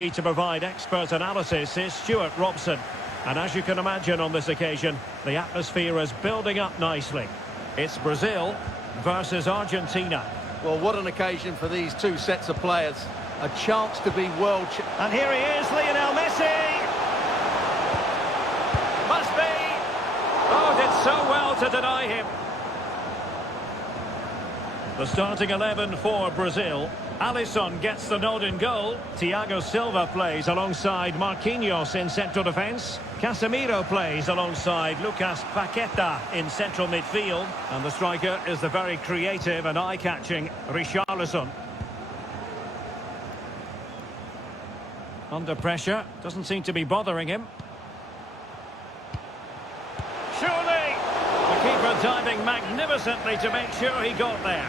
To provide expert analysis is Stuart Robson. And as you can imagine on this occasion, the atmosphere is building up nicely. It's Brazil versus Argentina. Well, what an occasion for these two sets of players. A chance to be world champions. And here he is, Lionel Messi. Must be. Oh, did so well to deny him. The starting 11 for Brazil. Alisson gets the nod in goal. Thiago Silva plays alongside Marquinhos in central defence. Casemiro plays alongside Lucas Paqueta in central midfield. And the striker is the very creative and eye-catching Richarlison. Under pressure, doesn't seem to be bothering him. Surely! The keeper diving magnificently to make sure he got there.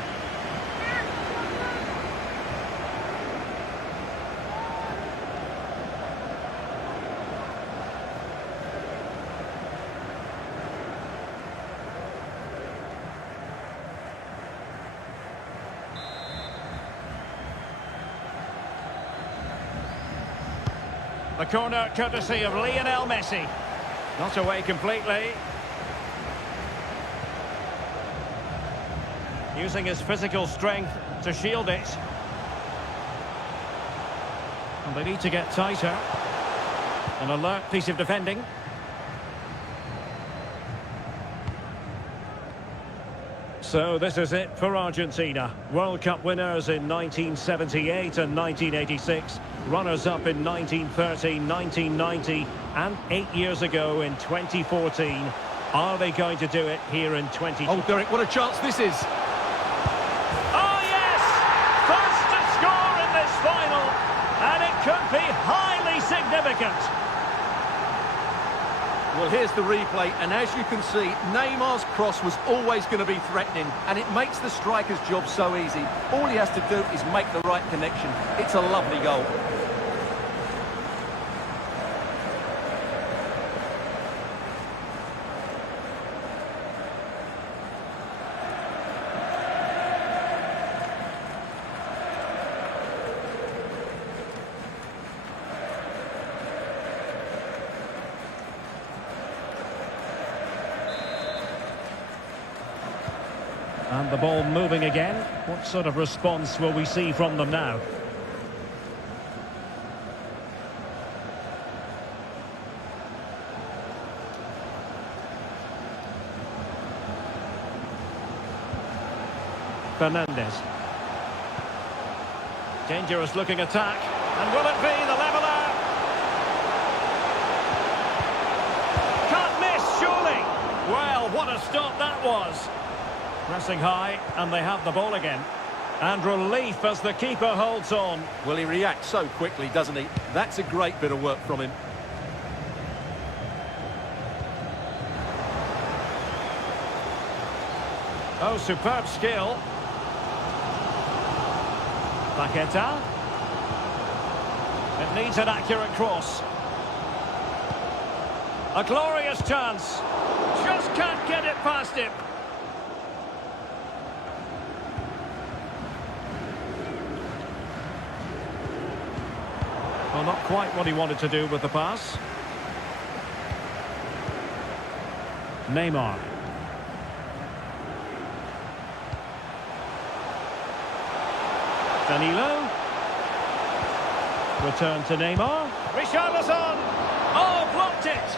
The corner courtesy of Lionel Messi. Not away completely. Using his physical strength to shield it. And they need to get tighter. An alert piece of defending. So this is it for Argentina. World Cup winners in 1978 and 1986. Runners-up in 1930, 1990 and 8 years ago in 2014. Are they going to do it here in 2020? Oh, Derek, what a chance this is. Oh, yes! First to score in this final. And it could be highly significant. Well, here's the replay, and as you can see, Neymar's cross was always going to be threatening, and it makes the striker's job so easy. All he has to do is make the right connection. It's a lovely goal. And the ball moving again. What sort of response will we see from them now? Fernandez. Dangerous looking attack. And will it be the leveller? Can't miss, surely. Well, what a stop that was. Pressing high, and they have the ball again. And relief as the keeper holds on. Well, he reacts so quickly, doesn't he? That's a great bit of work from him. Oh, superb skill. Paqueta. It needs an accurate cross. A glorious chance. Just can't get it past him. Well, not quite what he wanted to do with the pass. Neymar. Danilo. Return to Neymar. Richarlison. Oh, blocked it.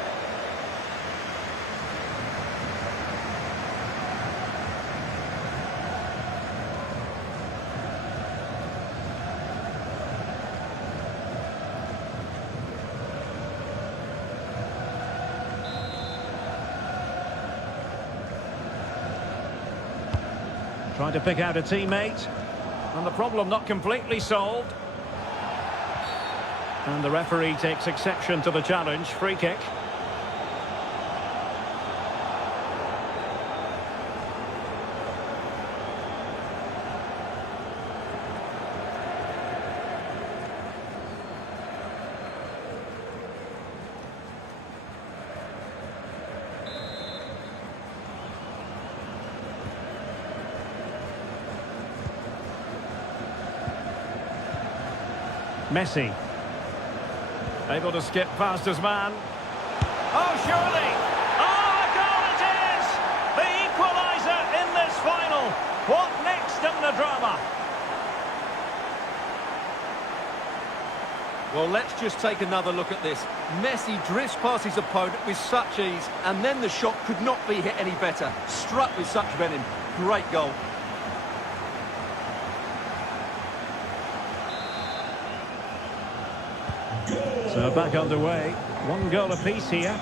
Trying to pick out a teammate. And the problem not completely solved. And the referee takes exception to the challenge. Free kick. Messi. Able to skip past his man. Oh, surely! Oh, a goal it is! The equaliser in this final. What next in the drama? Well, let's just take another look at this. Messi drifts past his opponent with such ease, and then the shot could not be hit any better. Struck with such venom. Great goal. So back underway. One goal apiece here.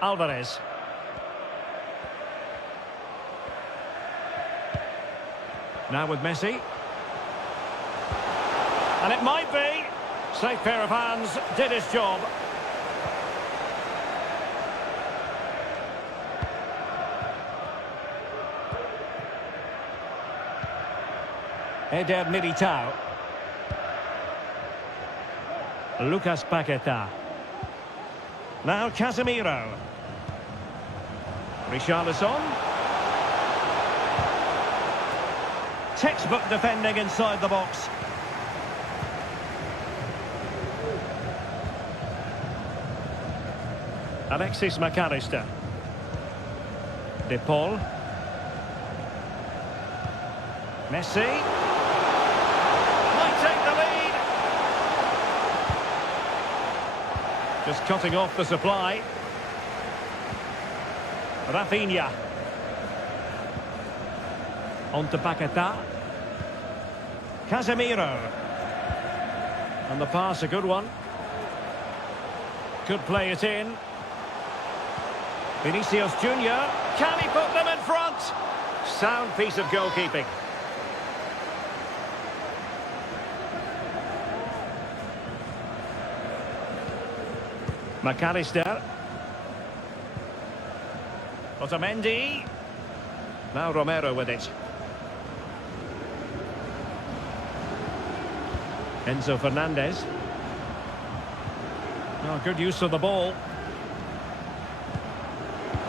Alvarez. Now with Messi. And it might be. Safe pair of hands, did his job. Eder Militao. Lucas Paqueta. Now Casemiro. Richarlison. Textbook defending inside the box. Alexis McAllister. De Paul. Messi. Might take the lead. Just cutting off the supply. Rafinha. On to Paqueta. Casemiro. And the pass, a good one. Could play it in. Vinicius Junior. Can he put them in front? Sound piece of goalkeeping. McAllister. Otamendi. Now Romero with it. Enzo Fernandez. Oh, good use of the ball.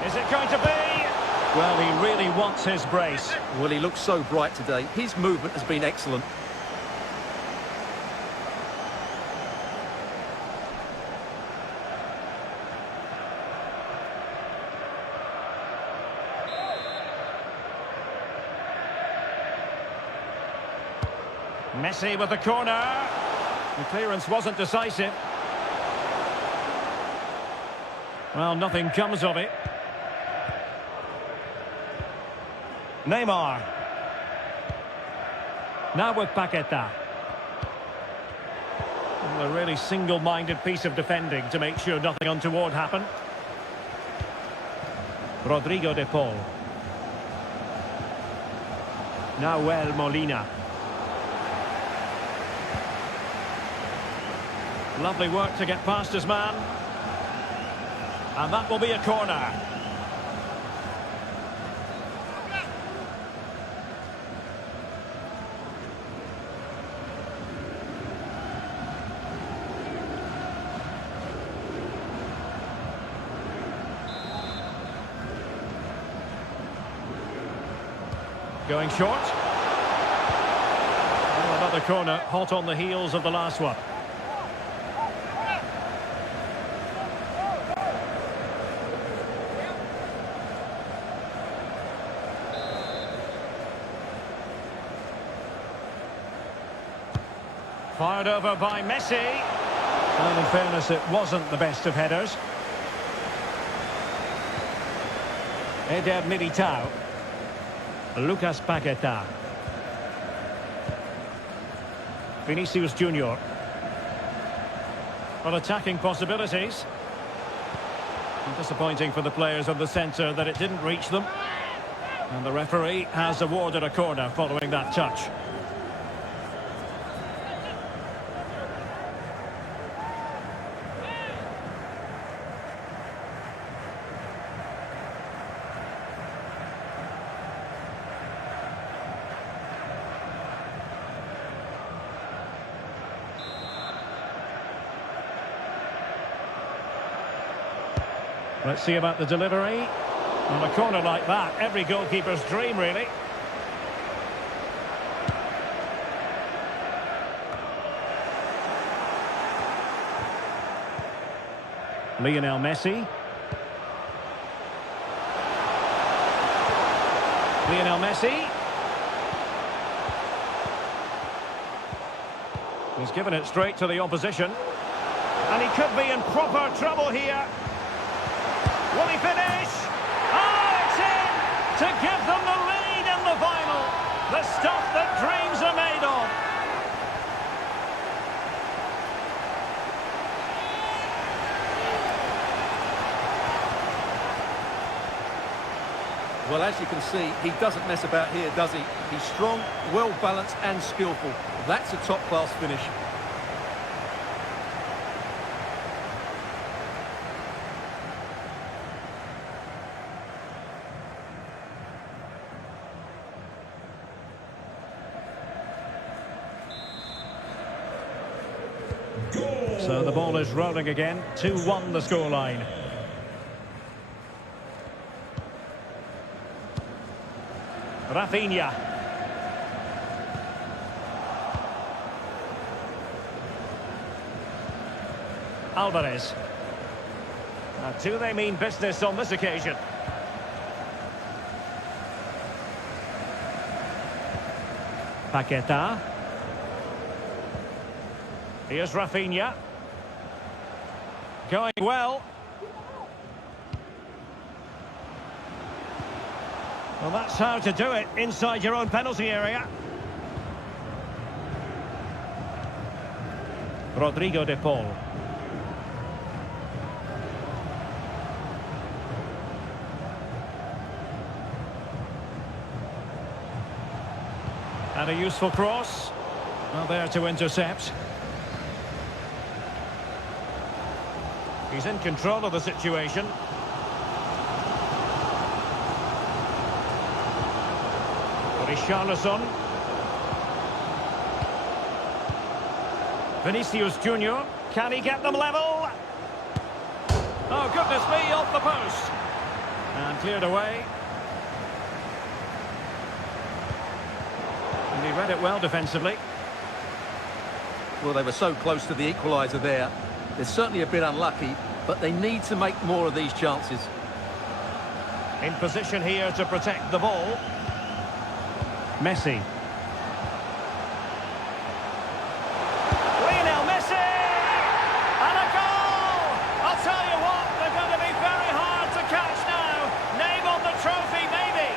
Is it going to be? Well, he really wants his brace. Well, he looks so bright today. His movement has been excellent. Messi with the corner. The clearance wasn't decisive. Well, nothing comes of it. Neymar. Now with Paqueta. Well, a really single-minded piece of defending to make sure nothing untoward happened. Rodrigo de Paul. Nahuel Molina. Lovely work to get past his man. And that will be a corner. Going short. Well, another corner, hot on the heels of the last one. Fired over by Messi. And in fairness, it wasn't the best of headers. Eder Militao. Lucas Paqueta. Vinicius Junior. Well, attacking possibilities. Disappointing for the players of the centre that it didn't reach them. And the referee has awarded a corner following that touch. Let's see about the delivery. On a corner like that, every goalkeeper's dream, really. Lionel Messi. Lionel Messi. He's given it straight to the opposition. And he could be in proper trouble here. Will he finish? Oh, it's in! To give them the lead in the final. The stuff that dreams are made of. Well, as you can see, he doesn't mess about here, does he? He's strong, well-balanced and skillful. That's a top-class finish. So the ball is rolling again. 2-1 the scoreline. Rafinha. Alvarez. Now, do they mean business on this occasion? Paqueta. Here's Rafinha. Going well. Well, that's how to do it inside your own penalty area. Rodrigo de Paul. And a useful cross. Well, there to intercept. He's in control of the situation. Richarlison. Vinicius Junior. Can he get them level? Oh, goodness me, off the post. And cleared away. And he read it well defensively. Well, they were so close to the equaliser there. They're certainly a bit unlucky, but they need to make more of these chances. In position here to protect the ball. Messi. Lionel Messi! And a goal! I'll tell you what, they're going to be very hard to catch now. Name on the trophy, maybe.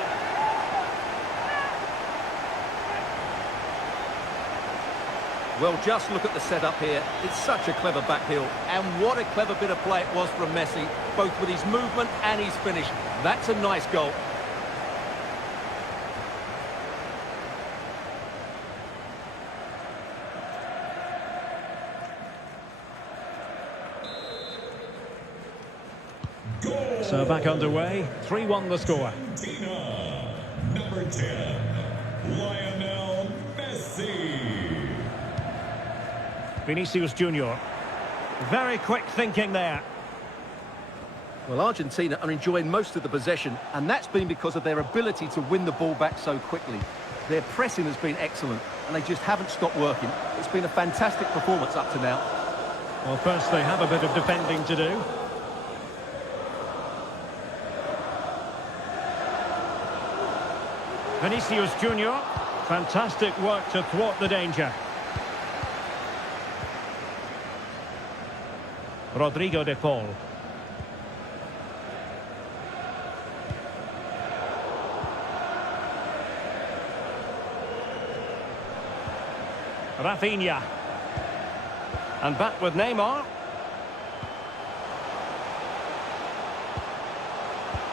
Well, just look at the setup here. It's such a clever backheel. And what a clever bit of play it was from Messi, both with his movement and his finish. That's a nice goal. So back underway, 3-1 the score. Argentina, number 10, Lionel Messi. Vinicius Junior. Very quick thinking there. Well, Argentina are enjoying most of the possession, and that's been because of their ability to win the ball back so quickly. Their pressing has been excellent, and they just haven't stopped working. It's been a fantastic performance up to now. Well, first they have a bit of defending to do. Vinicius Junior. Fantastic work to thwart the danger. Rodrigo de Paul. Rafinha. And back with Neymar.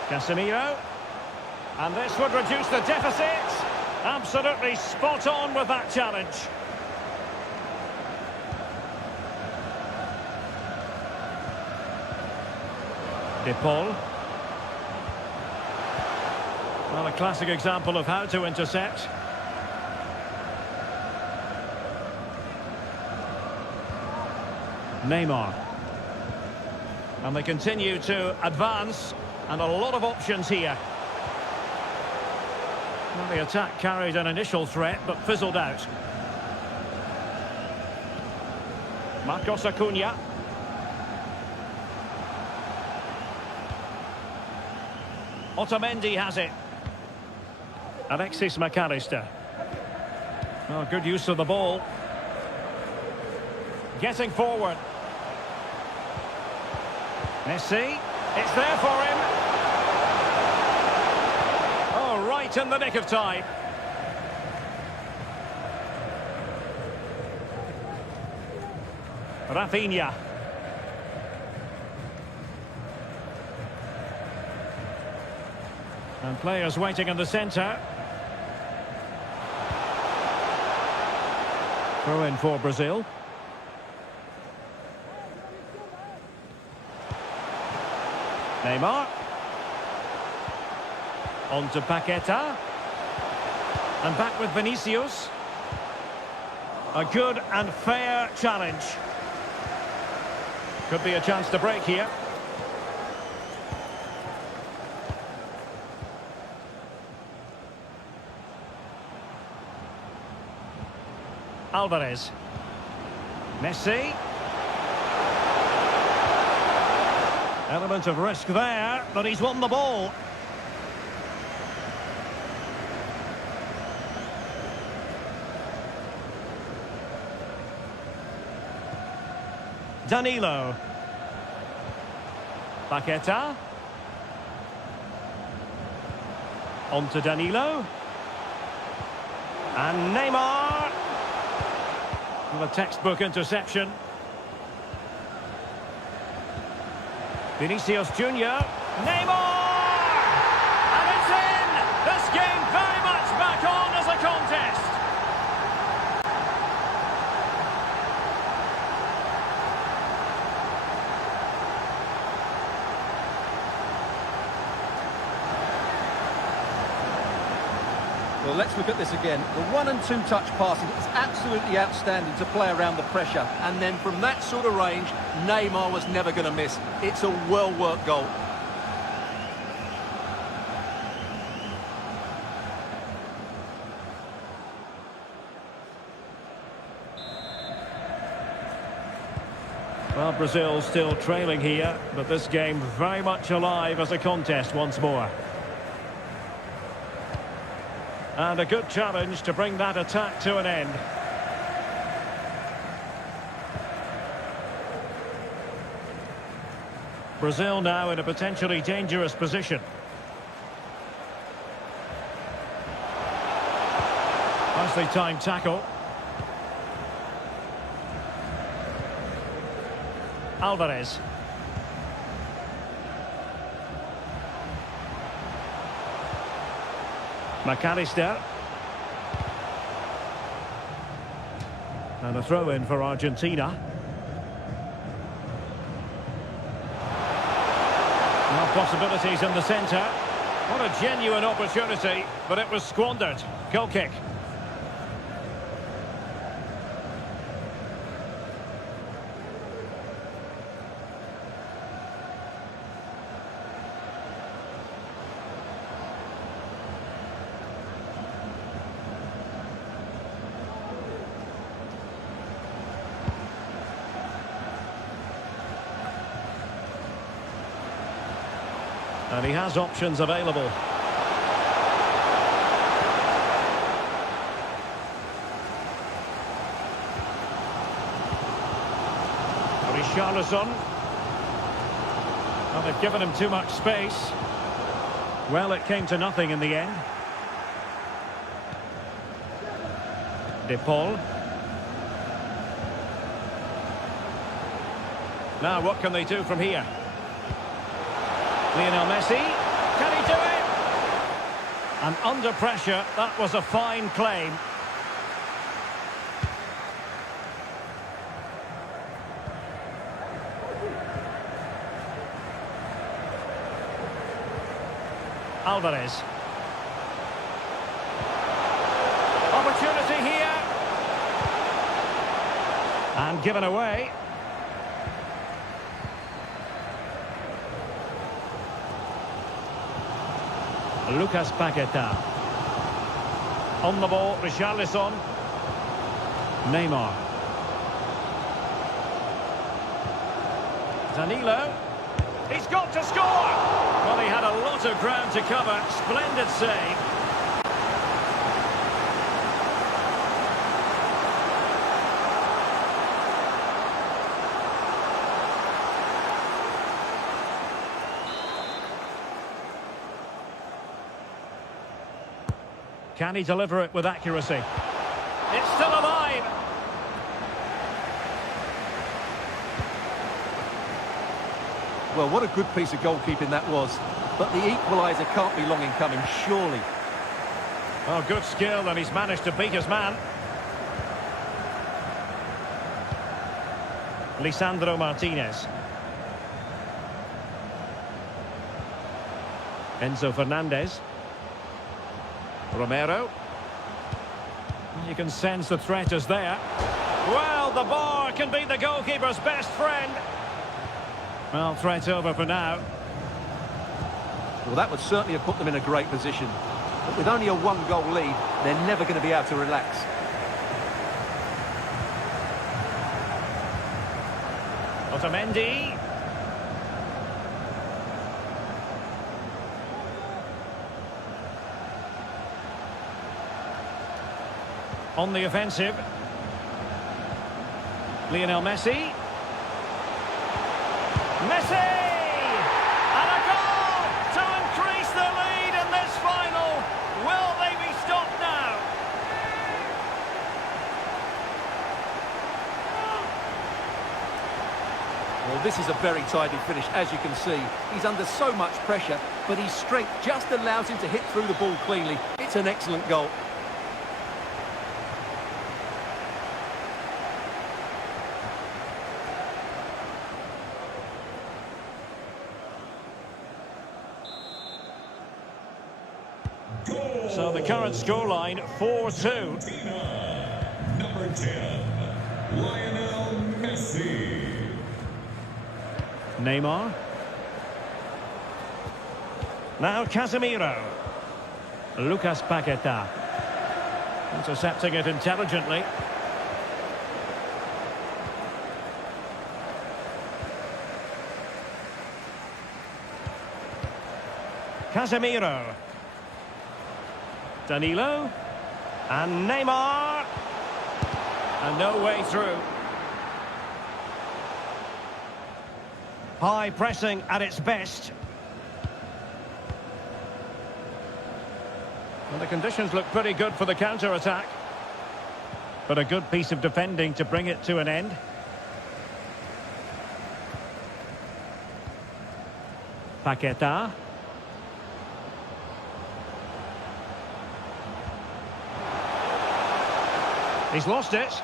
Casemiro. And this would reduce the deficit. Absolutely spot on with that challenge. De Paul. Well, a classic example of how to intercept. Neymar. And they continue to advance. And a lot of options here. Well, the attack carried an initial threat, but fizzled out. Marcos Acuna. Otamendi has it. Alexis McAllister. Oh, good use of the ball. Getting forward. Messi. It's there for him. Oh, right in the nick of time. Rafinha. And players waiting in the centre. Throw in for Brazil. Neymar. On to Paqueta. And back with Vinicius. A good and fair challenge. Could be a chance to break here. Alvarez. Messi. Element of risk there, but he's won the ball. Danilo. Paqueta. On to Danilo. And Neymar. Well, a textbook interception. Vinicius Junior. Neymar! And it's in! This game very much back on as a contest. Well, let's look at this again. The 1- and 2-touch passing is absolutely outstanding to play around the pressure. And then from that sort of range, Neymar was never going to miss. It's a well-worked goal. Well, Brazil still trailing here, but this game very much alive as a contest once more. And a good challenge to bring that attack to an end. Brazil now in a potentially dangerous position. Nicely timed tackle. Alvarez. McAllister. And a throw-in for Argentina. Now possibilities in the centre. What a genuine opportunity, but it was squandered. Goal kick. And he has options available. Richarlison. Well, they've given him too much space. Well, it came to nothing in the end. De Paul. Now, what can they do from here? Lionel Messi, can he do it? And under pressure, that was a fine claim. Alvarez. Opportunity here. And given away. Lucas Paqueta. On the ball, Richarlison. Neymar. Danilo. He's got to score! Well, he had a lot of ground to cover. Splendid save. Can he deliver it with accuracy? It's still alive! Well, what a good piece of goalkeeping that was. But the equaliser can't be long in coming, surely. Oh, good skill, and he's managed to beat his man. Lisandro Martinez. Enzo Fernandez. Romero. You can sense the threat is there. Well, the bar can be the goalkeeper's best friend. Well, threat over for now. Well, that would certainly have put them in a great position. But with only a one-goal lead, they're never going to be able to relax. Otamendi. On the offensive. Lionel Messi. Messi! And a goal to increase the lead in this final. Will they be stopped now? Well, this is a very tidy finish, as you can see. He's under so much pressure, but his strength just allows him to hit through the ball cleanly. It's an excellent goal. So the current scoreline, 4-2. Number 10, Lionel Messi. Neymar. Now Casemiro. Lucas Paqueta. Intercepting it intelligently. Casemiro. Danilo. And Neymar. And no way through. High pressing at its best. Well, the conditions look pretty good for the counter-attack. But a good piece of defending to bring it to an end. Paqueta. He's lost it.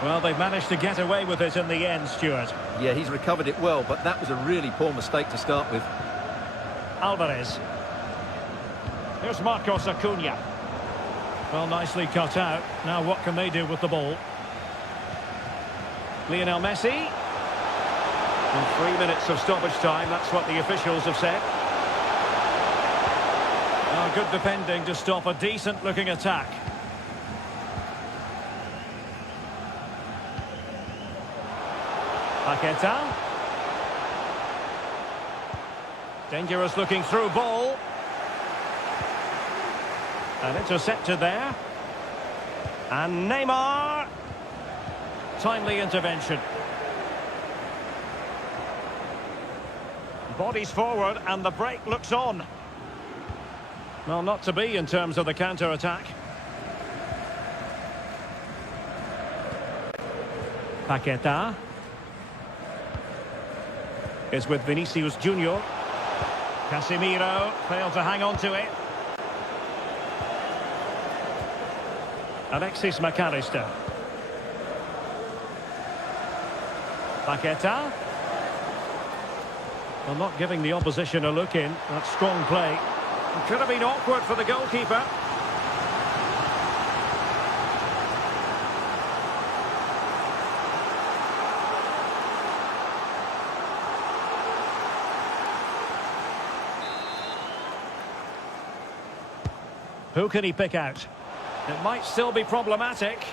Well, they've managed to get away with it in the end, Stuart. Yeah, he's recovered it well, but that was a really poor mistake to start with. Alvarez. Here's Marcos Acuna. Well, nicely cut out. Now what can they do with the ball? Lionel Messi. And 3 minutes of stoppage time, that's what the officials have said. Oh, good defending to stop a decent-looking attack. Paqueta. Dangerous looking through ball. And intercepted there. And Neymar. Timely intervention. Bodies forward and the break looks on. Well, not to be in terms of the counter-attack. Paqueta. Is with Vinicius Junior. Casemiro failed to hang on to it. Alexis McAllister. Paqueta. Well, not giving the opposition a look in. That's strong play. It could have been awkward for the goalkeeper. Who can he pick out? It might still be problematic.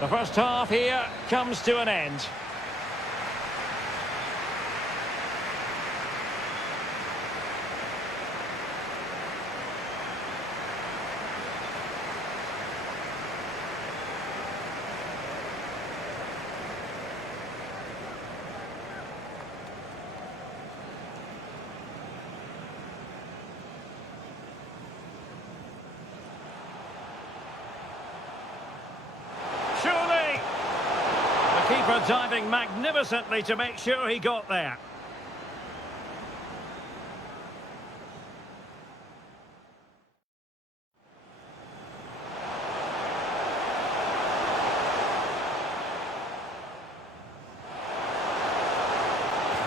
The first half here comes to an end. Surely! The keeper diving magnificently to make sure he got there.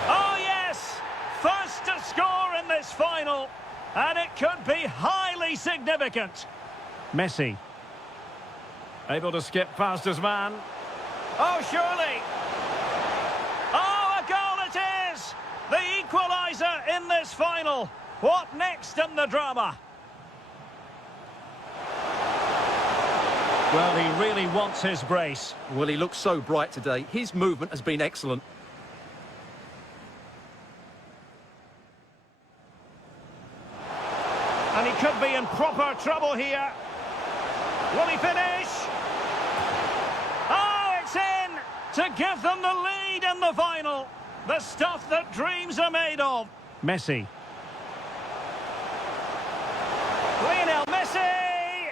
Oh yes! First to score in this final, and it could be highly significant. Messi. Able to skip past his man. Oh, surely! Oh, a goal it is! The equaliser in this final. What next in the drama? Well, he really wants his brace. Well, he looks so bright today. His movement has been excellent. And he could be in proper trouble here. Will he finish? Oh, it's in! To give them the lead in the final. The stuff that dreams are made of. Messi. Lionel Messi!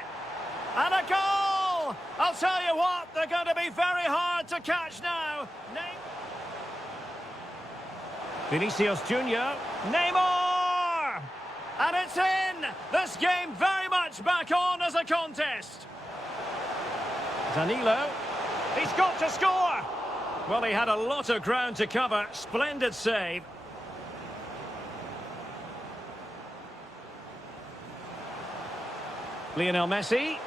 And a goal! I'll tell you what, they're going to be very hard to catch now. Vinicius Junior. Neymar! And it's in! This game very much back on as a contest. Danilo. He's got to score! Well, he had a lot of ground to cover. Splendid save. Lionel Messi.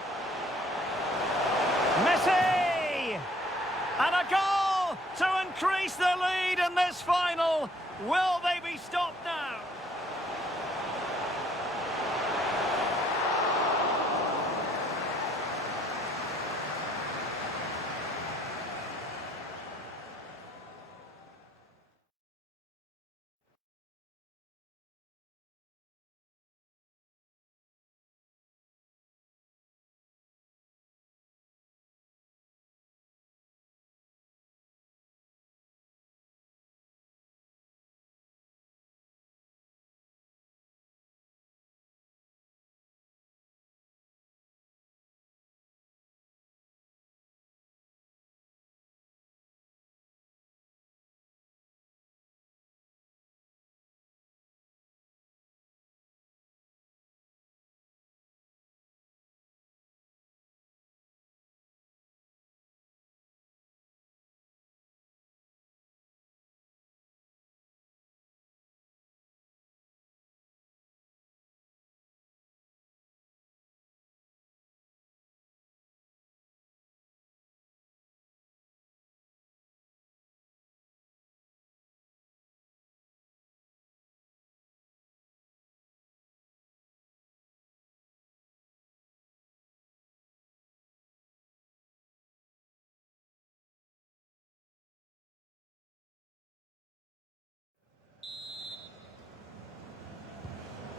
Messi! And a goal to increase the lead in this final. Will they be stopped now?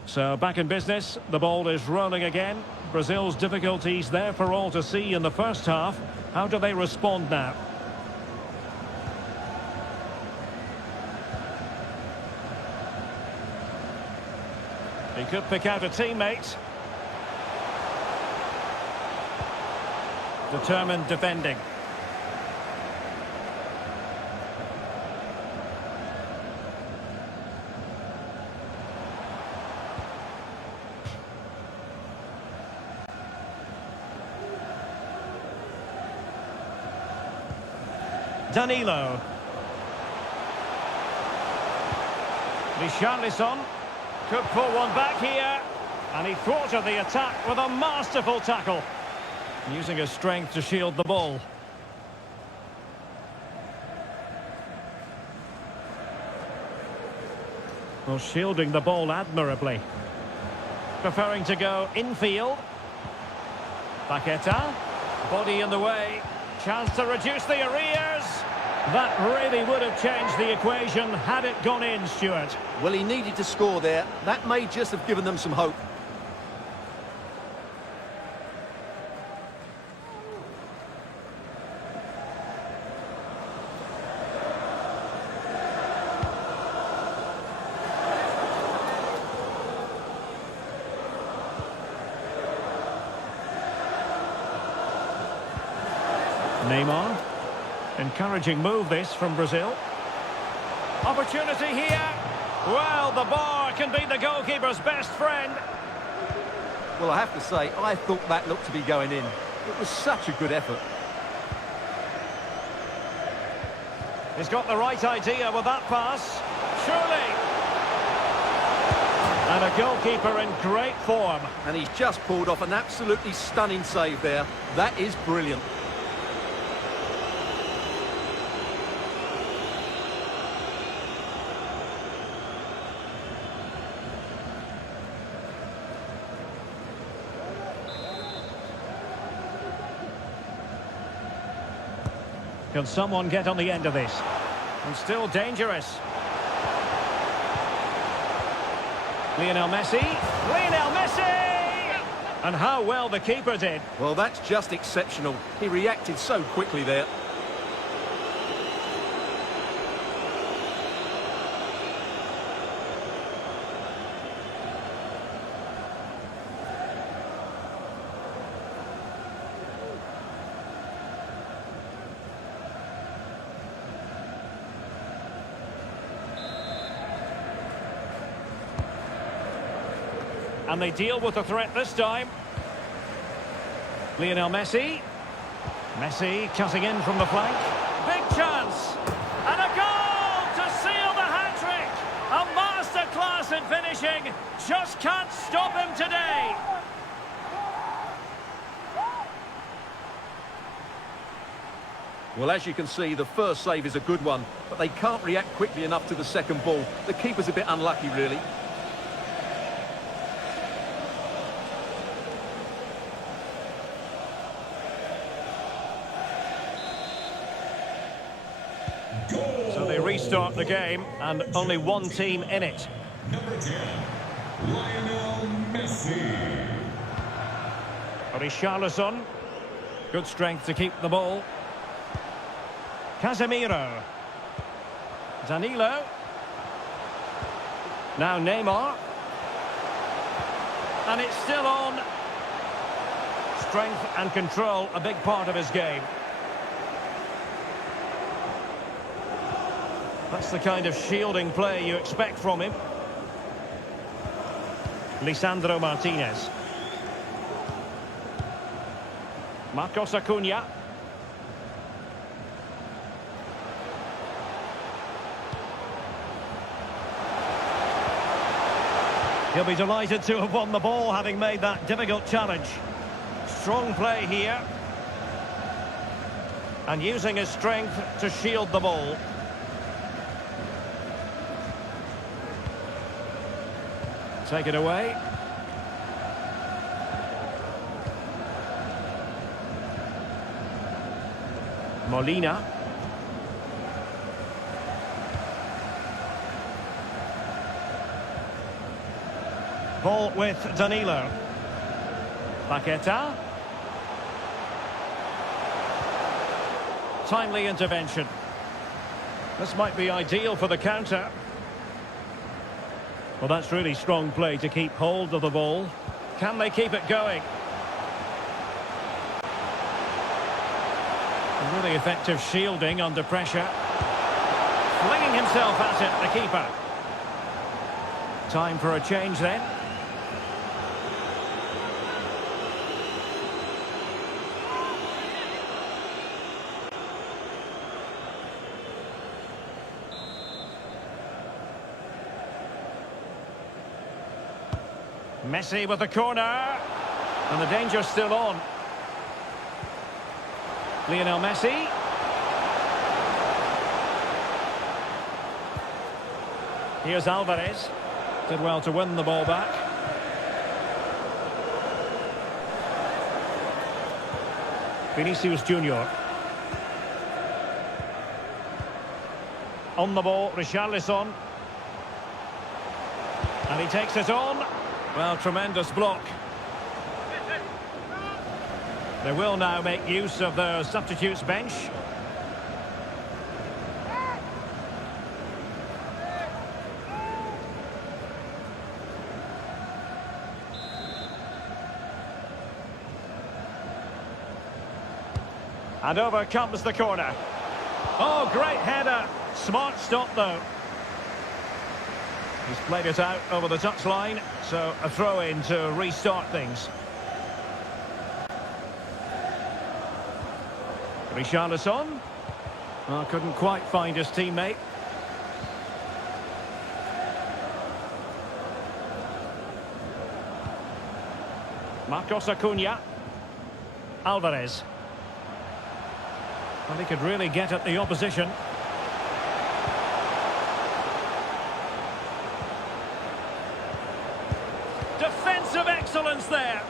So back in business, the ball is rolling again. Brazil's difficulties there for all to see in the first half. How do they respond now? He could pick out a teammate. Determined defending. Danilo. Richarlison could pull one back here, and he thwarted the attack with a masterful tackle, using his strength to shield the ball. Well, shielding the ball admirably. Preferring to go infield. Paqueta. Body in the way. Chance to reduce the arrears. That really would have changed the equation had it gone in, Stuart. Well, he needed to score there. That may just have given them some hope. Neymar. Encouraging move this from Brazil. Opportunity here. Well, the bar can be the goalkeeper's best friend. Well, I have to say, I thought that looked to be going in. It was such a good effort. He's got the right idea with that pass. Surely. And a goalkeeper in great form. And he's just pulled off an absolutely stunning save there. That is brilliant. Can someone get on the end of this? And still dangerous. Lionel Messi. Lionel Messi! And how well the keeper did. Well, that's just exceptional. He reacted so quickly there. And they deal with the threat this time. Lionel Messi. Messi cutting in from the flank. Big chance. And a goal to seal the hat-trick. A masterclass in finishing. Just can't stop him today. Well, as you can see, the first save is a good one, but they can't react quickly enough to the second ball. The keeper's a bit unlucky, really. So they restart the game, and only one team in it. Number 10, Lionel Messi. Richarlison. Good strength to keep the ball. Casemiro. Danilo. Now Neymar. And it's still on. Strength and control, a big part of his game. That's the kind of shielding play you expect from him. Lisandro Martinez. Marcos Acuna. He'll be delighted to have won the ball, having made that difficult challenge. Strong play here. And using his strength to shield the ball. Take it away. Molina. Ball with Danilo. Paqueta. Timely intervention. This might be ideal for the counter. Well, that's really strong play to keep hold of the ball. Can they keep it going? Really effective shielding under pressure. Flinging himself at it, the keeper. Time for a change then. Messi with the corner. And the danger's still on. Lionel Messi. Here's Alvarez. Did well to win the ball back. Vinicius Junior. On the ball, Richarlison. And he takes it on. Well, tremendous block. They will now make use of their substitutes bench. And over comes the corner. Oh, great header. Smart stop, though. He's played it out over the touchline, so a throw-in to restart things. Richarlison. Oh, couldn't quite find his teammate. Marcos Acuna. Alvarez. Well, he could really get at the opposition. Defensive excellence there.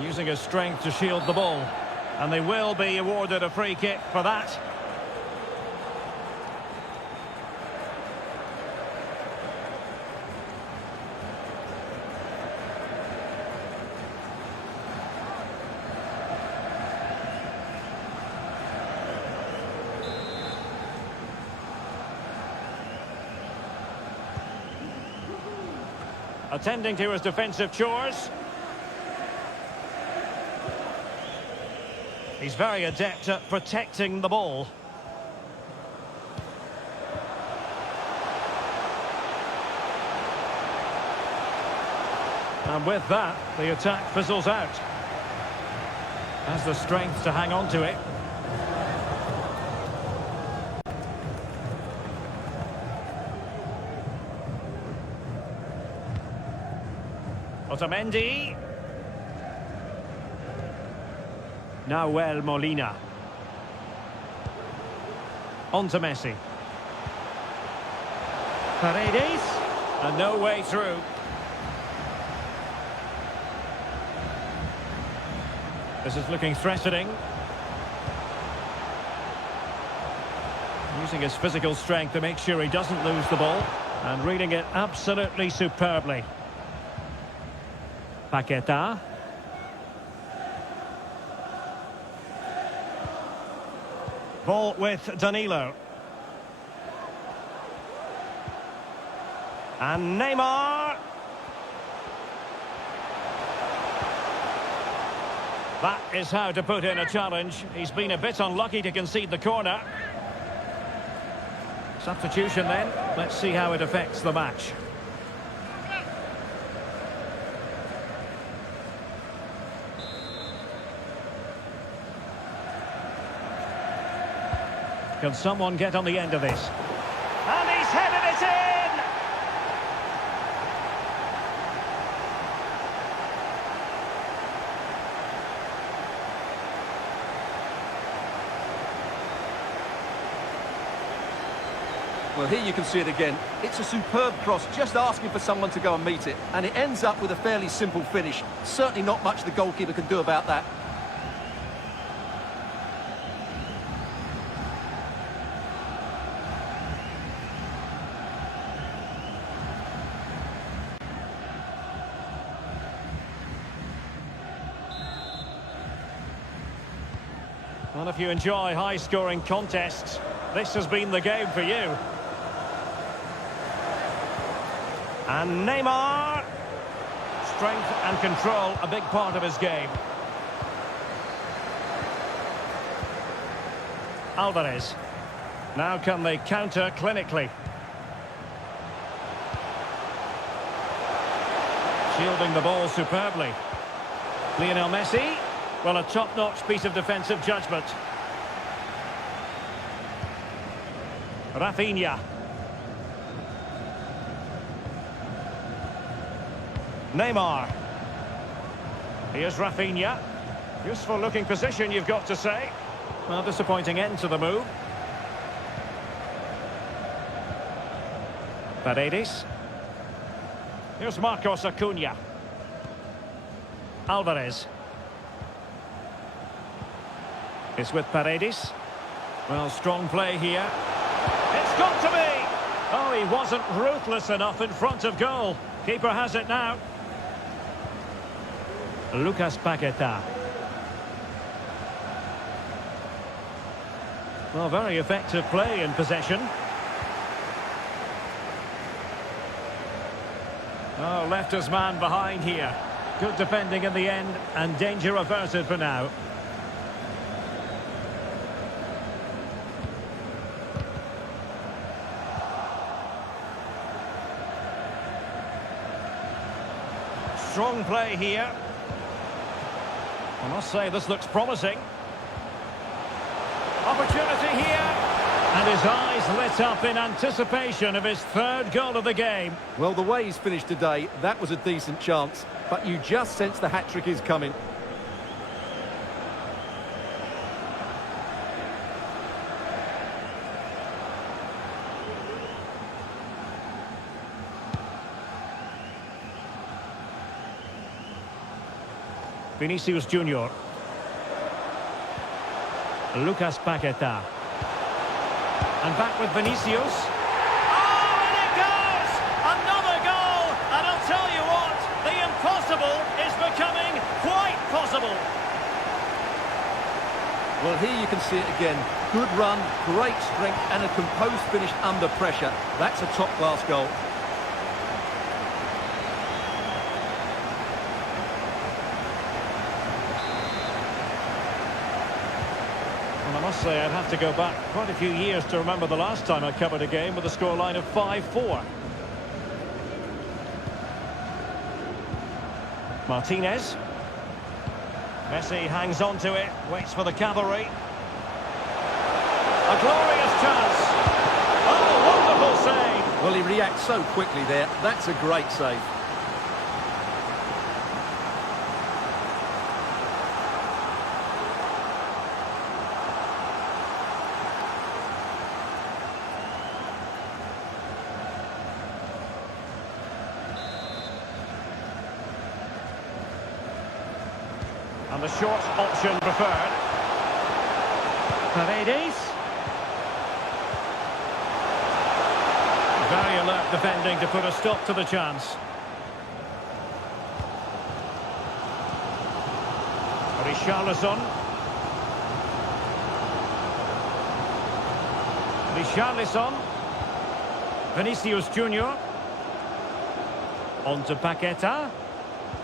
Using his strength to shield the ball. And they will be awarded a free kick for that. Attending to his defensive chores. He's very adept at protecting the ball. And with that, the attack fizzles out. Has the strength to hang on to it. Otamendi. Nahuel Molina. On to Messi. Paredes. And no way through. This is looking threatening. Using his physical strength to make sure he doesn't lose the ball. And reading it absolutely superbly. Paqueta. Ball with Danilo. And Neymar. That is how to put in a challenge. He's been a bit unlucky to concede the corner. Substitution then. Let's see how it affects the match. Can someone get on the end of this? And he's headed it in! Well, here you can see it again. It's a superb cross, just asking for someone to go and meet it. And it ends up with a fairly simple finish. Certainly not much the goalkeeper can do about that. Well, if you enjoy high-scoring contests, this has been the game for you. And Neymar. Strength and control, a big part of his game. Alvarez. Now can they counter clinically? Shielding the ball superbly. Lionel Messi. Well, a top-notch piece of defensive judgment. Rafinha. Neymar. Here's Rafinha. Useful looking position, you've got to say. Well, disappointing end to the move. Paredes. Here's Marcos Acuna. Alvarez. It's with Paredes. Well, strong play here. It's got to be! Oh, he wasn't ruthless enough in front of goal. Keeper has it now. Lucas Paqueta. Well, very effective play in possession. Oh, left his man behind here. Good defending in the end, and danger averted for now. Strong play here. I must say, this looks promising. Opportunity here. And his eyes lit up in anticipation of his third goal of the game. Well, the way he's finished today, that was a decent chance. But you just sense the hat-trick is coming. Vinicius Junior. Lucas Paqueta. And back with Vinicius. Oh, and it goes! Another goal! And I'll tell you what, the impossible is becoming quite possible. Well, here you can see it again. Good run, great strength, and a composed finish under pressure. That's a top-class goal. I must say, I'd have to go back quite a few years to remember the last time I covered a game with a scoreline of 5-4. Martinez. Messi hangs on to it, waits for the cavalry. A glorious chance. Oh, wonderful save. Well, he reacts so quickly there. That's a great save. And the short option preferred. Paredes. Very alert defending to put a stop to the chance. Richarlison. Richarlison. Vinicius Junior. On to Paqueta.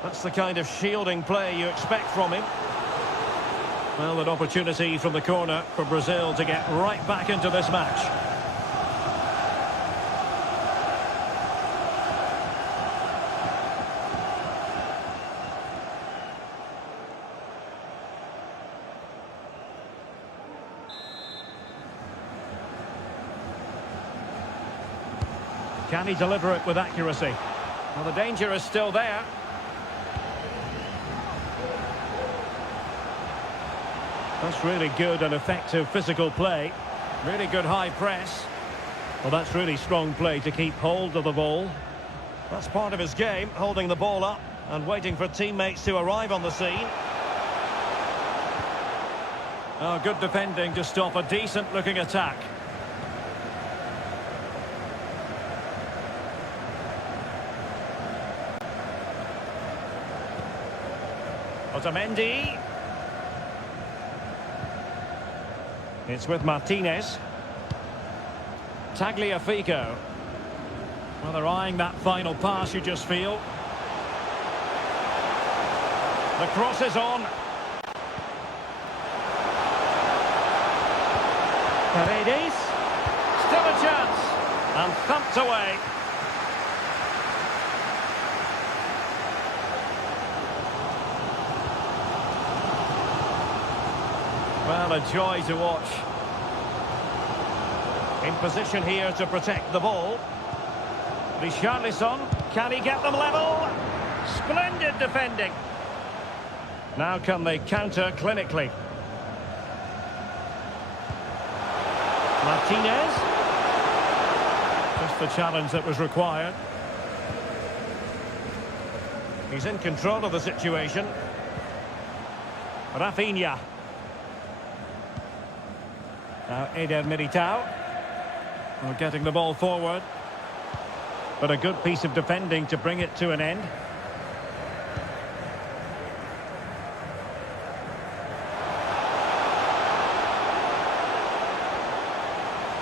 That's the kind of shielding play you expect from him. Well, an opportunity from the corner for Brazil to get right back into this match. Can he deliver it with accuracy? Well, the danger is still there. That's really good and effective physical play. Really good high press. Well, that's really strong play to keep hold of the ball. That's part of his game, holding the ball up and waiting for teammates to arrive on the scene. Oh, good defending to stop a decent-looking attack. Otamendi. It's with Martinez. Tagliafico. Well, they're eyeing that final pass, you just feel. The cross is on. Paredes. Still a chance. And thumped away. Well, a joy to watch. In position here to protect the ball. Richarlison, can he get them level? Splendid defending. Now can they counter clinically? Martinez. Just the challenge that was required. He's in control of the situation. Rafinha. Now Eder Militao. Well, getting the ball forward. But a good piece of defending to bring it to an end.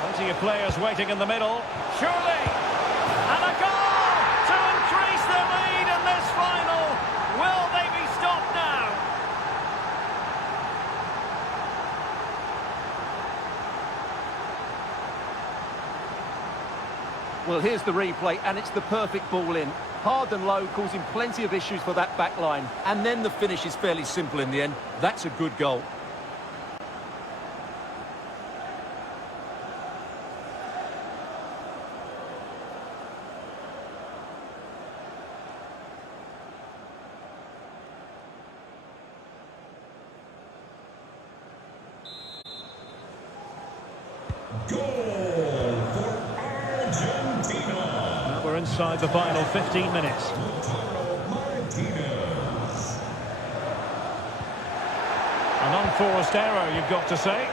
Plenty of players waiting in the middle. Surely! And a goal to increase the lead in this final. Will they be stopped now? Well, here's the replay, and it's the perfect ball in. Hard and low, causing plenty of issues for that back line. And then the finish is fairly simple in the end. That's a good goal. Goal for Argentina. We're inside the final 15 minutes. Lautaro Martinez. An unforced error, you've got to say.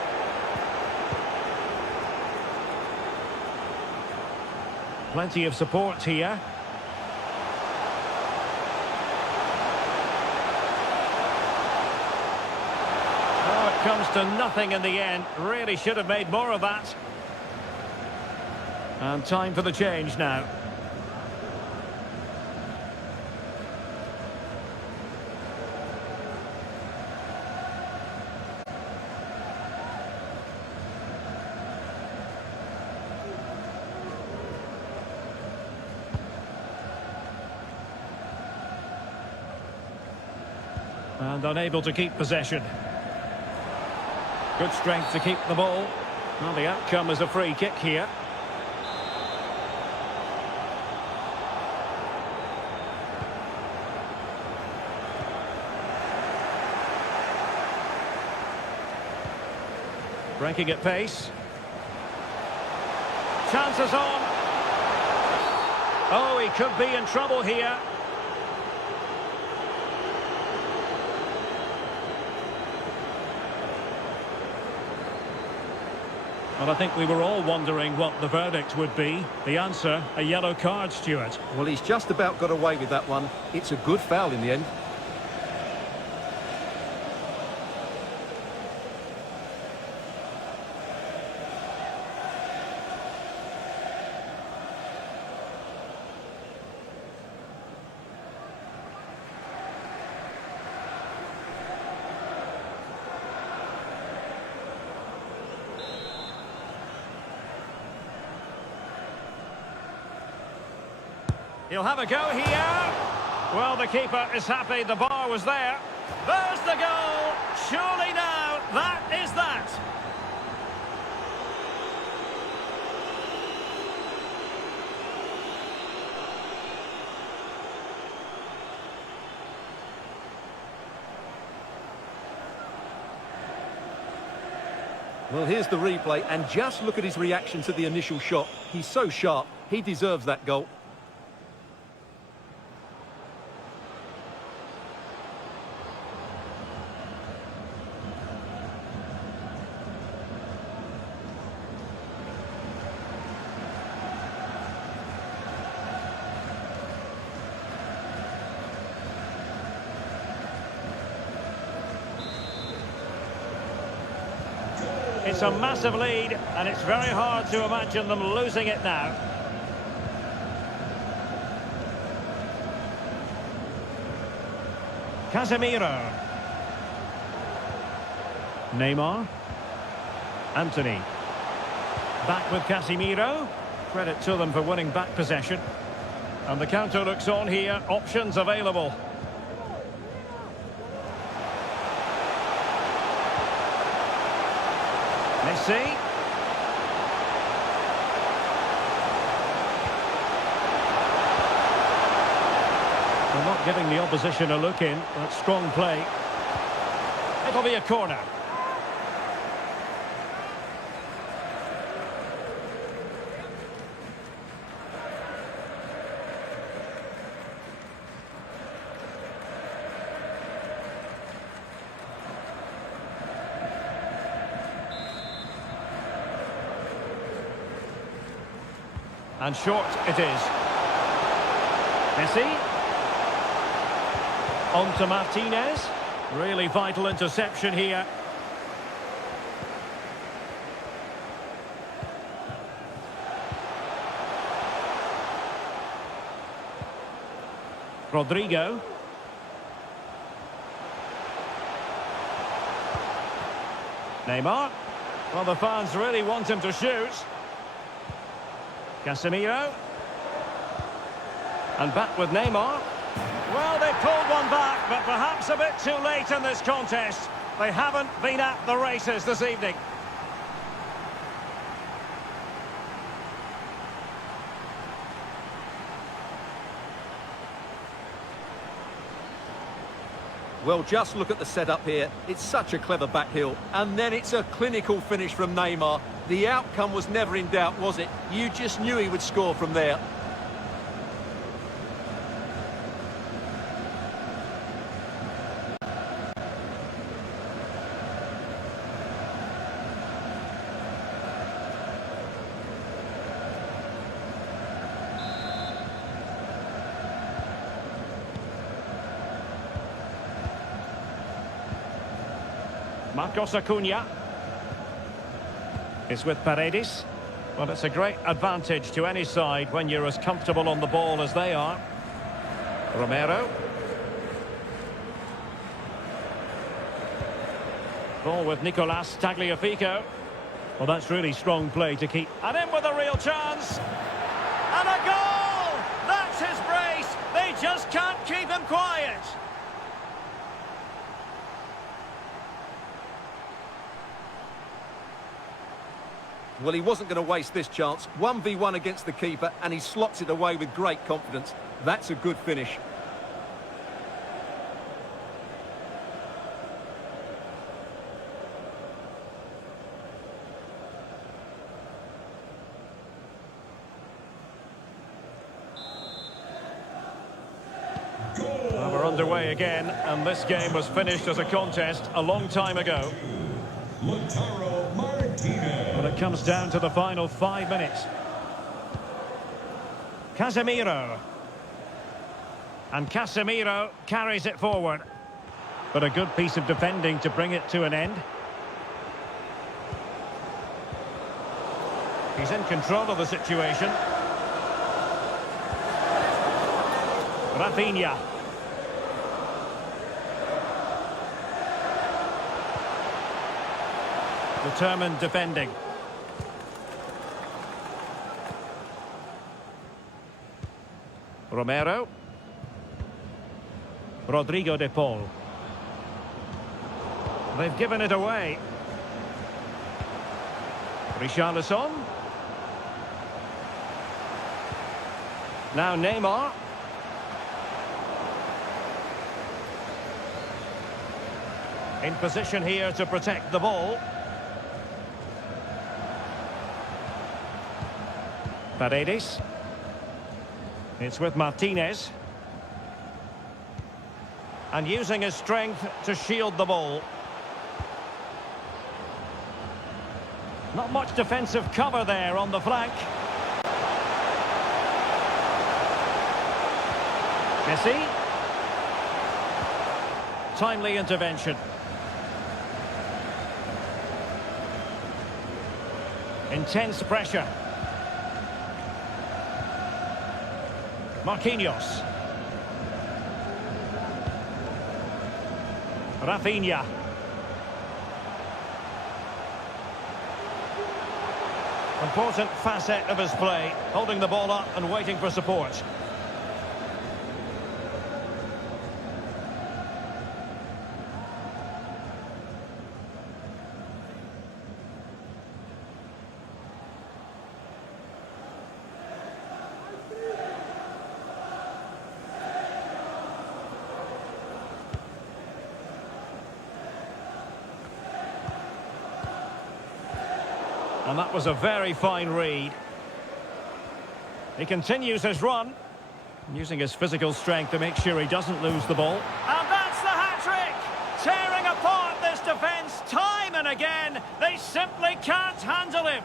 Plenty of support here. Oh, it comes to nothing in the end. Really should have made more of that. And time for the change now. And unable to keep possession. Good strength to keep the ball. Well, the outcome is a free kick here. Breaking at pace. Chances on. Oh, he could be in trouble here. Well, I think we were all wondering what the verdict would be. The answer, a yellow card, Stuart. Well, he's just about got away with that one. It's a good foul in the end. He'll have a go here. Well, the keeper is happy the bar was there. There's the goal. Surely now, that is that. Well, here's the replay, and just look at his reaction to the initial shot. He's so sharp. He deserves that goal. It's a massive lead, and it's very hard to imagine them losing it now. Casemiro. Neymar. Anthony. Back with Casemiro. Credit to them for winning back possession. And the counter looks on here. Options available. Messi. They're not giving the opposition a look in. That's strong play. It'll be a corner. And short it is. Messi. On to Martinez. Really vital interception here. Rodrigo. Neymar. Well, the fans really want him to shoot. Casemiro. And back with Neymar. Well, they pulled one back, but perhaps a bit too late in this contest. They haven't been at the races this evening. Well, just look at the setup here. It's such a clever back heel. And then it's a clinical finish from Neymar. The outcome was never in doubt, was it? You just knew he would score from there. Marcos Acuna. It's with Paredes. Well, it's a great advantage to any side when you're as comfortable on the ball as they are. Romero. Ball with Nicolas Tagliafico. Well, that's really strong play to keep. And in with a real chance. And a goal! That's his brace. They just can't keep him quiet. Well, he wasn't going to waste this chance. 1v1 against the keeper, and he slots it away with great confidence. That's a good finish. Well, we're underway again, and this game was finished as a contest a long time ago. Lautaro Martinez. But it comes down to the final 5 minutes. Casemiro. And Casemiro carries it forward. But a good piece of defending to bring it to an end. He's in control of the situation. Rafinha. Determined defending. Romero. Rodrigo de Paul. They've given it away. Richarlison. Now Neymar. In position here to protect the ball. Paredes. It's with Martinez. And using his strength to shield the ball. Not much defensive cover there on the flank. Messi. Timely intervention. Intense pressure. Marquinhos. Rafinha. Important facet of his play, holding the ball up and waiting for support. And that was a very fine read. He continues his run, using his physical strength to make sure he doesn't lose the ball. And that's the hat-trick! Tearing apart this defence time and again. They simply can't handle him.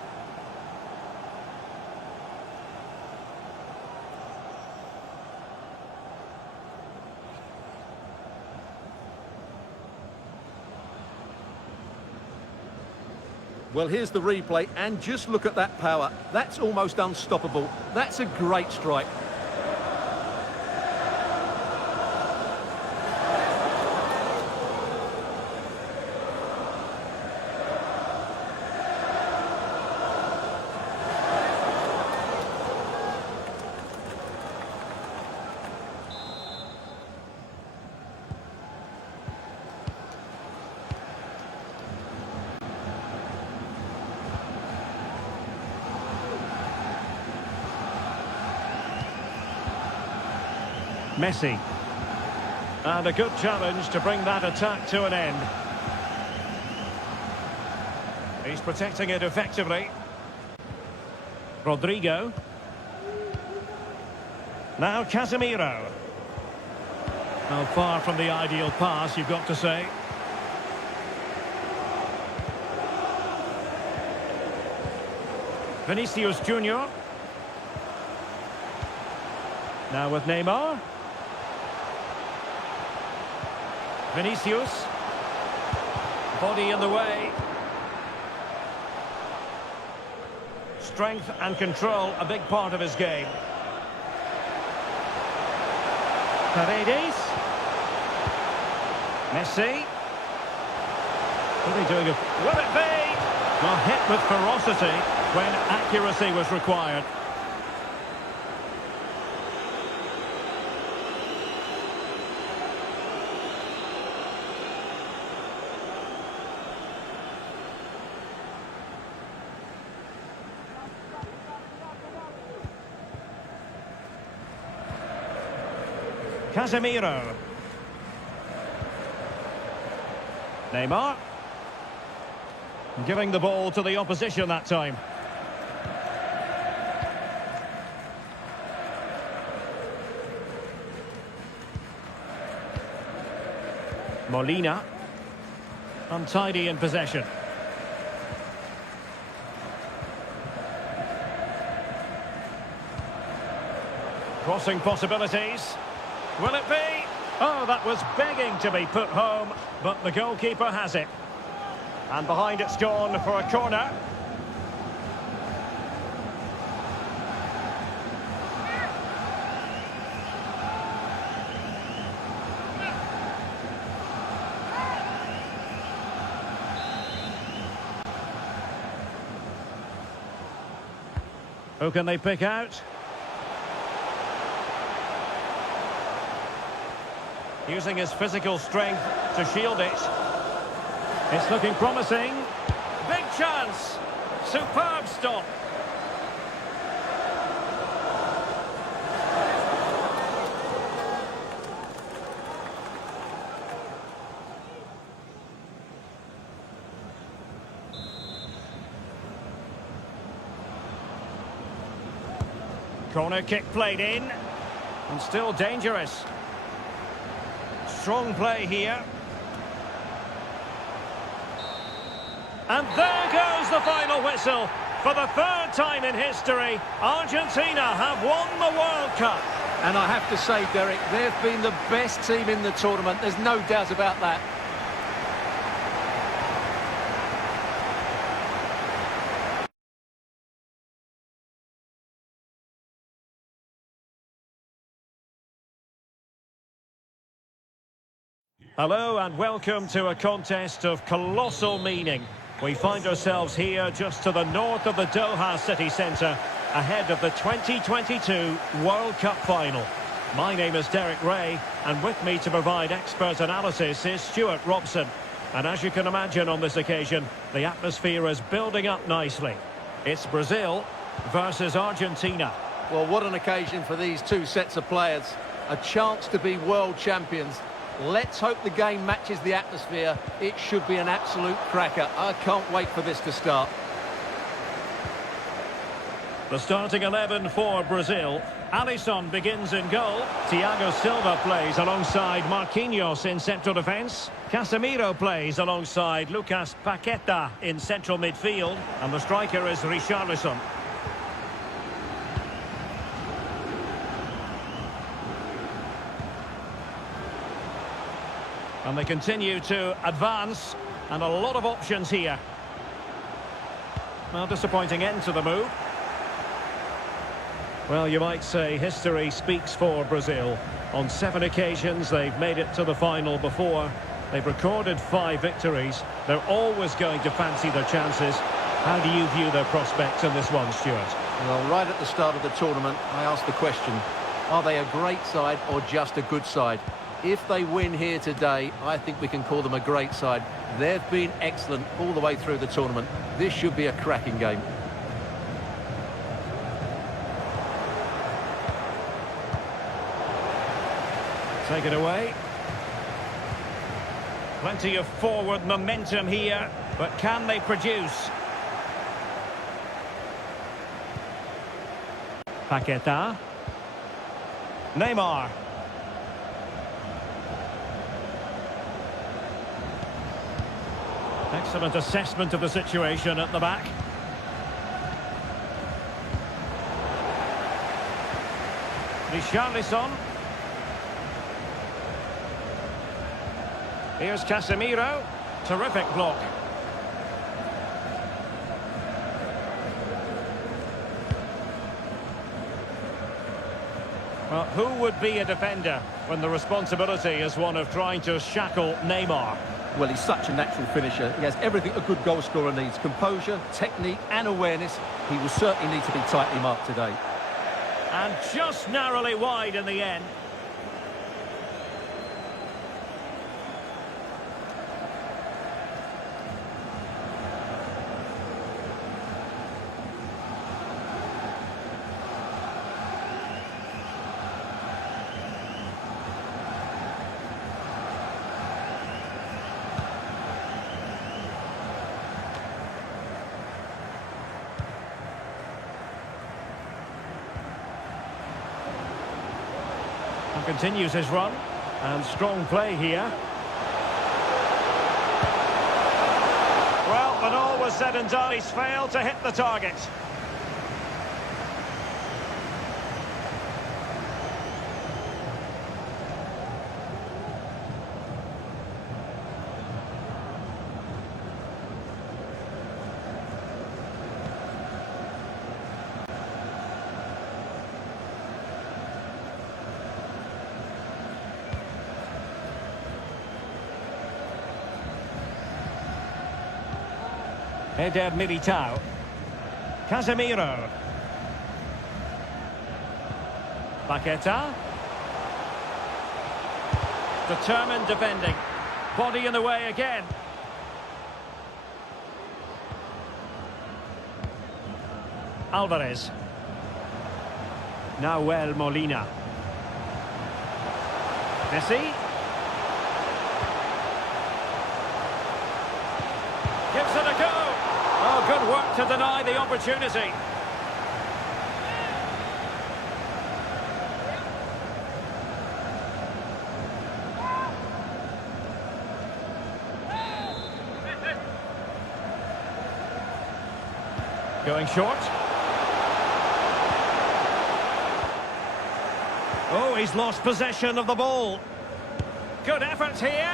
Well, here's the replay, and just look at that power. That's almost unstoppable. That's a great strike. Messi. And a good challenge to bring that attack to an end. He's protecting it effectively. Rodrigo. Now Casemiro. Well, far from the ideal pass, you've got to say. Vinicius Junior. Now with Neymar. Vinicius. Body in the way. Strength and control, a big part of his game. Paredes. Messi. What are they doing? Will it be? Well, hit with ferocity when accuracy was required. Casemiro. Neymar. Giving the ball to the opposition that time. Molina. Untidy in possession. Crossing possibilities. Will it be? Oh, that was begging to be put home, but the goalkeeper has it. And behind it's gone for a corner. Who can they pick out? Using his physical strength to shield it. It's looking promising. Big chance. Superb stop. Corner kick played in. And still dangerous. Strong play here. And there goes the final whistle. For the third time in history, Argentina have won the World Cup. And I have to say, Derek, they've been the best team in the tournament. There's no doubt about that. Hello and welcome to a contest of colossal meaning. We find ourselves here just to the north of the Doha city centre, ahead of the 2022 World Cup final. My name is Derek Ray, and with me to provide expert analysis is Stuart Robson. And as you can imagine on this occasion, the atmosphere is building up nicely. It's Brazil versus Argentina. Well, what an occasion for these two sets of players. A chance to be world champions. Let's hope the game matches the atmosphere. It should be an absolute cracker. I can't wait for this to start. The starting 11 for Brazil. Alisson begins in goal. Thiago Silva plays alongside Marquinhos in central defence. Casemiro plays alongside Lucas Paqueta in central midfield. And the striker is Richarlison. And they continue to advance, and a lot of options here. Well, disappointing end to the move. Well, you might say history speaks for Brazil. On 7 occasions, they've made it to the final before. They've recorded 5 victories. They're always going to fancy their chances. How do you view their prospects in this one, Stuart? Well, right at the start of the tournament, I asked the question, are they a great side or just a good side? If they win here today, I think we can call them a great side. They've been excellent all the way through the tournament. This should be a cracking game. Take it away. Plenty of forward momentum here, but can they produce? Paquetá. Neymar. Excellent assessment of the situation at the back. Richarlison. Here's Casemiro. Terrific block. Well, who would be a defender when the responsibility is one of trying to shackle Neymar? Well, he's such a natural finisher. He has everything a good goal scorer needs. Composure, technique and awareness. He will certainly need to be tightly marked today. And just narrowly wide in the end. Continues his run, and strong play here. Well, when all was said and done, he's failed to hit the target. Eder Militao. Casemiro. Paquetá. Determined defending. Body in the way again. Alvarez. Nahuel Molina. Messi. Gives it a go. Oh, good work to deny the opportunity. Going short. Oh, he's lost possession of the ball. Good effort here.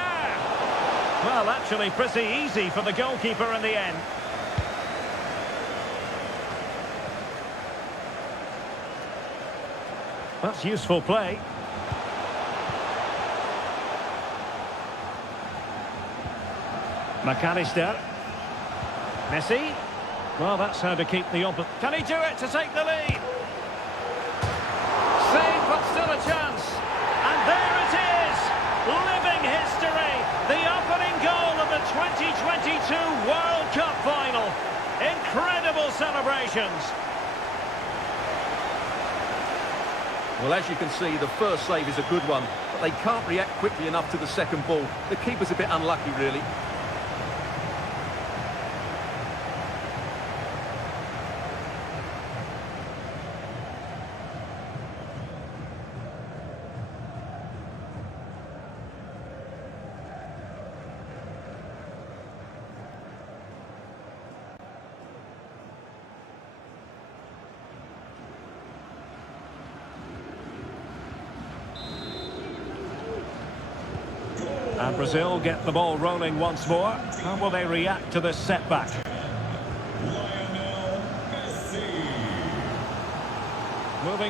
Well, actually pretty easy for the goalkeeper in the end. That's useful play. McAllister. Messi. Well, that's how to keep the opponent. Can he do it to take the lead? Save, but still a chance. And there it is! Living history! The opening goal of the 2022 World Cup final. Incredible celebrations. Well, as you can see, the first save is a good one, but they can't react quickly enough to the second ball. The keeper's a bit unlucky, really. And Brazil get the ball rolling once more. How will they react to this setback? Lionel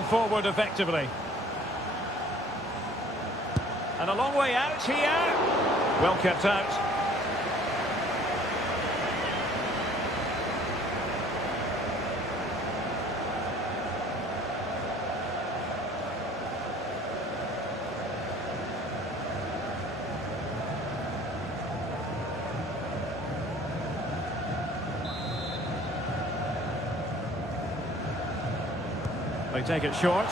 forward effectively. And a long way out here. Well kept out. They take it short.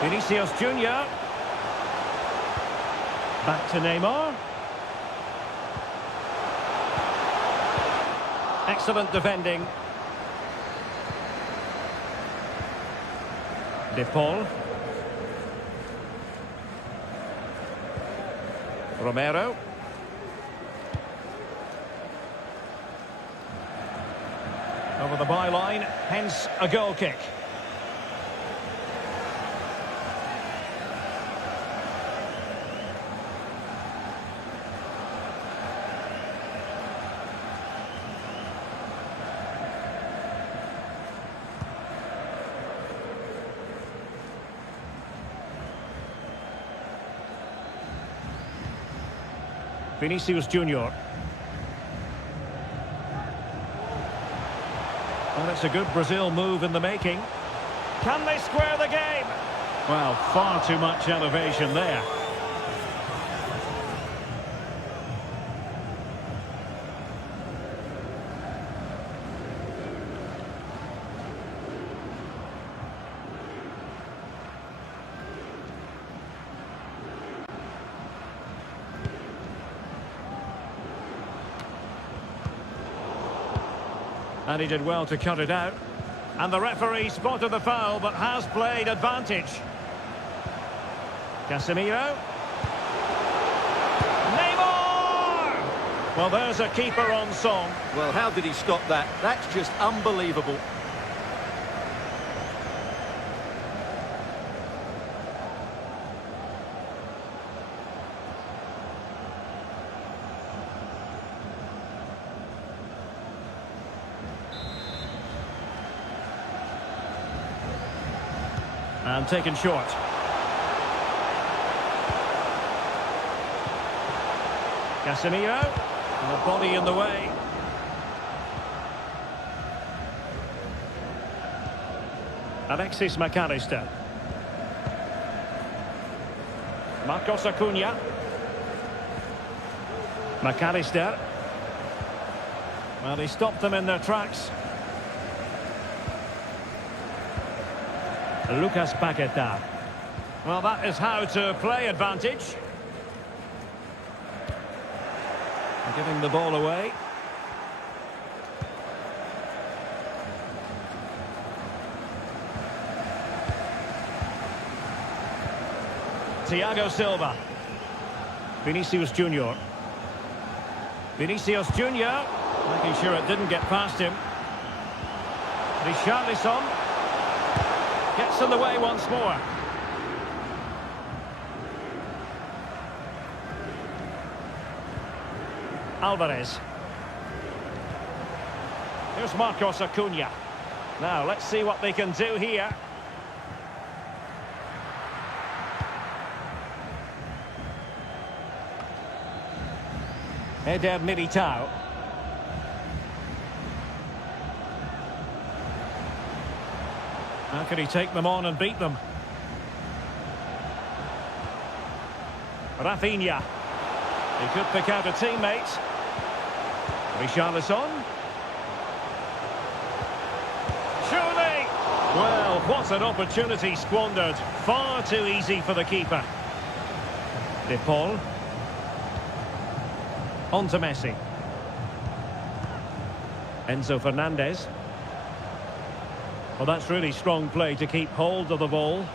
Vinicius Junior. Back to Neymar. Excellent defending. De Paul. Romero. Over the byline, hence a goal kick. Vinicius Junior. Well, it's a good Brazil move in the making. Can they square the game? Well, far too much elevation there. And he did well to cut it out. And the referee spotted the foul, but has played advantage. Casemiro. Neymar! Well, there's a keeper on song. Well, how did he stop that? That's just unbelievable. And taken short. Casemiro. And the body in the way. Alexis McAllister. Marcos Acuna. McAllister. Well, he stopped them in their tracks. Lucas Paqueta. Well, that is how to play advantage. Giving the ball away. Thiago Silva. Vinicius Junior. Vinicius Junior. Making sure it didn't get past him. Richarlison. Gets in the way once more. Alvarez. Here's Marcos Acuna. Now, let's see what they can do here. Eder Militao. How can he take them on and beat them? Rafinha. He could pick out a teammate. Richarlison. Surely! Well, what an opportunity squandered. Far too easy for the keeper. De Paul. On to Messi. Enzo Fernandez. Well, that's really strong play to keep hold of the ball.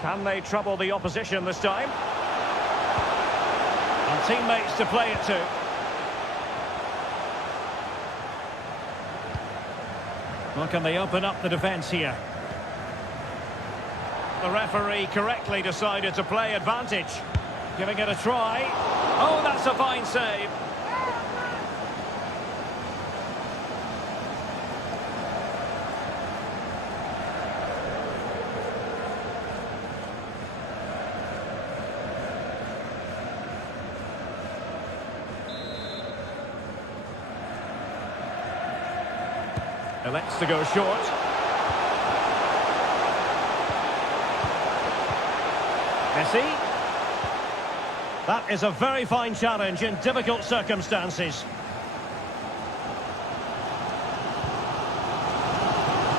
Can they trouble the opposition this time? And teammates to play it to. Well, can they open up the defence here? The referee correctly decided to play advantage. Giving it a try. Oh, that's a fine save. Elects to go short. Messi. That is a very fine challenge in difficult circumstances.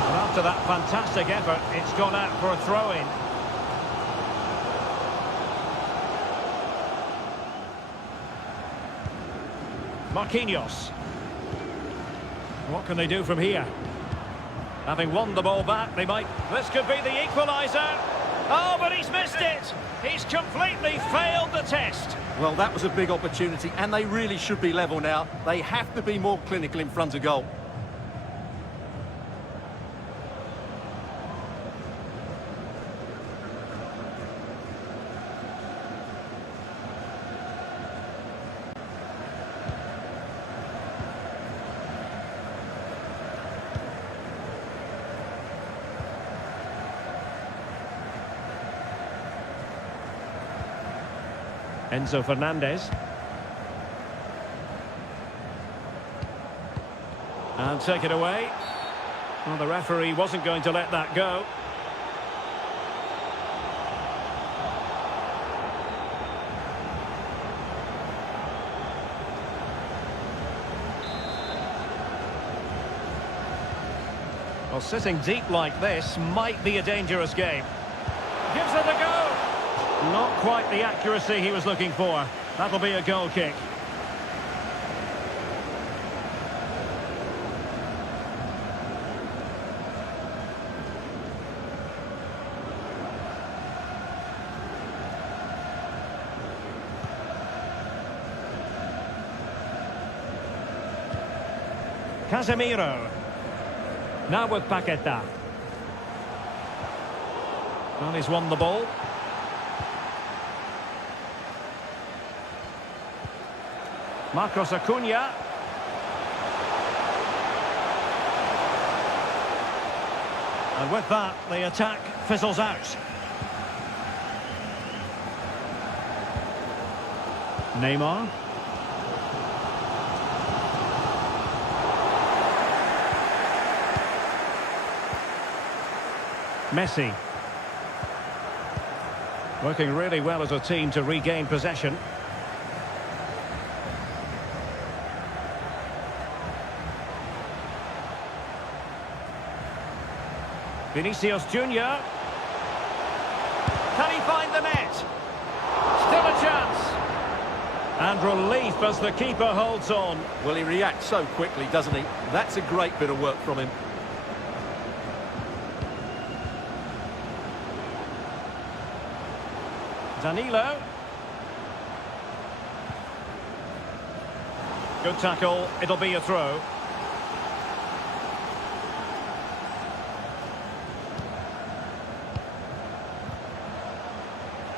And after that fantastic effort, it's gone out for a throw-in. Marquinhos. What can they do from here? Having won the ball back, they might... This could be the equaliser. Oh, but he's missed it. He's completely failed the test. Well, that was a big opportunity, and they really should be level now. They have to be more clinical in front of goal. Enzo Fernandez. And take it away. Well, the referee wasn't going to let that go. Well, sitting deep like this might be a dangerous game. Gives it a go. Not quite the accuracy he was looking for. That'll be a goal kick. Casemiro. Now with Paqueta. Well, he's won the ball. Marcos Acuna. And with that, the attack fizzles out. Neymar. Messi. Working really well as a team to regain possession. Vinicius Junior. Can he find the net? Still a chance. And relief as the keeper holds on. Well, he reacts so quickly, doesn't he? That's a great bit of work from him. Danilo. Good tackle. It'll be a throw.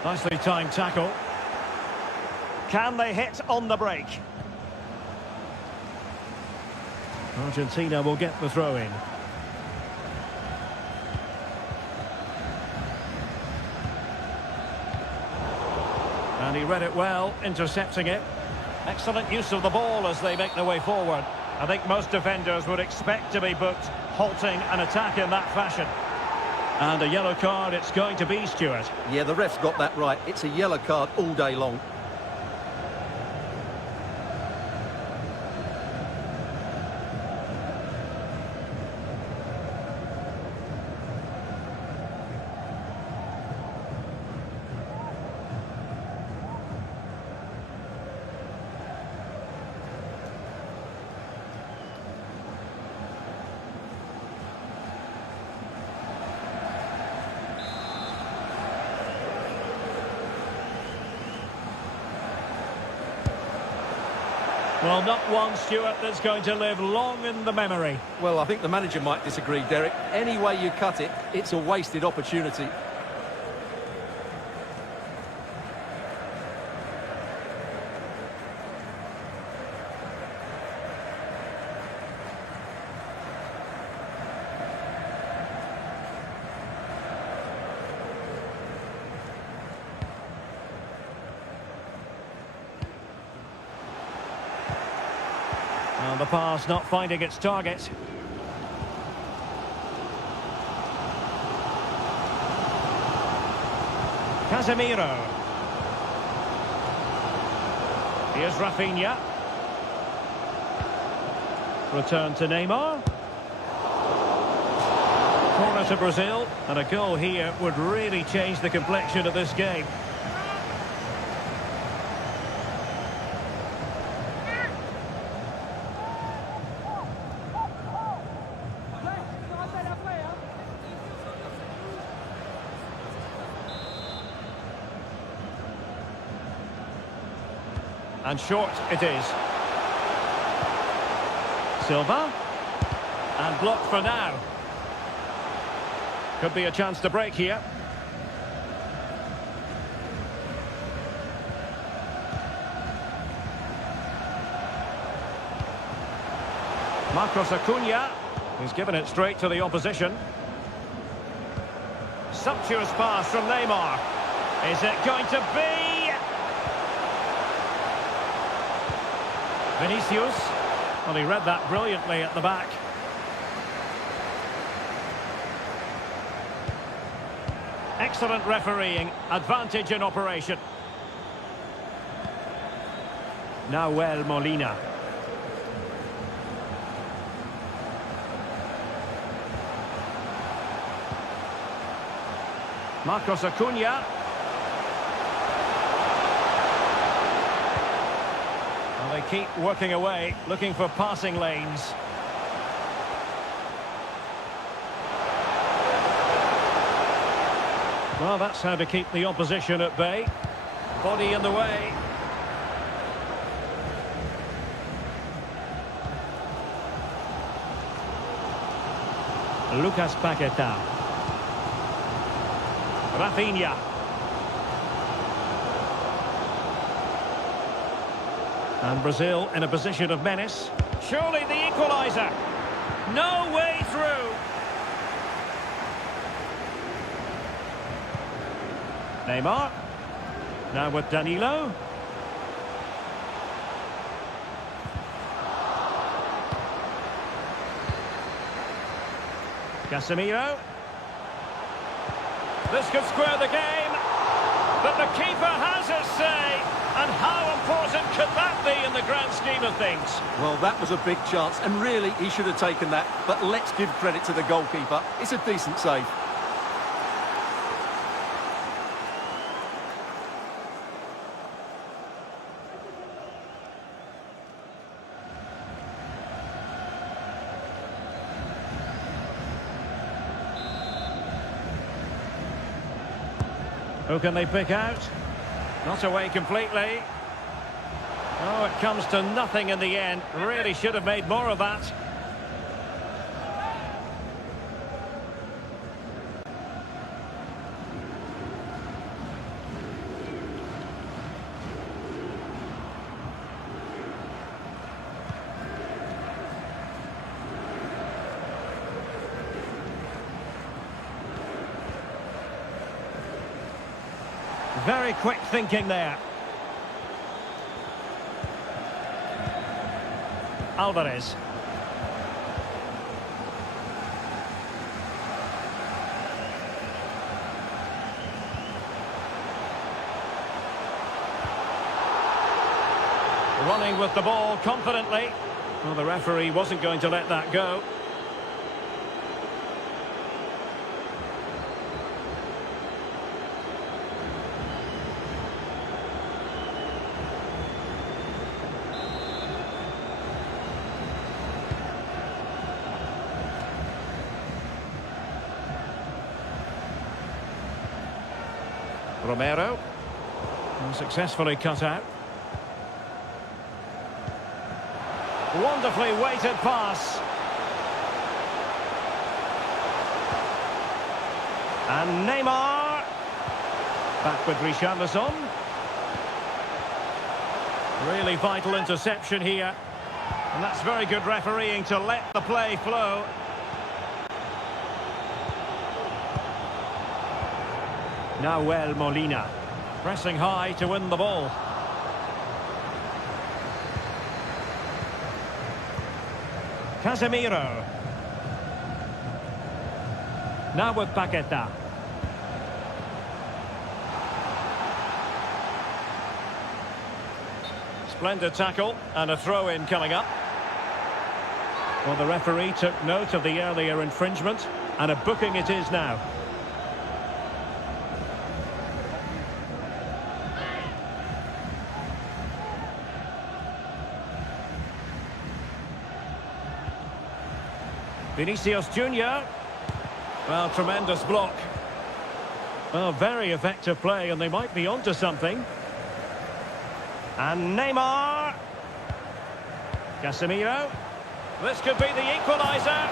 Nicely timed tackle. Can they hit on the break? Argentina will get the throw in. And he read it well, intercepting it. Excellent use of the ball as they make their way forward. I think most defenders would expect to be booked, halting an attack in that fashion. And a yellow card it's going to be, Stuart. Yeah, the ref's got that right. It's a yellow card all day long. Well, not one, Stuart, that's going to live long in the memory. Well, I think the manager might disagree, Derek. Any way you cut it, it's a wasted opportunity. And the pass not finding its target. Casemiro. Here's Rafinha. Return to Neymar. Corner to Brazil, and a goal here would really change the complexion of this game. And short it is. Silva. And blocked for now. Could be a chance to break here. Marcos Acuna. He's given it straight to the opposition. Sumptuous pass from Neymar. Is it going to be? Vinicius. Well, he read that brilliantly at the back. Excellent refereeing. Advantage in operation. Nahuel Molina. Marcos Acuna. Well, they keep working away, looking for passing lanes. Well, that's how to keep the opposition at bay. Body in the way. Lucas Paquetá. Rafinha. And Brazil in a position of menace. Surely the equaliser. No way through. Neymar. Now with Danilo. Casemiro. This could square the game. But the keeper has his say. And how important could that be in the grand scheme of things? Well, that was a big chance, and really, he should have taken that. But let's give credit to the goalkeeper. It's a decent save. Who can they pick out? Not away completely. Oh, it comes to nothing in the end. Really should have made more of that. Very quick thinking there. Alvarez. Running with the ball confidently. Well, the referee wasn't going to let that go. Romero. Successfully cut out. Wonderfully weighted pass. And Neymar. Back with Richarlison. Really vital interception here. And that's very good refereeing to let the play flow. Nahuel Molina. Pressing high to win the ball. Casemiro. Now with Paquetá. Splendid tackle and a throw-in coming up. Well, the referee took note of the earlier infringement, and a booking it is now. Vinicius Junior. Well, tremendous block. Well, very effective play, and they might be onto something. And Neymar. Casemiro. This could be the equaliser.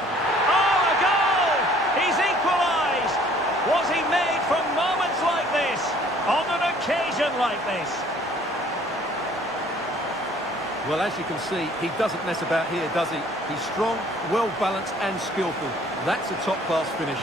Oh, a goal! He's equalised! Was he made from moments like this? On an occasion like this? Well, as you can see, he doesn't mess about here, does he? He's strong, well-balanced and skillful. That's a top-class finish.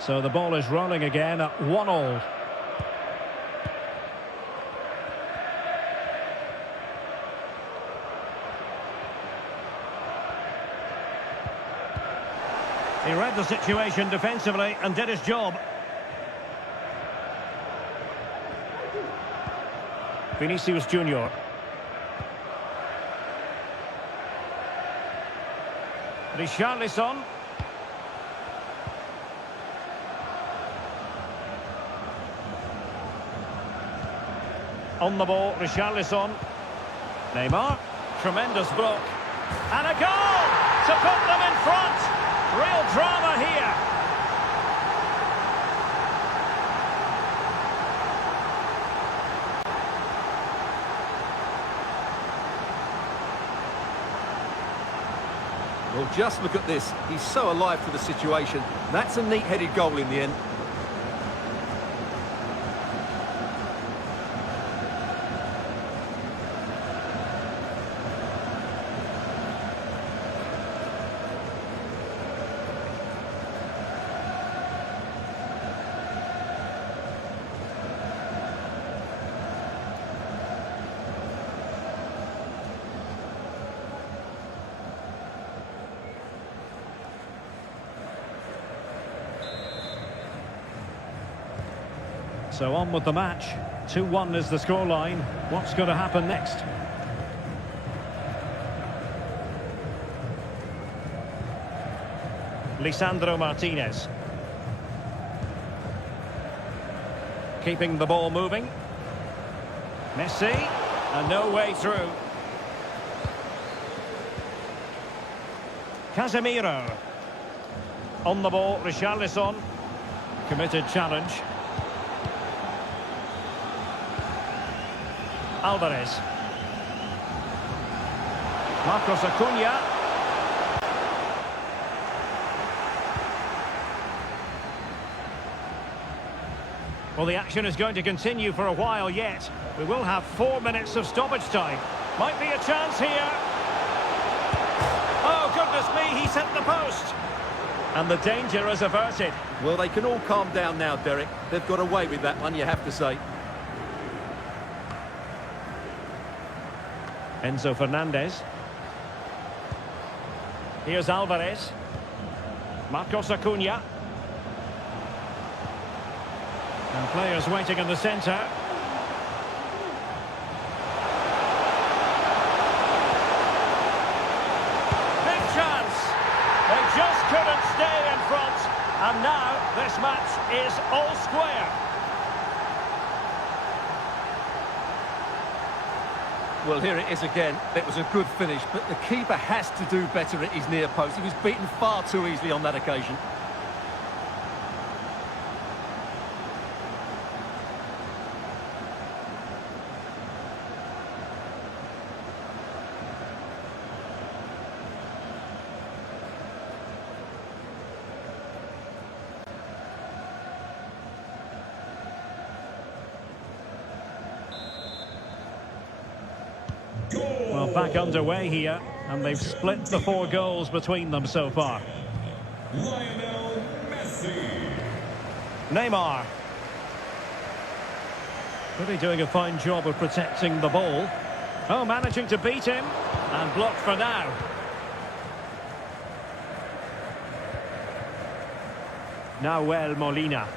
So the ball is rolling again at 1-1. He read the situation defensively and did his job. Vinicius Junior. Richarlison. On the ball, Richarlison. Neymar. Tremendous block. And a goal to put them in front. Real drama here. Well, just look at this. He's so alive to the situation. That's a neat-headed goal in the end. So on with the match. 2-1 is the scoreline. What's going to happen next? Lisandro Martinez. Keeping the ball moving. Messi. And no way through. Casemiro. On the ball, Richarlison. Committed challenge. Alvarez. Marcos Acuna. Well, the action is going to continue for a while yet. We will have 4 minutes of stoppage time. Might be a chance here. Oh, goodness me, he's hit the post. And the danger is averted. Well, they can all calm down now, Derek. They've got away with that one, you have to say. Enzo Fernandez. Here's Alvarez. Marcos Acuna. And players waiting in the centre. Big chance. They just couldn't stay in front. And now this match is all square. Well, here it is again. It was a good finish, but the keeper has to do better at his near post. He was beaten far too easily on that occasion. Well, back underway here, and they've split the 4 goals between them so far. Lionel Messi. Neymar. Really doing a fine job of protecting the ball. Oh, managing to beat him. And blocked for now. Nahuel Molina.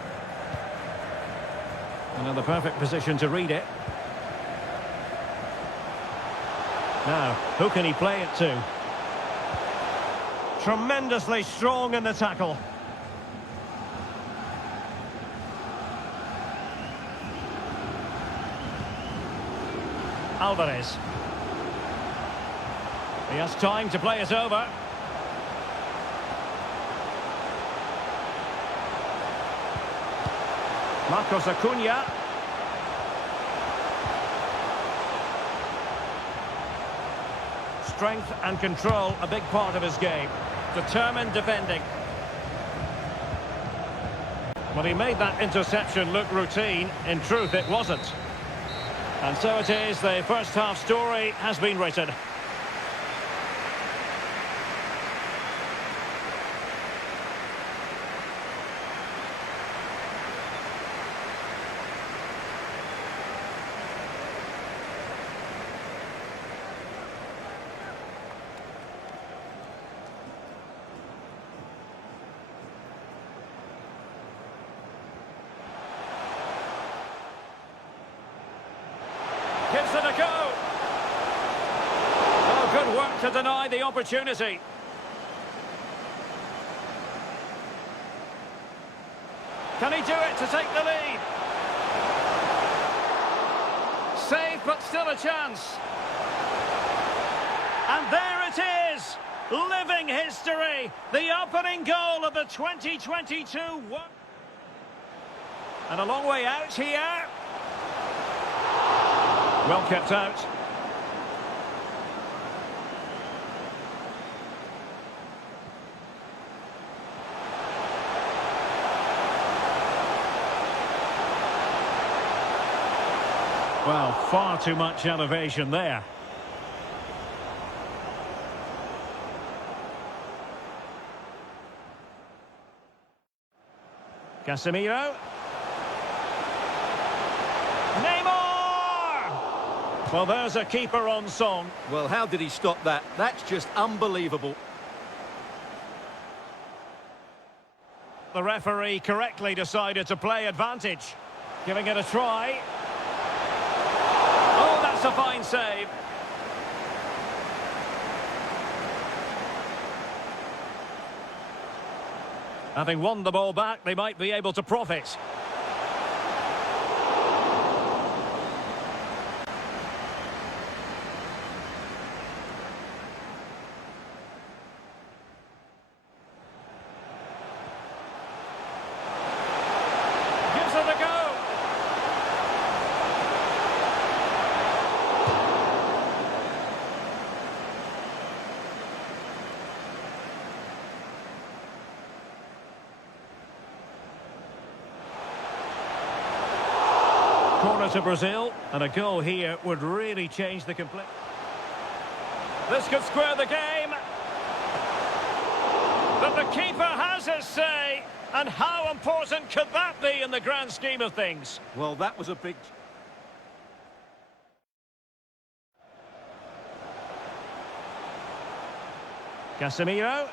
Another perfect position to read it. Now, who can he play it to? Tremendously strong in the tackle. Alvarez. He has time to play it over. Marcos Acuna. Strength and control, a big part of his game. Determined defending. Well, he made that interception look routine. In truth, it wasn't. And so it is, the first half story has been written. Gives it a go. Oh, good work to deny the opportunity. Can he do it to take the lead? Save, but still a chance. And there it is. Living history. The opening goal of the 2022 World. And a long way out here. Well kept out. Well, far too much elevation there. Casemiro. Neymar! Well, there's a keeper on song. Well, how did he stop that? That's just unbelievable. The referee correctly decided to play advantage. Giving it a try. Oh, that's a fine save. Having won the ball back, they might be able to profit. Gives it a go. Corner to Brazil, and a goal here would really change the complete. This could square the game. But the keeper has his say, and how important could that be in the grand scheme of things? Well, that was a big... Casemiro.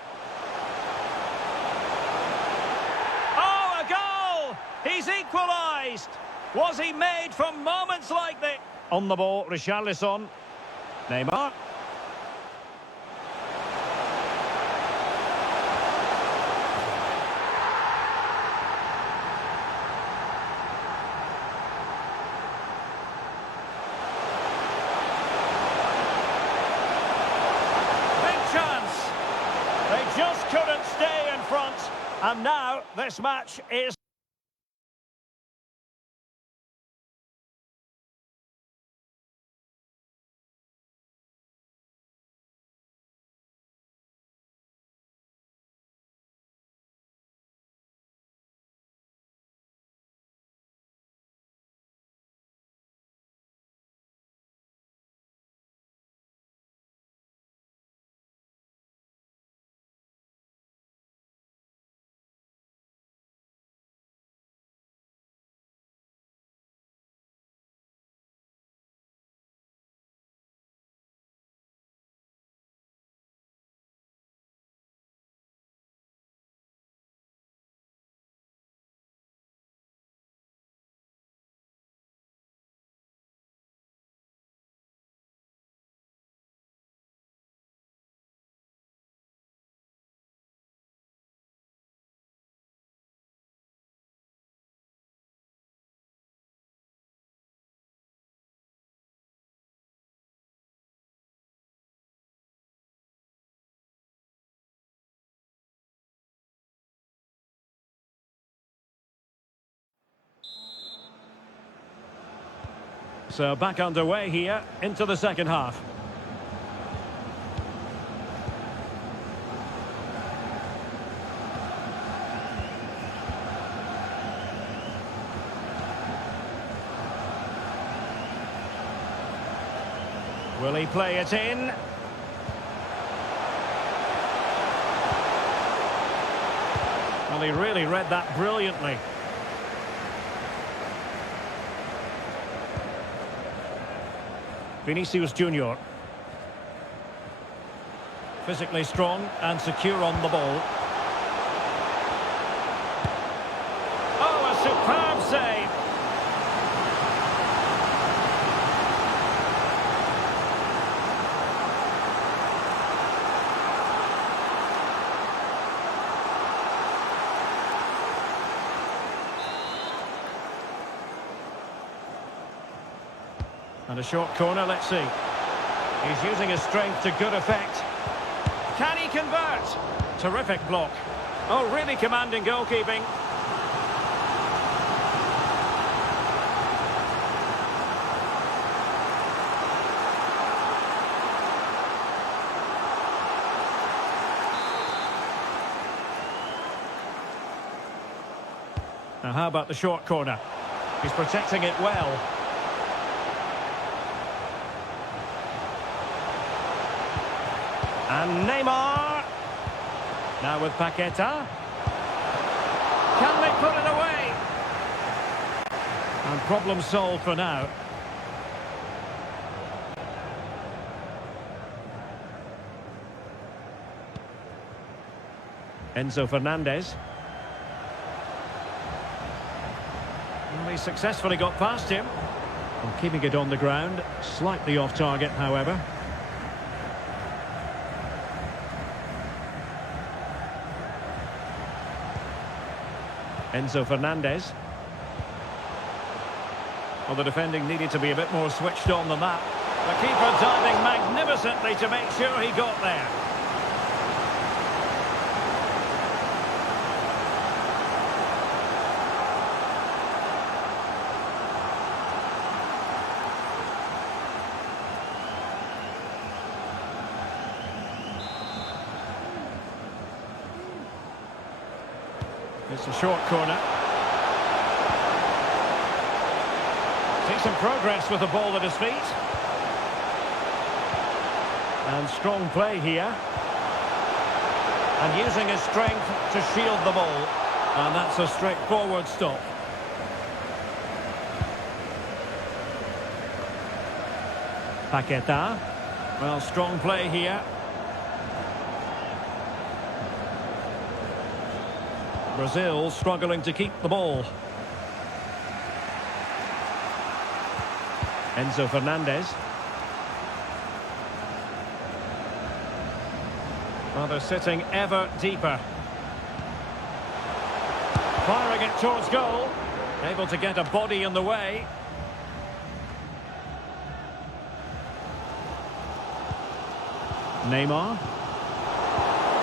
Oh, a goal! He's equalised! Was he made from moments like this? On the ball, Richarlison. Neymar. Big chance. They just couldn't stay in front. And now this match is... So back underway here into the second half. Will he play it in? Well, he really read that brilliantly. Vinicius Junior. Physically strong and secure on the ball. Oh, a superb save! And a short corner, let's see. He's using his strength to good effect. Can he convert? Terrific block. Oh, really commanding goalkeeping. Now, how about the short corner? He's protecting it well. And Neymar. Now with Paqueta. Can they put it away? And problem solved for now. Enzo Fernandez. Well, he successfully got past him. Well, keeping it on the ground. Slightly off target, however. Enzo Fernandez. Well, the defending needed to be a bit more switched on than that. The keeper diving magnificently to make sure he got there. It's a short corner. See some progress with the ball at his feet. And strong play here. And using his strength to shield the ball. And that's a straightforward stop. Paqueta. Well, strong play here. Brazil struggling to keep the ball. Enzo Fernandez. Well, they're sitting ever deeper. Firing it towards goal. Able to get a body in the way. Neymar.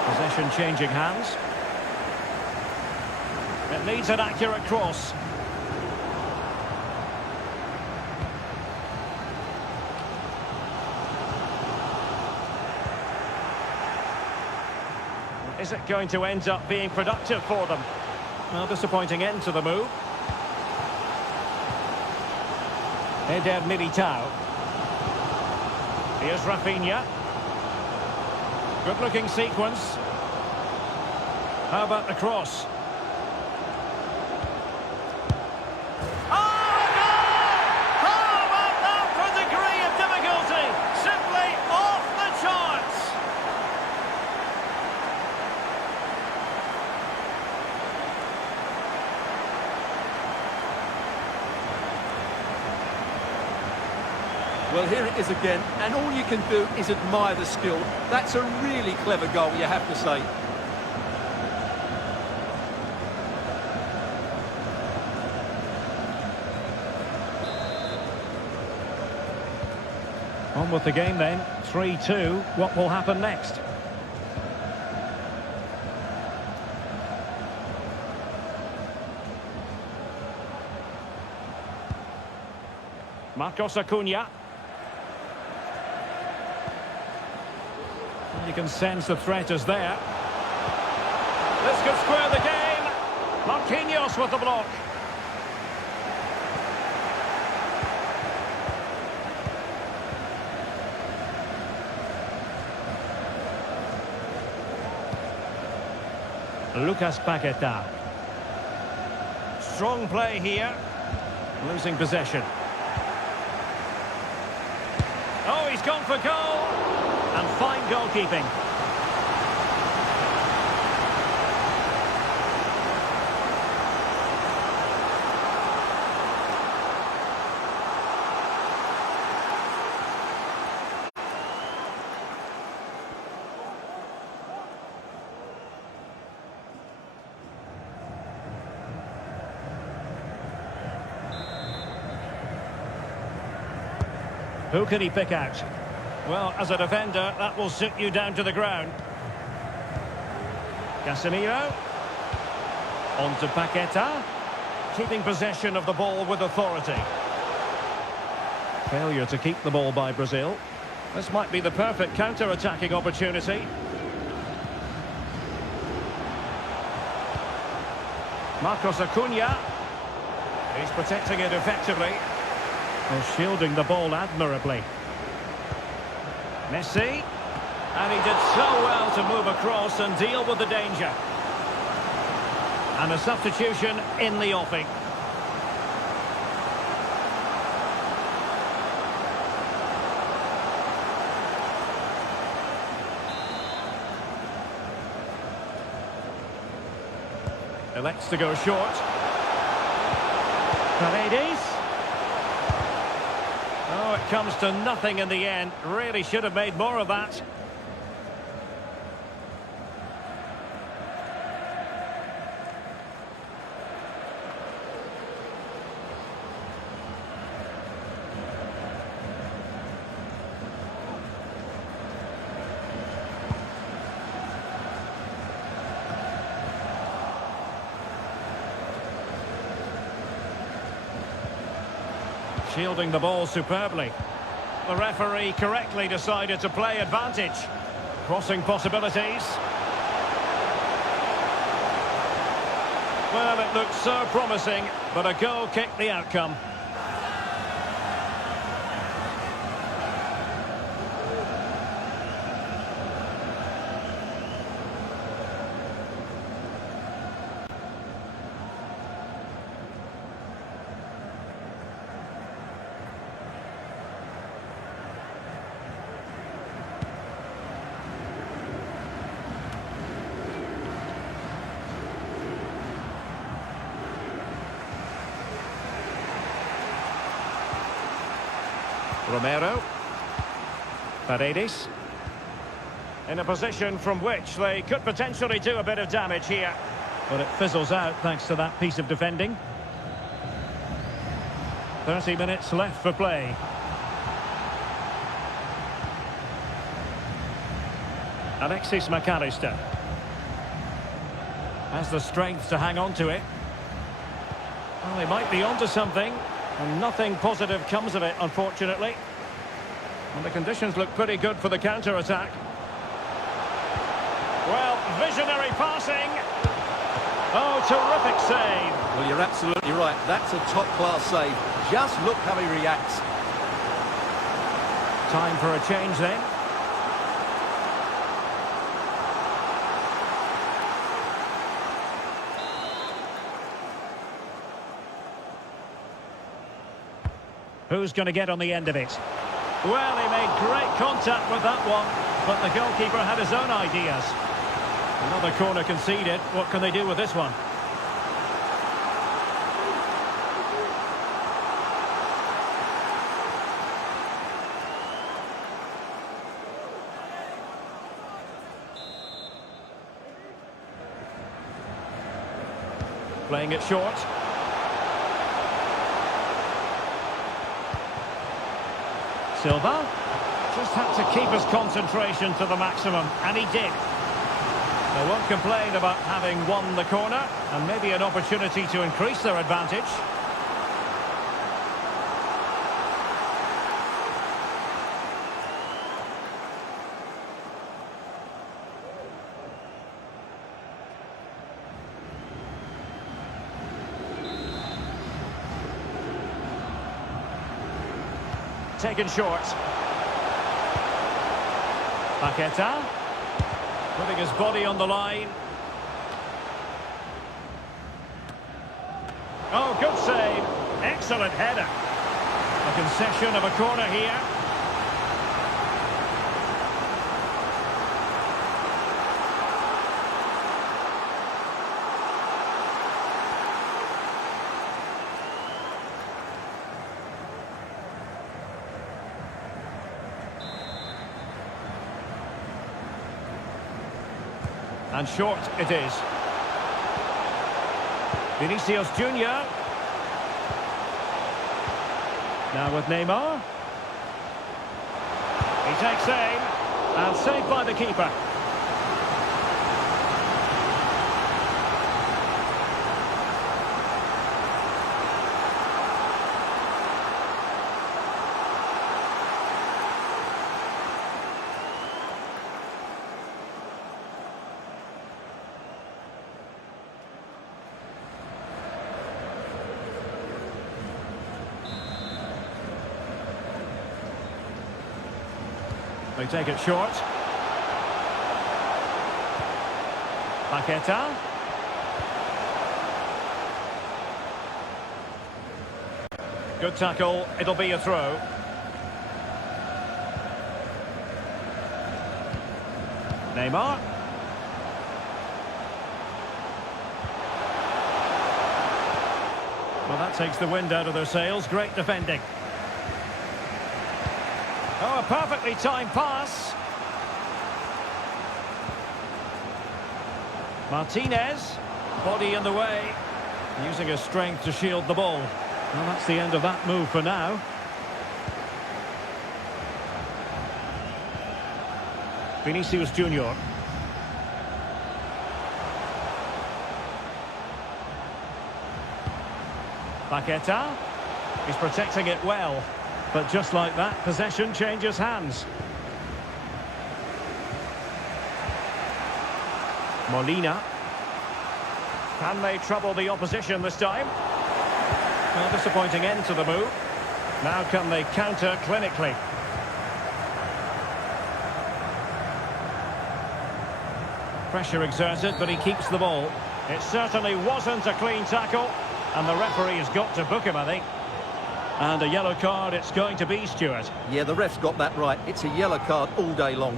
Possession changing hands. It needs an accurate cross. Is it going to end up being productive for them? Well, disappointing end to the move. Eder Militao. Here's Rafinha. Good-looking sequence. How about the cross? Well, here it is again, and all you can do is admire the skill. That's a really clever goal, you have to say. On with the game then, 3-2. What will happen next? Marcos Acuna. You can sense the threat is there. This could square the game. Marquinhos with the block. Lucas Paqueta. Strong play here. Losing possession. Oh, he's gone for goal. And fine goalkeeping. Who can he pick out? Well, as a defender, that will sit you down to the ground. Casemiro. On to Paqueta. Keeping possession of the ball with authority. Failure to keep the ball by Brazil. This might be the perfect counter-attacking opportunity. Marcos Acuna. He's protecting it effectively. Well, shielding the ball admirably. Messi. And he did so well to move across and deal with the danger. And a substitution in the offing. Elects to go short. Paredes. Oh, it comes to nothing in the end. Really should have made more of that. Shielding the ball superbly. The referee correctly decided to play advantage. Crossing possibilities. Well, it looked so promising, but a goal kicked the outcome. Romero. Paredes. In a position from which they could potentially do a bit of damage here. But it fizzles out thanks to that piece of defending. 30 minutes left for play. Alexis McAllister has the strength to hang on to it. Well, they might be onto something. And nothing positive comes of it, unfortunately. And the conditions look pretty good for the counter-attack. Well, visionary passing. Oh, terrific save. Well, you're absolutely right. That's a top-class save. Just look how he reacts. Time for a change then. Who's going to get on the end of it? Well, he made great contact with that one, but the goalkeeper had his own ideas. Another corner conceded. What can they do with this one? Playing it short. Silva just had to keep his concentration to the maximum, and he did. They won't complain about having won the corner, and maybe an opportunity to increase their advantage. taken short. Paqueta. Putting his body on the line. Oh, good save. Excellent header. A concession of a corner here. And short it is. Vinicius Junior. Now with Neymar. He takes aim. And saved by the keeper. They take it short. Paqueta. Good tackle. It'll be a throw. Neymar. Well, that takes the wind out of their sails. Great defending. Oh, a perfectly timed pass. Martinez, body in the way, using his strength to shield the ball. Well, that's the end of that move for now. Vinicius Junior. Paqueta. He's protecting it well. But just like that, possession changes hands. Molina. Can they trouble the opposition this time? Well, disappointing end to the move. Now can they counter clinically? Pressure exerted, but he keeps the ball. It certainly wasn't a clean tackle, and the referee has got to book him, I think. And a yellow card it's going to be, Stuart. Yeah, the ref's got that right. It's a yellow card all day long.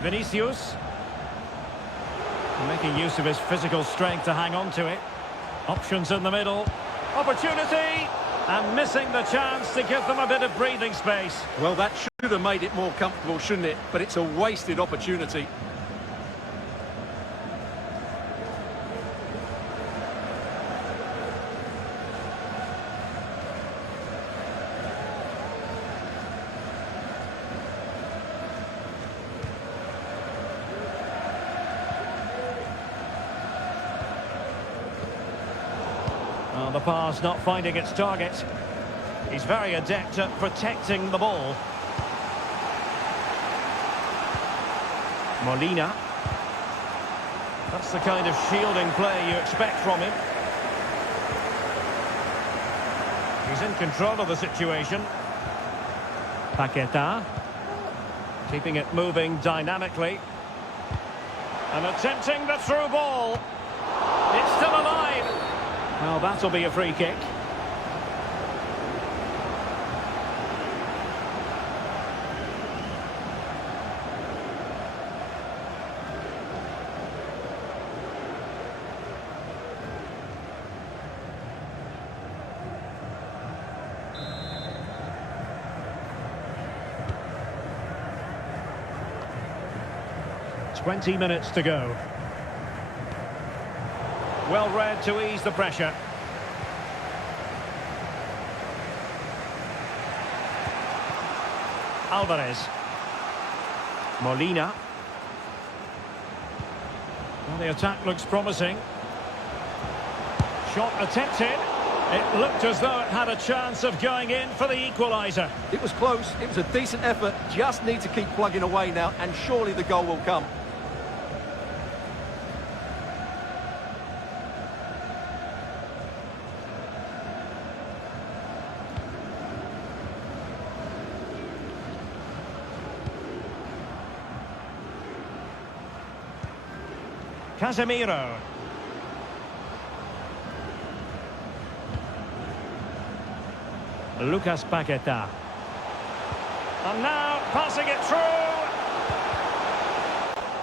Vinicius. Making use of his physical strength to hang on to it. Options in the middle. Opportunity, and missing the chance to give them a bit of breathing space. Well, that should have made it more comfortable, shouldn't it? But it's a wasted opportunity. Well, the pass not finding its target. He's very adept at protecting the ball. Molina. That's the kind of shielding play you expect from him. He's in control of the situation. Paqueta. Keeping it moving dynamically. And attempting the through ball. It's still alive. Well, that'll be a free kick. "20 minutes to go. Well read to ease the pressure. Alvarez. Molina. Well, the attack looks promising. Shot attempted. It looked as though it had a chance of going in for the equaliser. It was close, it was a decent effort, just need to keep plugging away now, and surely the goal will come. Casemiro. Lucas Paqueta. And now passing it through.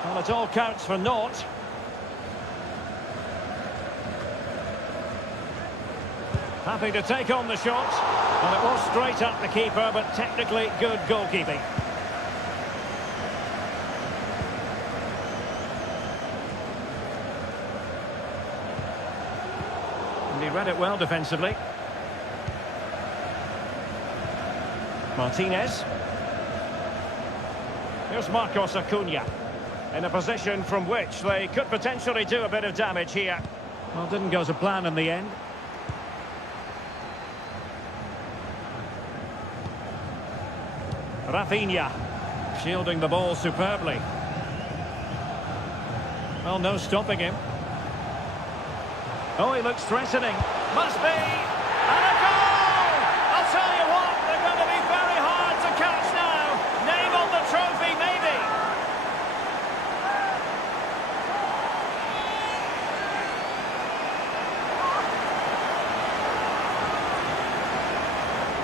Well, it all counts for naught. Happy to take on the shot. And it was straight at the keeper, but technically good goalkeeping. And he read it well defensively. Martinez. Here's Marcos Acuna. In a position from which they could potentially do a bit of damage here. Well, didn't go to plan in the end. Rafinha. Shielding the ball superbly. Well, no stopping him. Oh, he looks threatening. Must be. And a goal! I'll tell you what, they're going to be very hard to catch now. Name on the trophy, maybe.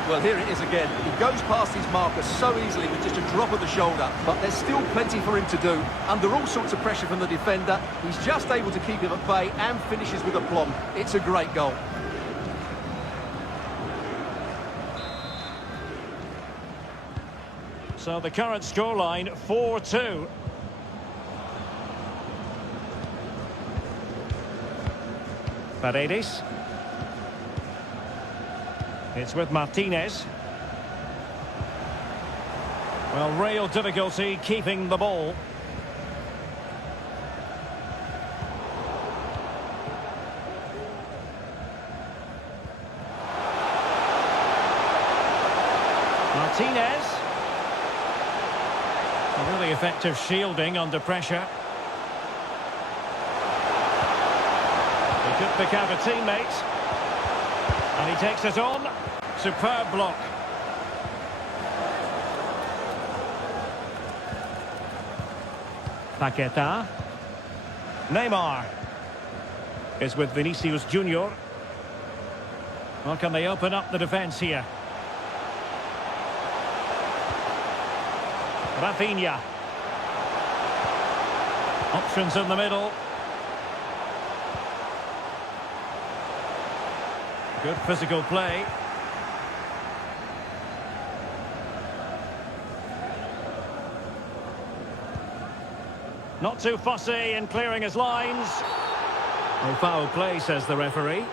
Well, here it is again. He goes past his marker so easily with just a drop of the shoulder, but there's still plenty for him to do. Under all sorts of pressure from the defender, he's just able to keep him at bay and finishes with aplomb. It's a great goal. So the current scoreline, 4-2. Paredes. It's with Martinez. Well, real difficulty keeping the ball. Martinez. A really effective shielding under pressure. He could pick out a teammate. And he takes it on. Superb block. Paqueta. Neymar is with Vinicius Junior. Well, can they open up the defence here? Rafinha. Options in the middle. Good physical play. Not too fussy in clearing his lines. No foul play, says the referee.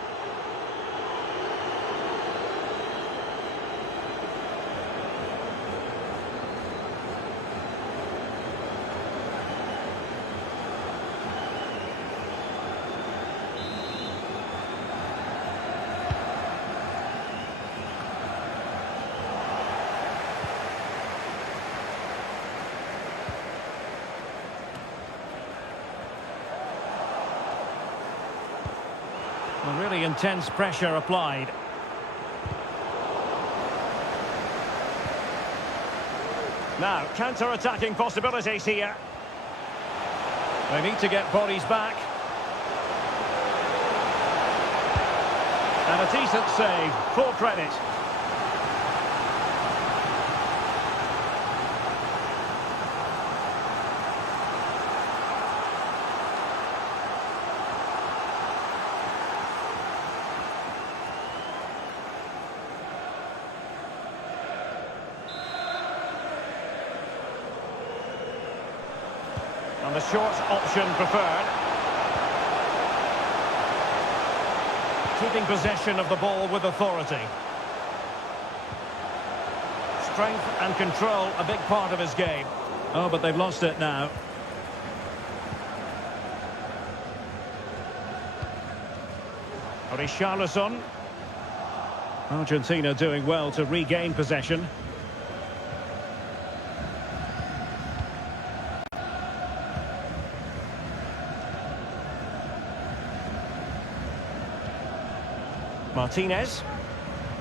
Well, really intense pressure applied. Now, counter-attacking possibilities here. They need to get bodies back. And a decent save, full credit. And the short option preferred. Keeping possession of the ball with authority. Strength and control, a big part of his game. Oh, but they've lost it now. Richarlison. Argentina doing well to regain possession. Martinez,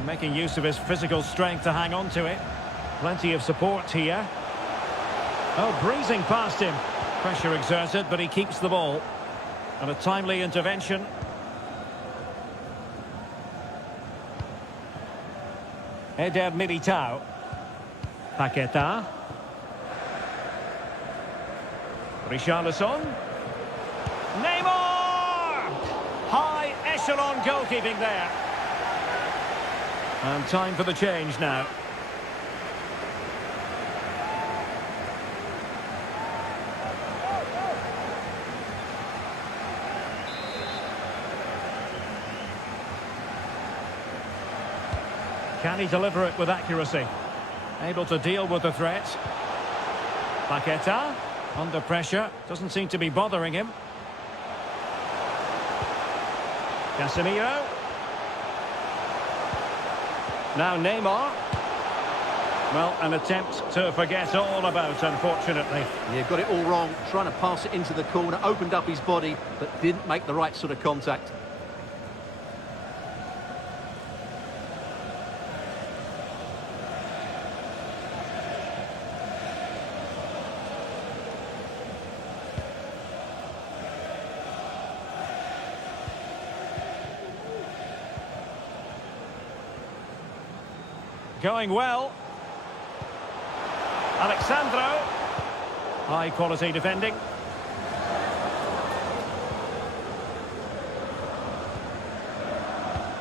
making use of his physical strength to hang on to it. Plenty of support here. Oh, breezing past him. Pressure exerted, but he keeps the ball. And a timely intervention. Eder Militao. Paqueta. Richarlison. Neymar! High echelon goalkeeping there. And time for the change now. Can he deliver it with accuracy? Able to deal with the threat. Paqueta, under pressure, doesn't seem to be bothering him. Casemiro. Now Neymar. Well, an attempt to forget all about, unfortunately. Yeah, got it all wrong. Trying to pass it into the corner, opened up his body, but didn't make the right sort of contact. Going well. Alexandro. High quality defending.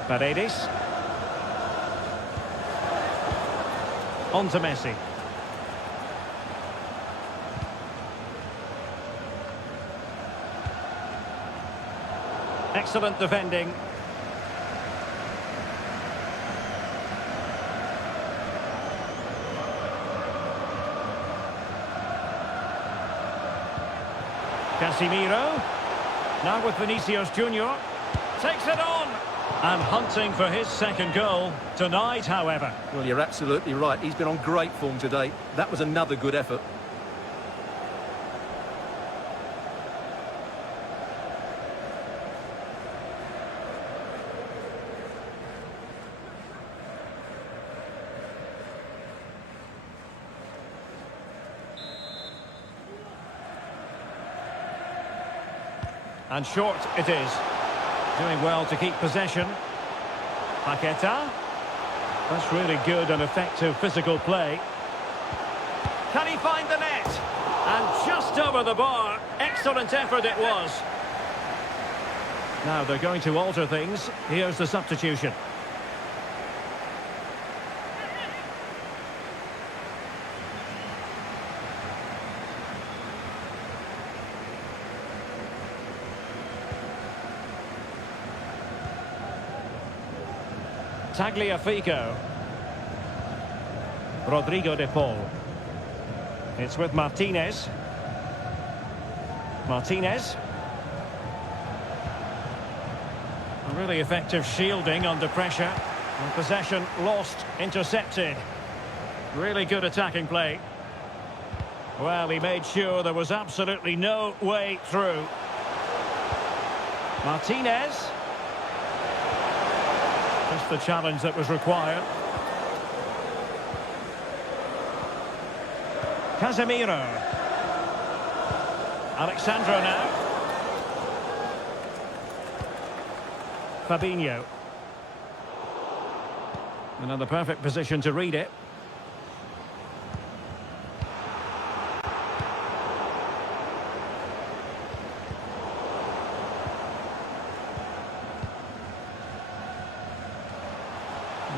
Paredes. On to Messi. Excellent defending. Casemiro, now with Vinicius Junior, takes it on, and hunting for his second goal tonight, however. Well, you're absolutely right. He's been on great form today. That was another good effort. And short it is. Doing well to keep possession. Paqueta. That's really good and effective physical play. Can he find the net? And just over the bar. Excellent effort it was. Now they're going to alter things. Here's the substitution. Tagliafico. Rodrigo de Paul. It's with Martinez. Martinez. A really effective shielding under pressure. And possession lost, intercepted. Really good attacking play. Well, he made sure there was absolutely no way through. Martinez. Just the challenge that was required. Casemiro. Alexandro now. Fabinho. Another perfect position to read it.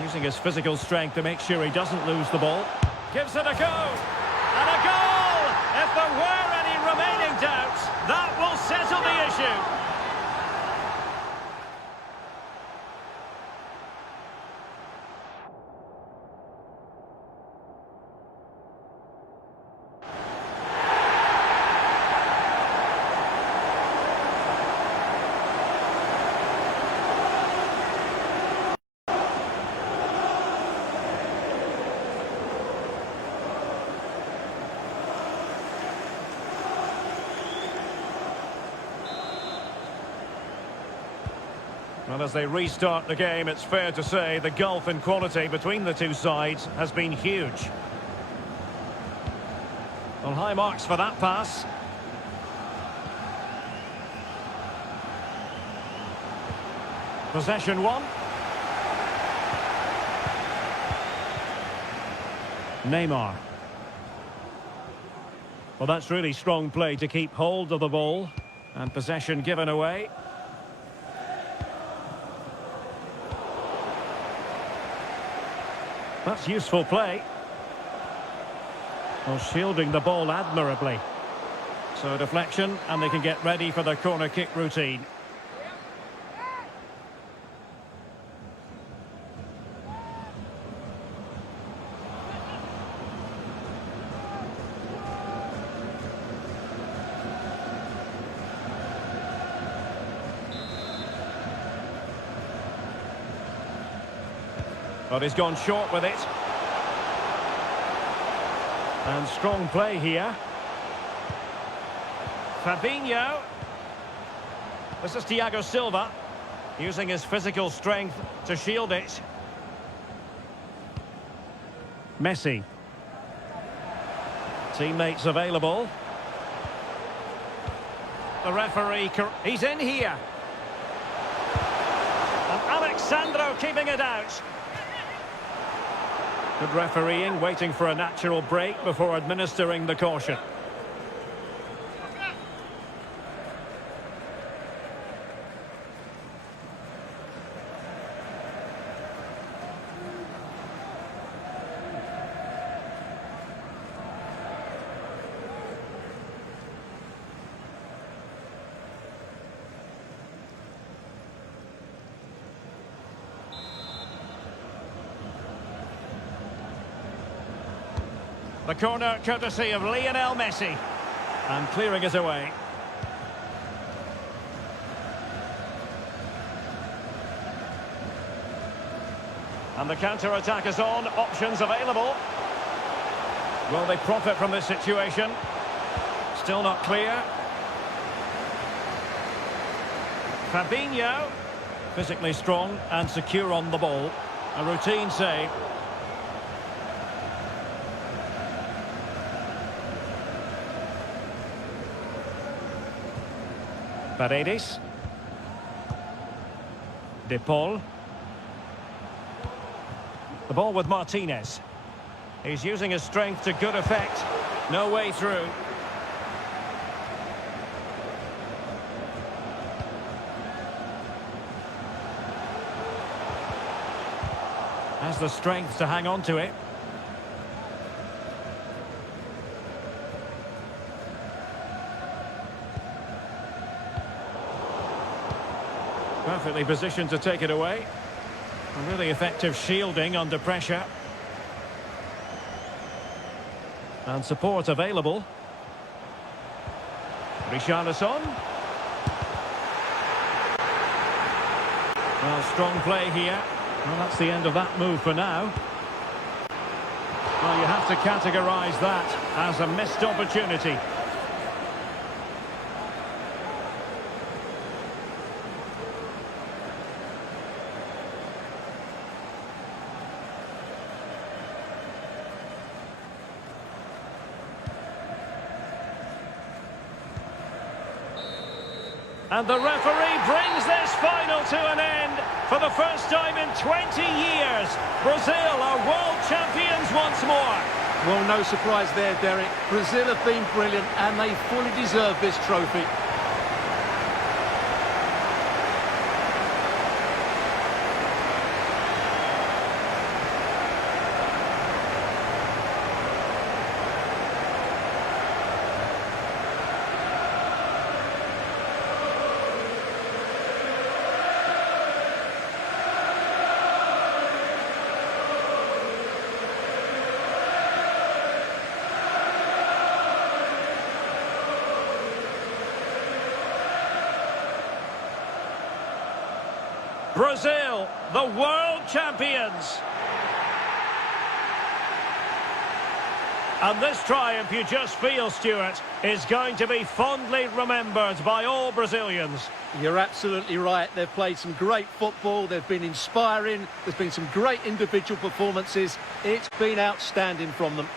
Using his physical strength to make sure he doesn't lose the ball. Gives it a go. And a goal! If there were any remaining doubts, that will settle the issue. Well, as they restart the game, it's fair to say the gulf in quality between the two sides has been huge. Well, high marks for that pass. Possession one. Neymar. Well, that's really strong play to keep hold of the ball. And possession given away. That's useful play. Well, shielding the ball admirably. So deflection, and they can get ready for the corner kick routine. But he's gone short with it. And strong play here. Fabinho. This is Thiago Silva, using his physical strength to shield it. Messi. Teammates available. The referee, he's in here. And Alexandro keeping it out. Good refereeing, waiting for a natural break before administering the caution. The corner courtesy of Lionel Messi. And clearing it away. And the counter-attack is on. Options available. Will they profit from this situation? Still not clear. Fabinho. Physically strong and secure on the ball. A routine save. Paredes. De Paul. The ball with Martinez. He's using his strength to good effect. No way through. Has the strength to hang on to it. Perfectly positioned to take it away. A really effective shielding under pressure. And support available. Richarlison. Well, strong play here. Well, that's the end of that move for now. Well, you have to categorise that as a missed opportunity. And the referee brings this final to an end. For the first time in 20 years, Brazil are world champions once more. Well, no surprise there, Derek. Brazil have been brilliant and they fully deserve this trophy. Brazil, the world champions. And this triumph, you just feel, Stuart, is going to be fondly remembered by all Brazilians. You're absolutely right. They've played some great football. They've been inspiring. There's been some great individual performances. It's been outstanding from them.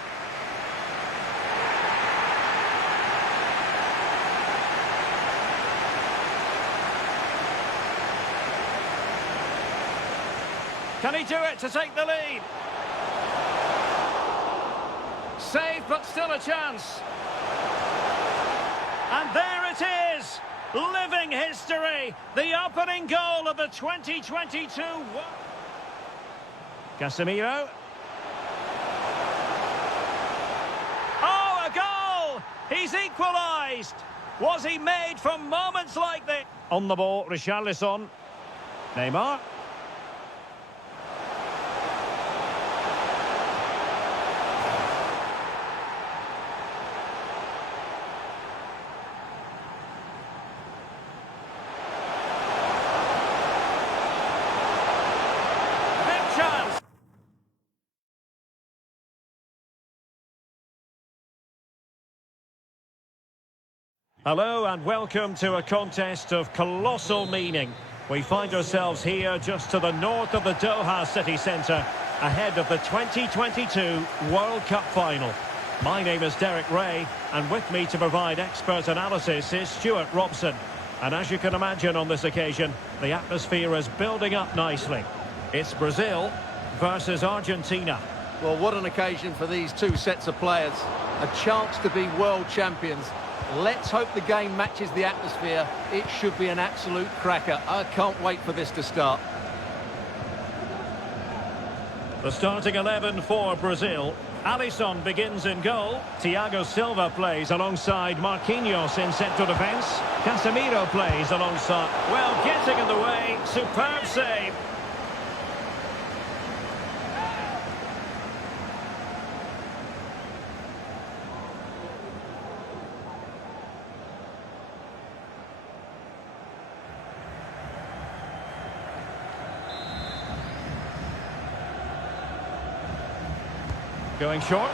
Can he do it to take the lead? Saved, but still a chance. And there it is! Living history! The opening goal of the 2022 Casemiro. Oh, a goal! He's equalised! Was he made from moments like this? On the ball, Richarlison. Neymar. Hello and welcome to a contest of colossal meaning. We find ourselves here just to the north of the Doha city centre, ahead of the 2022 World Cup final. My name is Derek Ray, and with me to provide expert analysis is Stuart Robson. And as you can imagine on this occasion, the atmosphere is building up nicely. It's Brazil versus Argentina. Well, what an occasion for these two sets of players. A chance to be world champions. Let's hope the game matches the atmosphere. It should be an absolute cracker. I can't wait for this to start. The starting 11 for Brazil. Alisson begins in goal. Thiago Silva plays alongside Marquinhos in central defence. Casemiro plays alongside... Well, getting in the way. Superb save. Going short.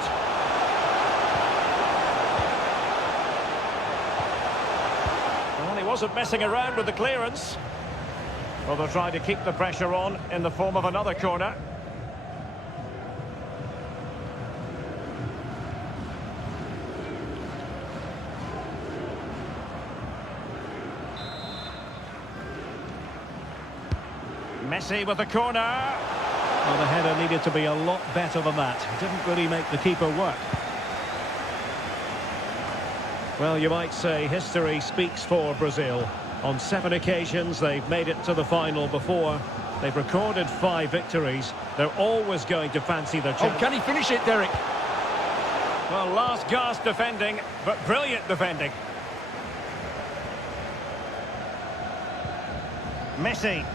Well, he wasn't messing around with the clearance. Well, they'll try to keep the pressure on in the form of another corner. Messi with the corner. Well, the header needed to be a lot better than that. Didn't really make the keeper work. Well, you might say history speaks for Brazil. On 7 occasions, they've made it to the final before. They've recorded 5 victories. They're always going to fancy their chance. Oh, can he finish it, Derek? Well, last gasp defending, but brilliant defending. Messi.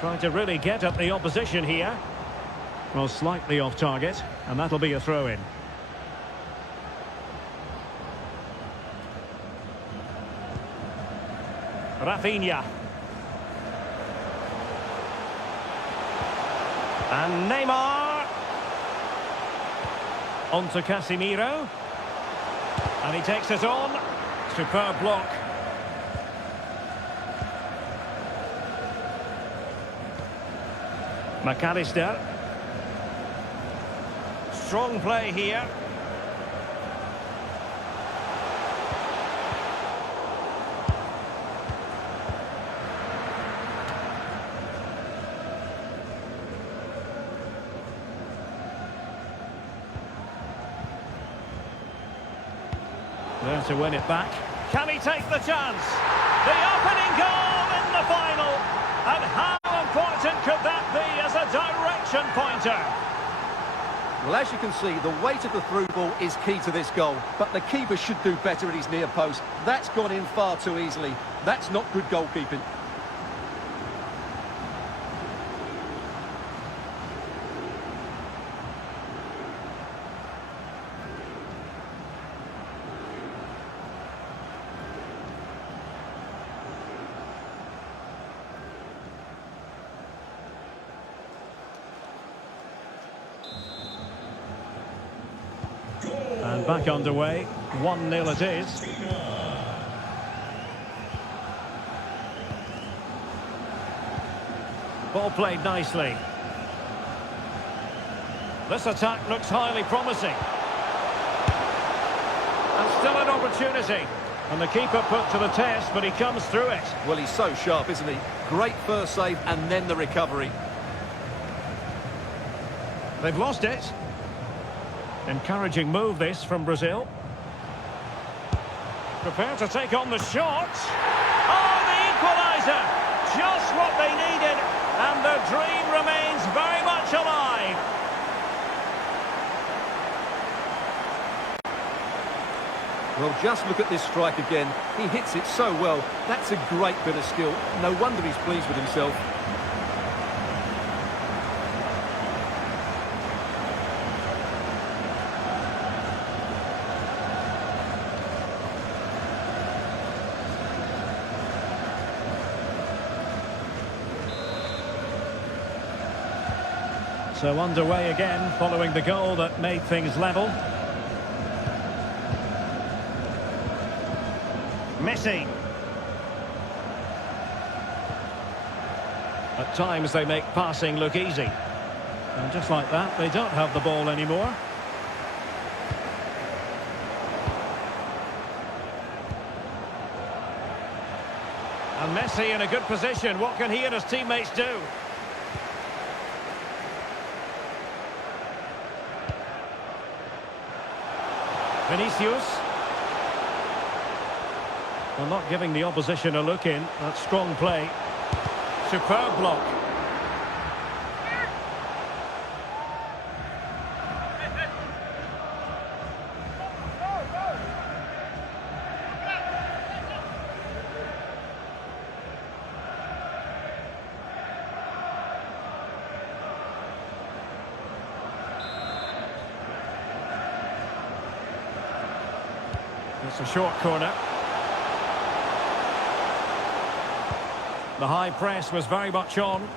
Trying to really get at the opposition here. Well, slightly off target, and that'll be a throw-in. Rafinha. And Neymar. On to Casemiro. And he takes it on. Superb block. McAllister. Strong play here. There to win it back. Can he take the chance? The opening goal in the final. And how important could that be as a direction pointer? Well, as you can see, the weight of the through ball is key to this goal. But the keeper should do better at his near post. That's gone in far too easily. That's not good goalkeeping. And back underway. 1-0 it is. Ball played nicely. This attack looks highly promising. And still an opportunity. And the keeper put to the test, but he comes through it. Well, he's so sharp, isn't he? Great first save and then the recovery. They've lost it. Encouraging move this from Brazil. Prepared to take on the shot. Oh, the equaliser! Just what they needed. And the dream remains very much alive. Well, just look at this strike again. He hits it so well. That's a great bit of skill. No wonder he's pleased with himself. So underway again, following the goal that made things level. Messi. At times they make passing look easy. And just like that, they don't have the ball anymore. And Messi in a good position. What can he and his teammates do? Vinicius. Well, not giving the opposition a look in. That's strong play. Superb block. It's a short corner. The high press was very much on.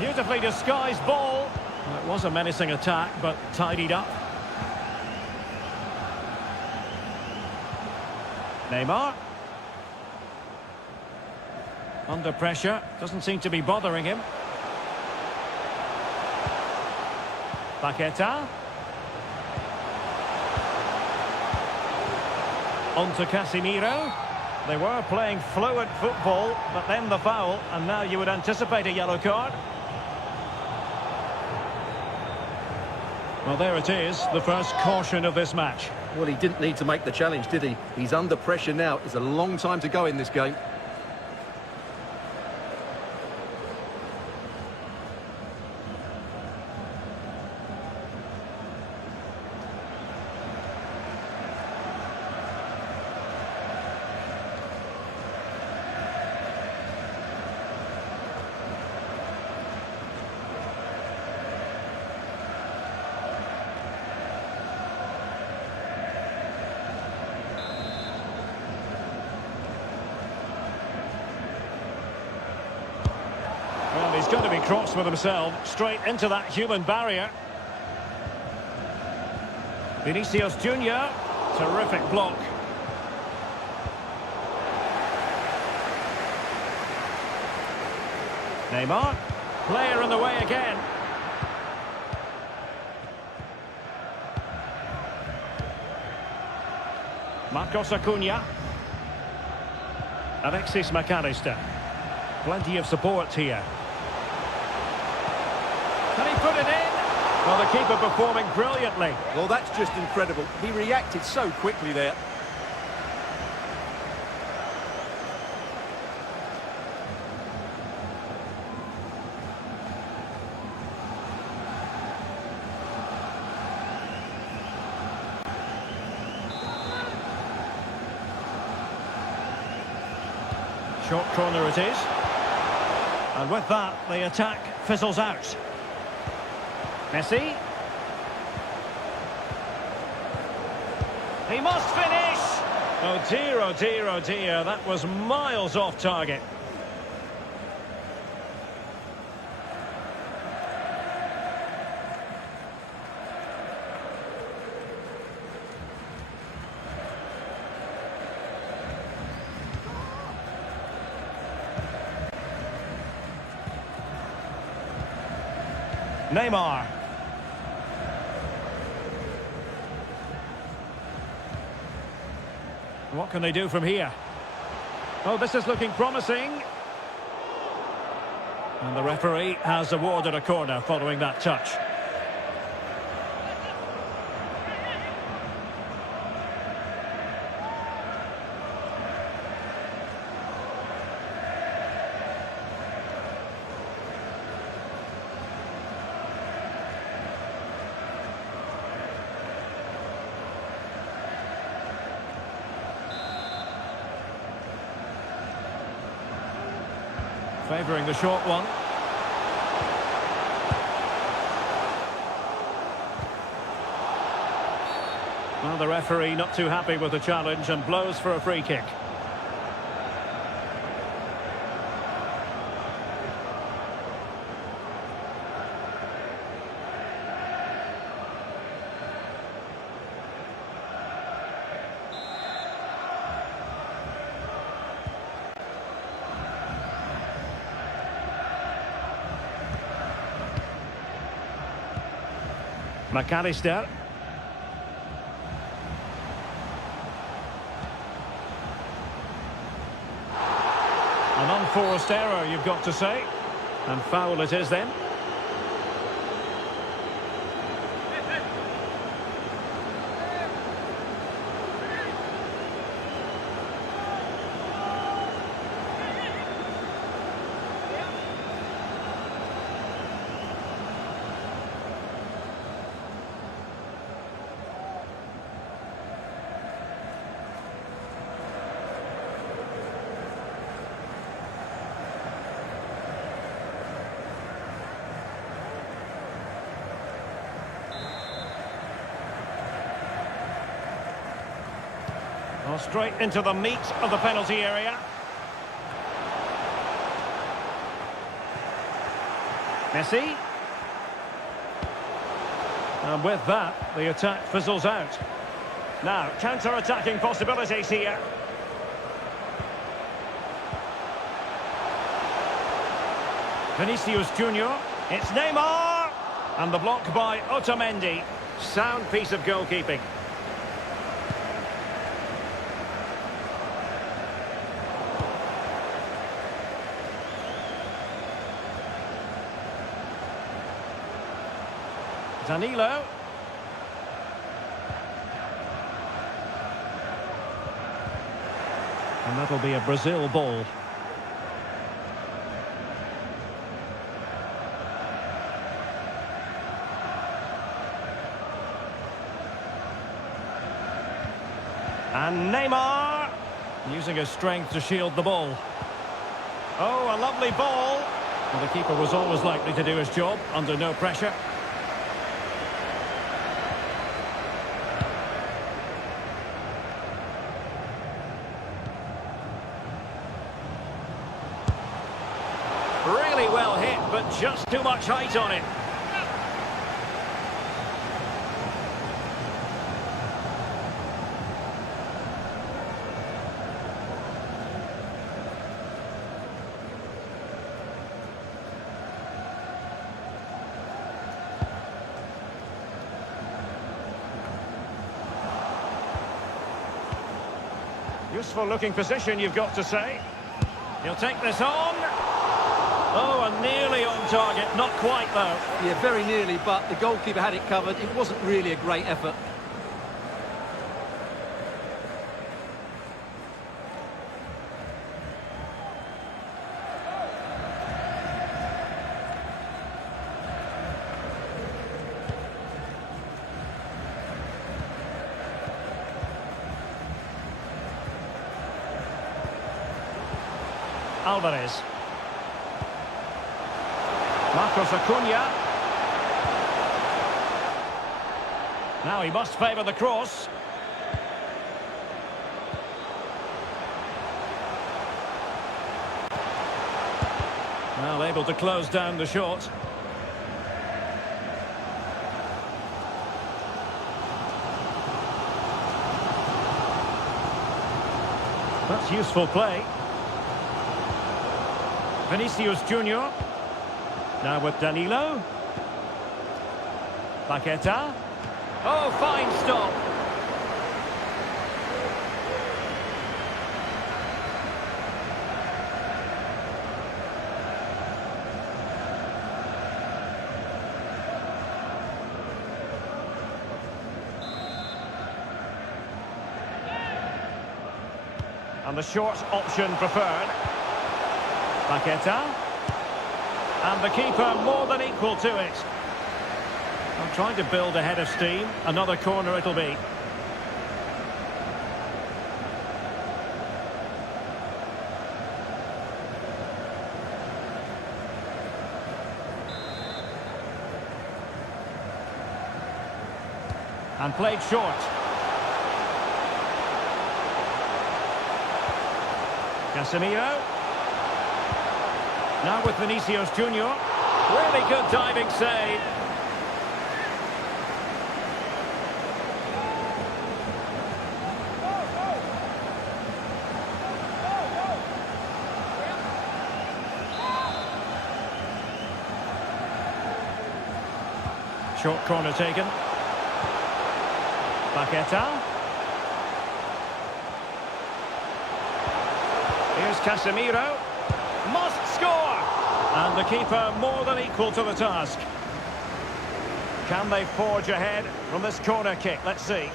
Beautifully disguised ball. Well, it was a menacing attack, but tidied up. Neymar. Under pressure. Doesn't seem to be bothering him. Paqueta. On to Casemiro. They were playing fluent football, but then the foul, and now you would anticipate a yellow card. Well, there it is, the first caution of this match. Well, he didn't need to make the challenge, did he? He's under pressure now. It's a long time to go in this game. Well, he's going to be cross with himself, straight into that human barrier. Vinicius Junior, terrific block. Neymar, player in the way again. Marcos Acuna. Alexis McAllister. Plenty of support here. Can he put it in? Well, the keeper performing brilliantly. Well, that's just incredible. He reacted so quickly there. Short corner it is. And with that, the attack fizzles out. Messi. He must finish! Oh dear, oh dear, oh dear. That was miles off target. Neymar. What can they do from here? Oh, this is looking promising. And the referee has awarded a corner following that touch. Favouring the short one. Well, the referee not too happy with the challenge and blows for a free kick. McAllister. An unforced error, you've got to say. And foul it is then. Well, straight into the meat of the penalty area. Messi. And with that, the attack fizzles out. Now, counter-attacking possibilities here. Vinicius Junior. It's Neymar. And the block by Otamendi. Sound piece of goalkeeping. Danilo. And that'll be a Brazil ball. And Neymar using his strength to shield the ball. Oh, a lovely ball. Well, the keeper was always likely to do his job under no pressure. Really well hit, but just too much height on it. Useful looking position, you've got to say. He'll take this on. Oh, and nearly on target. Not quite, though. Yeah, very nearly, but the goalkeeper had it covered. It wasn't really a great effort. Alvarez. Marcos Acuna. Now he must favour the cross. Well, able to close down the shot. That's useful play. Vinicius Junior. Now with Danilo. Paqueta. Oh, fine stop. And the short option preferred. Paqueta. And the keeper more than equal to it. I'm trying to build a head of steam. Another corner it'll be. And played short. Casemiro. Now with Vinicius Junior. Really good diving save. Short corner taken. Paqueta. Here's Casemiro. Must score! And the keeper more than equal to the task. Can they forge ahead from this corner kick? Let's see.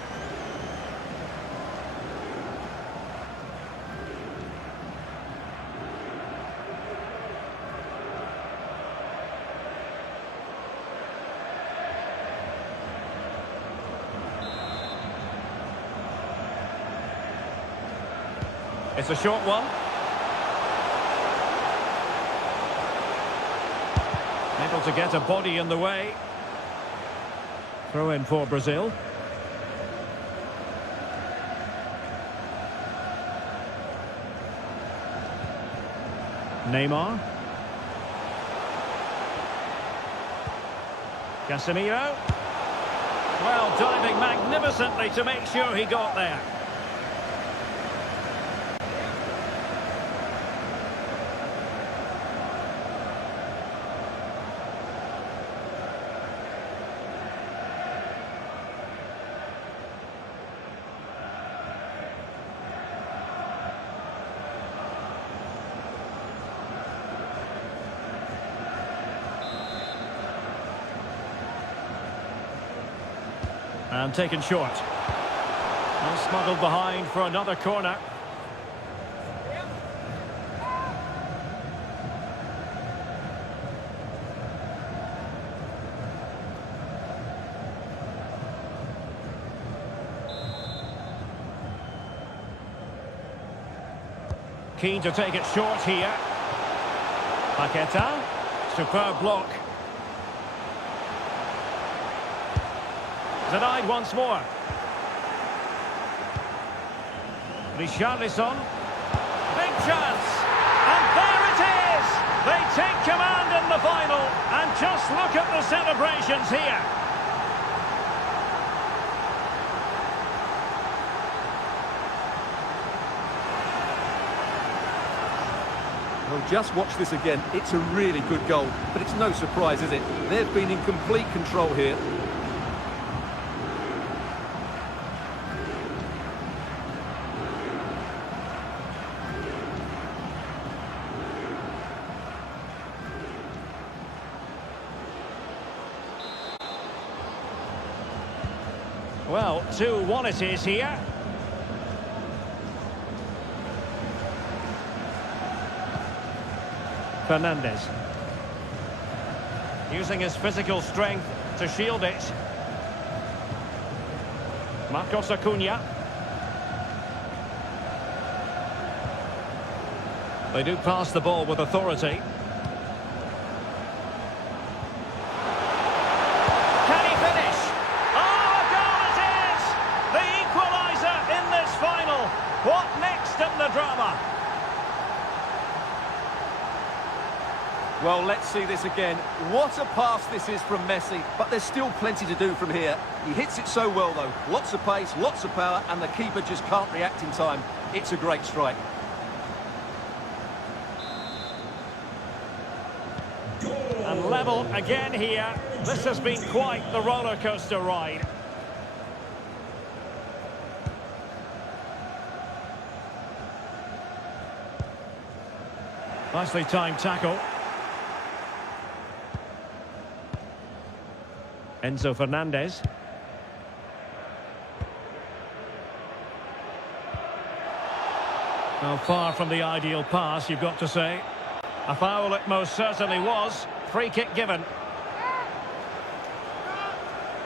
It's a short one. Able to get a body in the way. Throw in for Brazil. Neymar. Casemiro. Well, diving magnificently to make sure he got there. And taken short. And smuggled behind for another corner. Keen to take it short here. Paqueta. Superb block. Denied once more. Richarlison. Big chance. And there it is! They take command in the final. And just look at the celebrations here. Well, just watch this again. It's a really good goal. But it's no surprise, is it? They've been in complete control here. Well, 2-1 it is here. Fernandes. Using his physical strength to shield it. Marcos Acuna. They do pass the ball with authority. Can he finish? Oh, a goal it is! The equaliser in this final. What next in the drama? Well, let's see this again. What a pass this is from Messi, but there's still plenty to do from here. He hits it so well, though. Lots of pace, lots of power, and the keeper just can't react in time. It's a great strike. And level again here. This has been quite the roller coaster ride. Nicely timed tackle. Enzo Fernandez. Well, far from the ideal pass, you've got to say. A foul it most certainly was. Free kick given.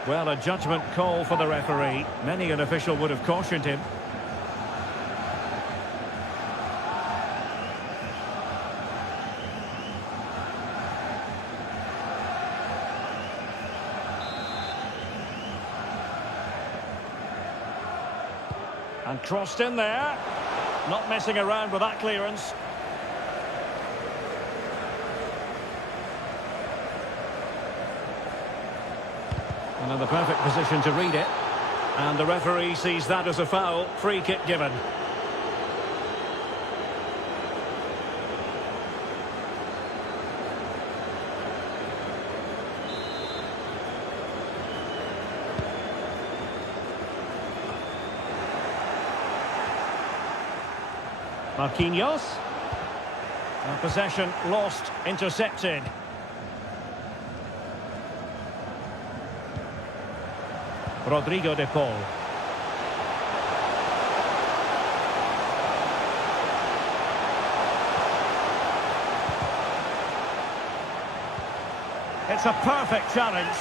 Well, a judgment call for the referee. Many an official would have cautioned him. And crossed in there. Not messing around with that clearance. And in the perfect position to read it. And the referee sees that as a foul. Free kick given. Marquinhos. And possession lost, intercepted. Rodrigo de Paul. It's a perfect challenge.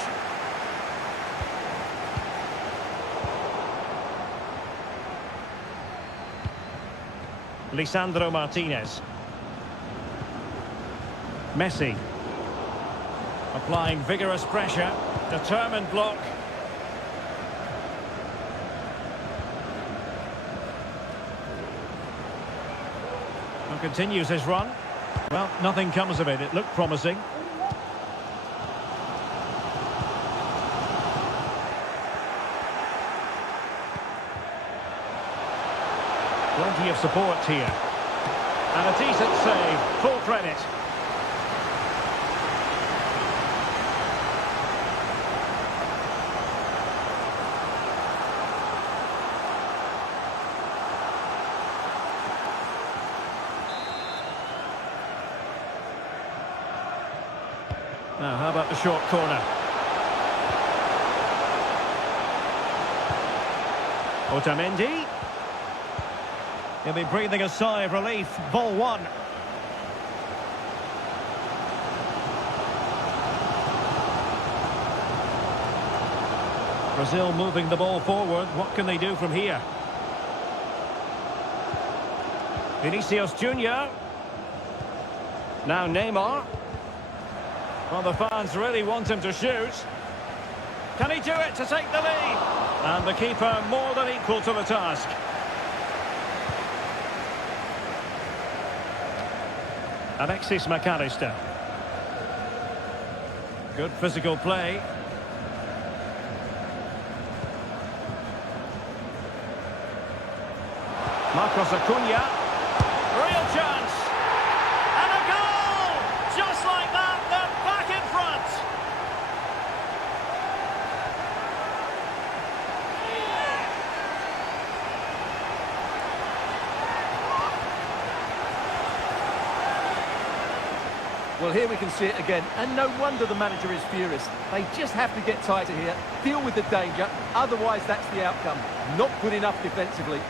Lisandro Martinez. Messi. Applying vigorous pressure. Determined block. And continues his run. Well, nothing comes of it. It looked promising. Plenty of support here. And a decent save. Full credit. Now, how about the short corner? Otamendi. He'll be breathing a sigh of relief. Ball one. Brazil moving the ball forward. What can they do from here? Vinicius Junior. Now Neymar. Well, the fans really want him to shoot. Can he do it to take the lead? And the keeper more than equal to the task. Alexis McAllister. Good physical play. Marcos Acuna. Real chance. And a goal! Just like that, they're back in front. Well, here we can see it again, and no wonder the manager is furious. They just have to get tighter here, deal with the danger, otherwise that's the outcome. Not good enough defensively.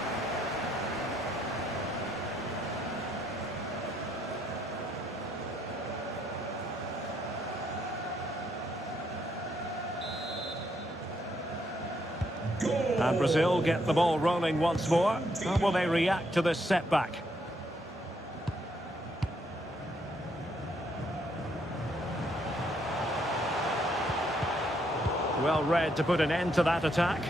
And Brazil get the ball rolling once more. How will they react to this setback? Well read to put an end to that attack.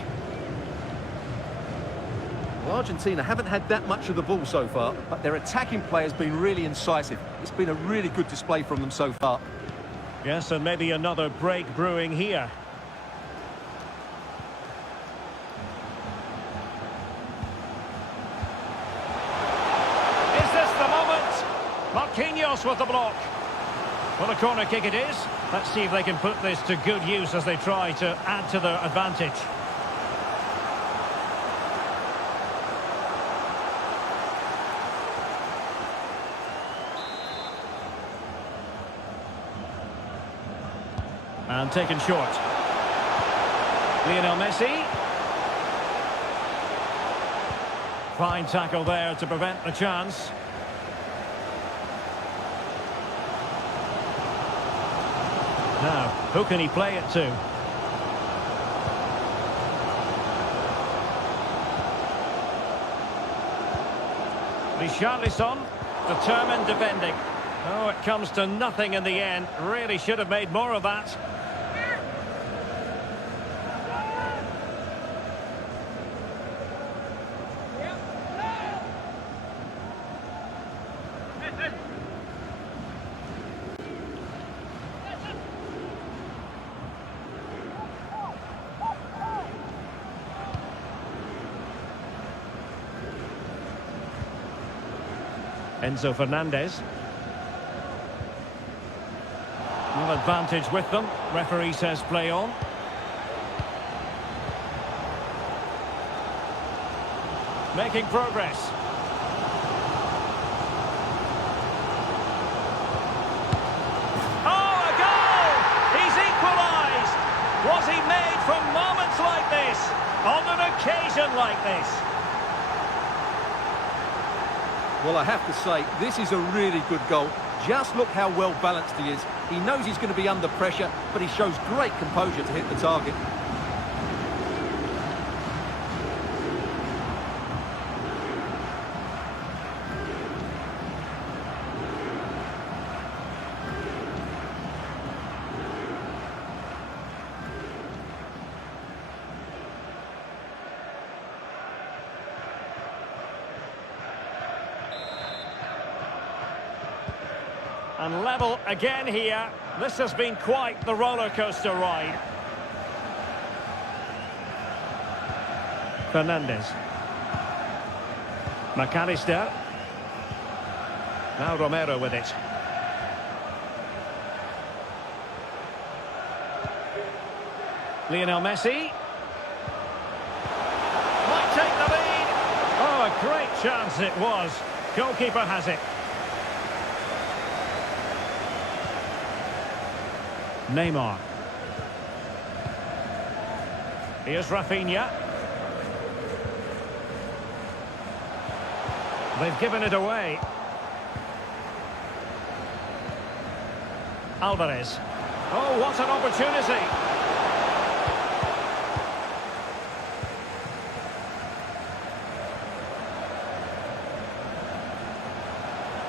Well, Argentina haven't had that much of the ball so far, but their attacking play has been really incisive. It's been a really good display from them so far. Yes, and maybe another break brewing here. Is this the moment? Marquinhos with the block. Well, a corner kick it is. Let's see if they can put this to good use as they try to add to their advantage. And taken short. Lionel Messi. Fine tackle there to prevent the chance. Now, who can he play it to? Richarlison, determined defending. Oh, it comes to nothing in the end. Really should have made more of that. Enzo Fernandez. No advantage with them. Referee says play on. Making progress. Oh, a goal! He's equalised! Was he made from moments like this? On an occasion like this? Well, I have to say, this is a really good goal. Just look how well balanced he is. He knows he's going to be under pressure, but he shows great composure to hit the target. And level again here. This has been quite the roller coaster ride. Fernandez. McAllister. Now Romero with it. Lionel Messi. Might take the lead. Oh, a great chance it was. Goalkeeper has it. Neymar. Here's Rafinha. They've given it away. Alvarez. Oh, what an opportunity.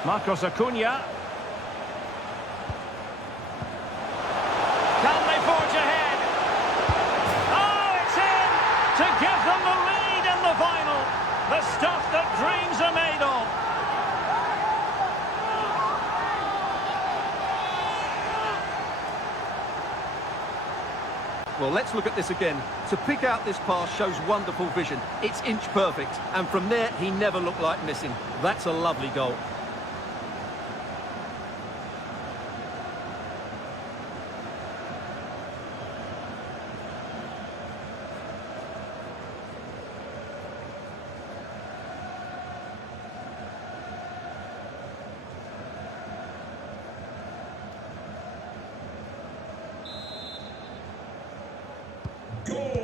Marcos Acuna. Can they forge ahead? Oh, it's in to give them the lead in the final. The stuff that dreams are made of. Well, let's look at this again. To pick out this pass shows wonderful vision. It's inch perfect. And from there, he never looked like missing. That's a lovely goal.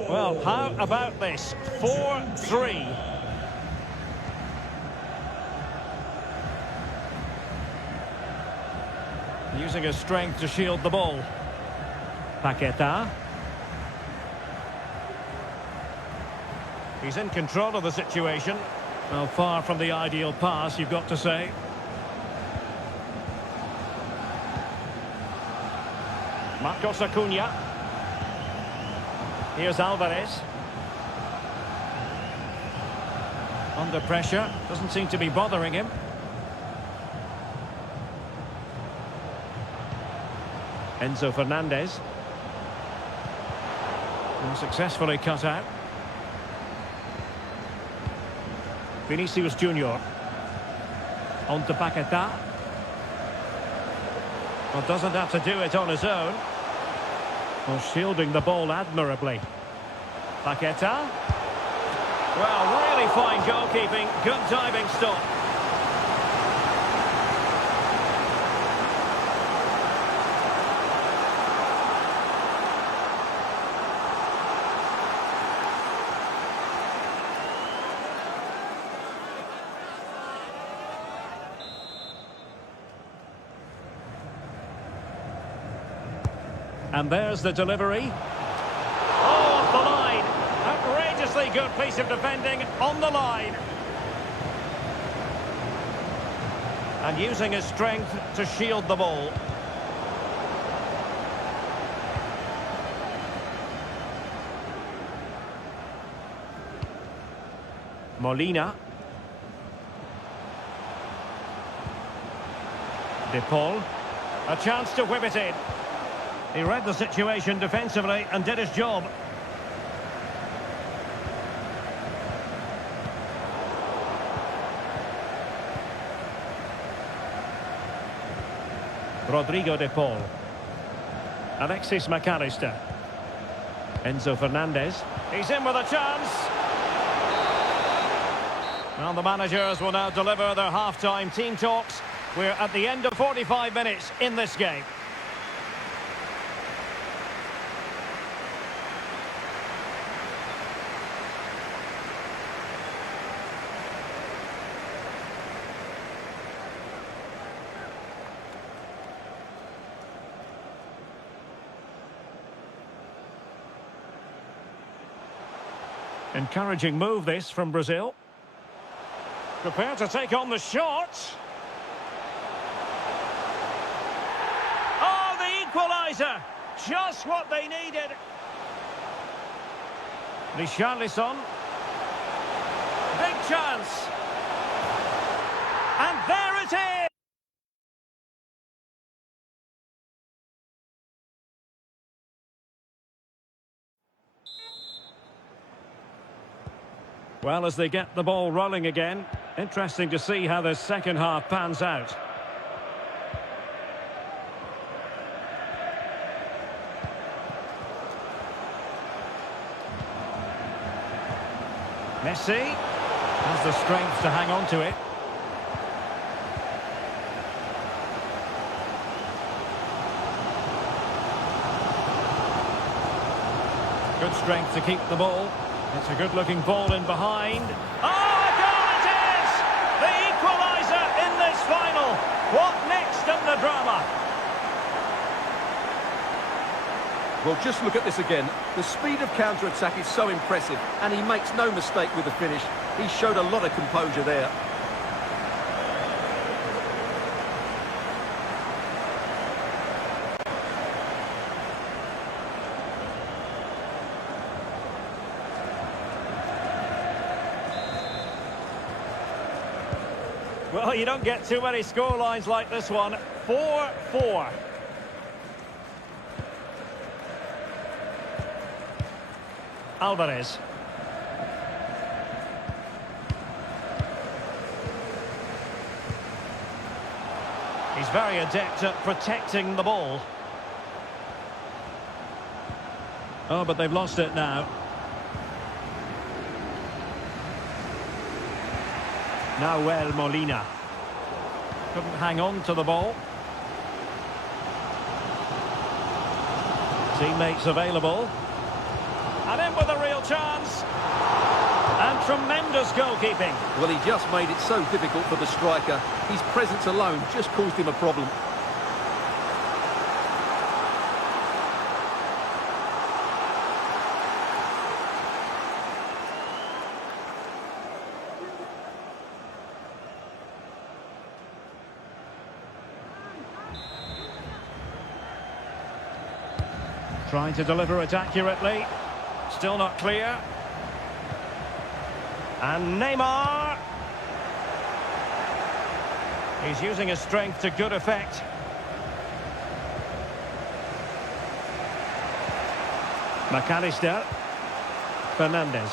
Well, how about this? 4-3. Using his strength to shield the ball. Paqueta. He's in control of the situation. Well, far from the ideal pass, you've got to say. Marcos Acuna. Here's Alvarez. Under pressure. Doesn't seem to be bothering him. Enzo Fernandez. And successfully cut out. Vinicius Junior. On to Paqueta. Well, doesn't have to do it on his own. Well, shielding the ball admirably. Paqueta. Well, really fine goalkeeping. Good diving stop. And there's the delivery. Oh, off the line. Outrageously good piece of defending on the line. And using his strength to shield the ball. Molina. De Paul. A chance to whip it in. He read the situation defensively and did his job. Rodrigo De Paul. Alexis McAllister. Enzo Fernandez. He's in with a chance. Well, the managers will now deliver their half-time team talks. We're at the end of 45 minutes in this game. Encouraging move this from Brazil. Prepared to take on the shot. Oh, the equaliser! Just what they needed. Richarlison. Big chance. And there it is! Well, as they get the ball rolling again, interesting to see how the second half pans out. Messi has the strength to hang on to it. Good strength to keep the ball. It's a good-looking ball in behind. Oh, a goal it is! The equaliser in this final. What next in the drama? Well, just look at this again. The speed of counter-attack is so impressive, and he makes no mistake with the finish. He showed a lot of composure there. Well, you don't get too many scorelines like this one. 4-4. Alvarez. He's very adept at protecting the ball. Oh, but they've lost it now. Nahuel Molina. Couldn't hang on to the ball. Teammates available. And in with a real chance. And tremendous goalkeeping. Well, he just made it so difficult for the striker. His presence alone just caused him a problem. Trying to deliver it accurately. Still not clear. And Neymar. He's using his strength to good effect. McAllister. Fernandez.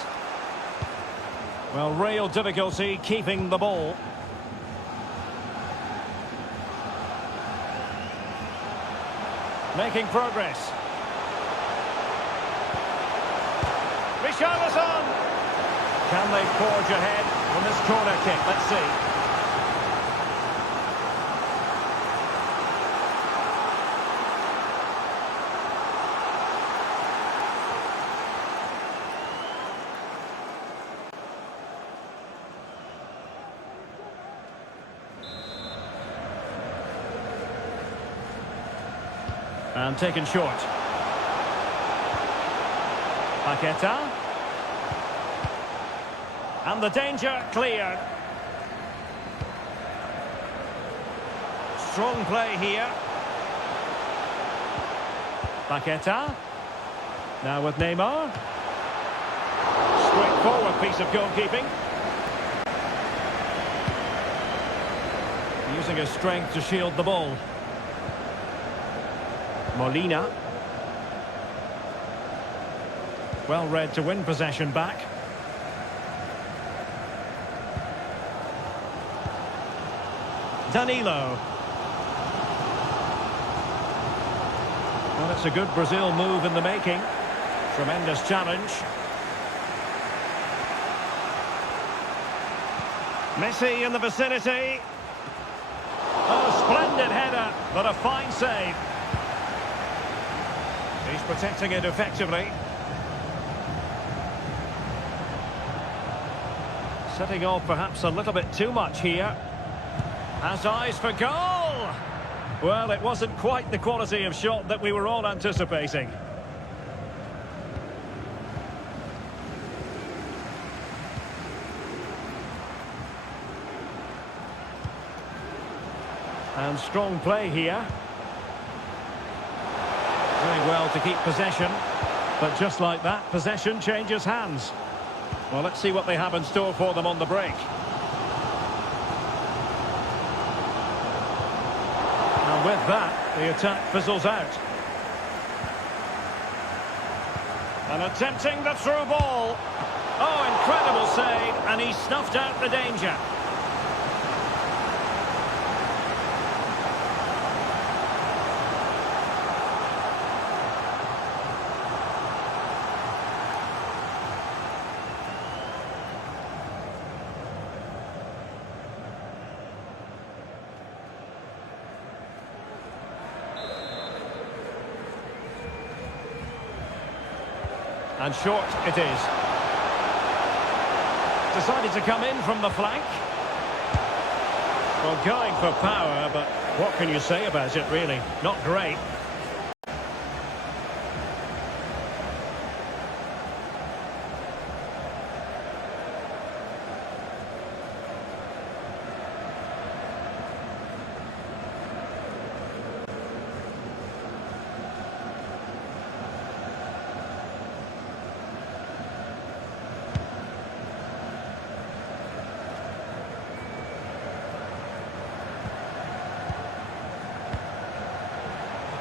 Well, real difficulty keeping the ball. Making progress. Richarlison! Can they forge ahead on this corner kick? Let's see. And taken short. Paqueta. And the danger cleared. Strong play here. Paqueta. Now with Neymar. Straightforward piece of goalkeeping. Using his strength to shield the ball. Molina. Well read to win possession back. Danilo. Well, it's a good Brazil move in the making. Tremendous challenge. Messi in the vicinity. Oh, splendid header, but a fine save. He's protecting it effectively. Setting off perhaps a little bit too much here. Has eyes for goal! Well, it wasn't quite the quality of shot that we were all anticipating. And strong play here. Doing well to keep possession, but just like that, possession changes hands. Well, let's see what they have in store for them on the break. And with that, the attack fizzles out. And attempting the through ball. Oh, incredible save, and he snuffed out the danger. And short it is. Decided to come in from the flank. Well, going for power, but what can you say about it, really? Not great.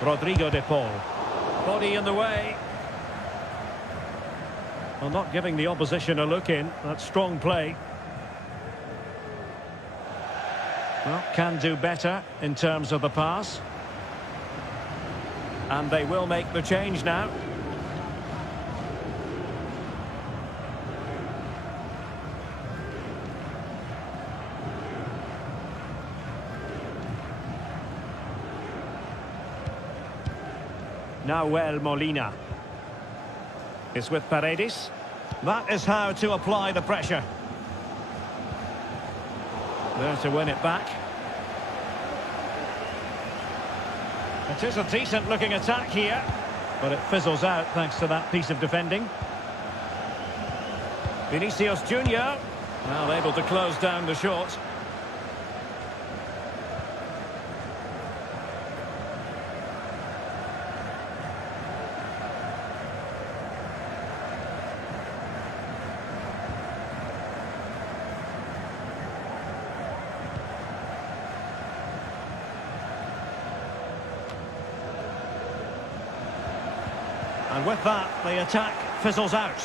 Rodrigo de Paul. Body in the way. Well, not giving the opposition a look in. That's strong play. Well, can do better in terms of the pass. And they will make the change now. Nahuel Molina. It's with Paredes. That is how to apply the pressure. There to win it back. It is a decent looking attack here, but it fizzles out thanks to that piece of defending. Vinicius Junior, well able to close down the shot. And with that, the attack fizzles out.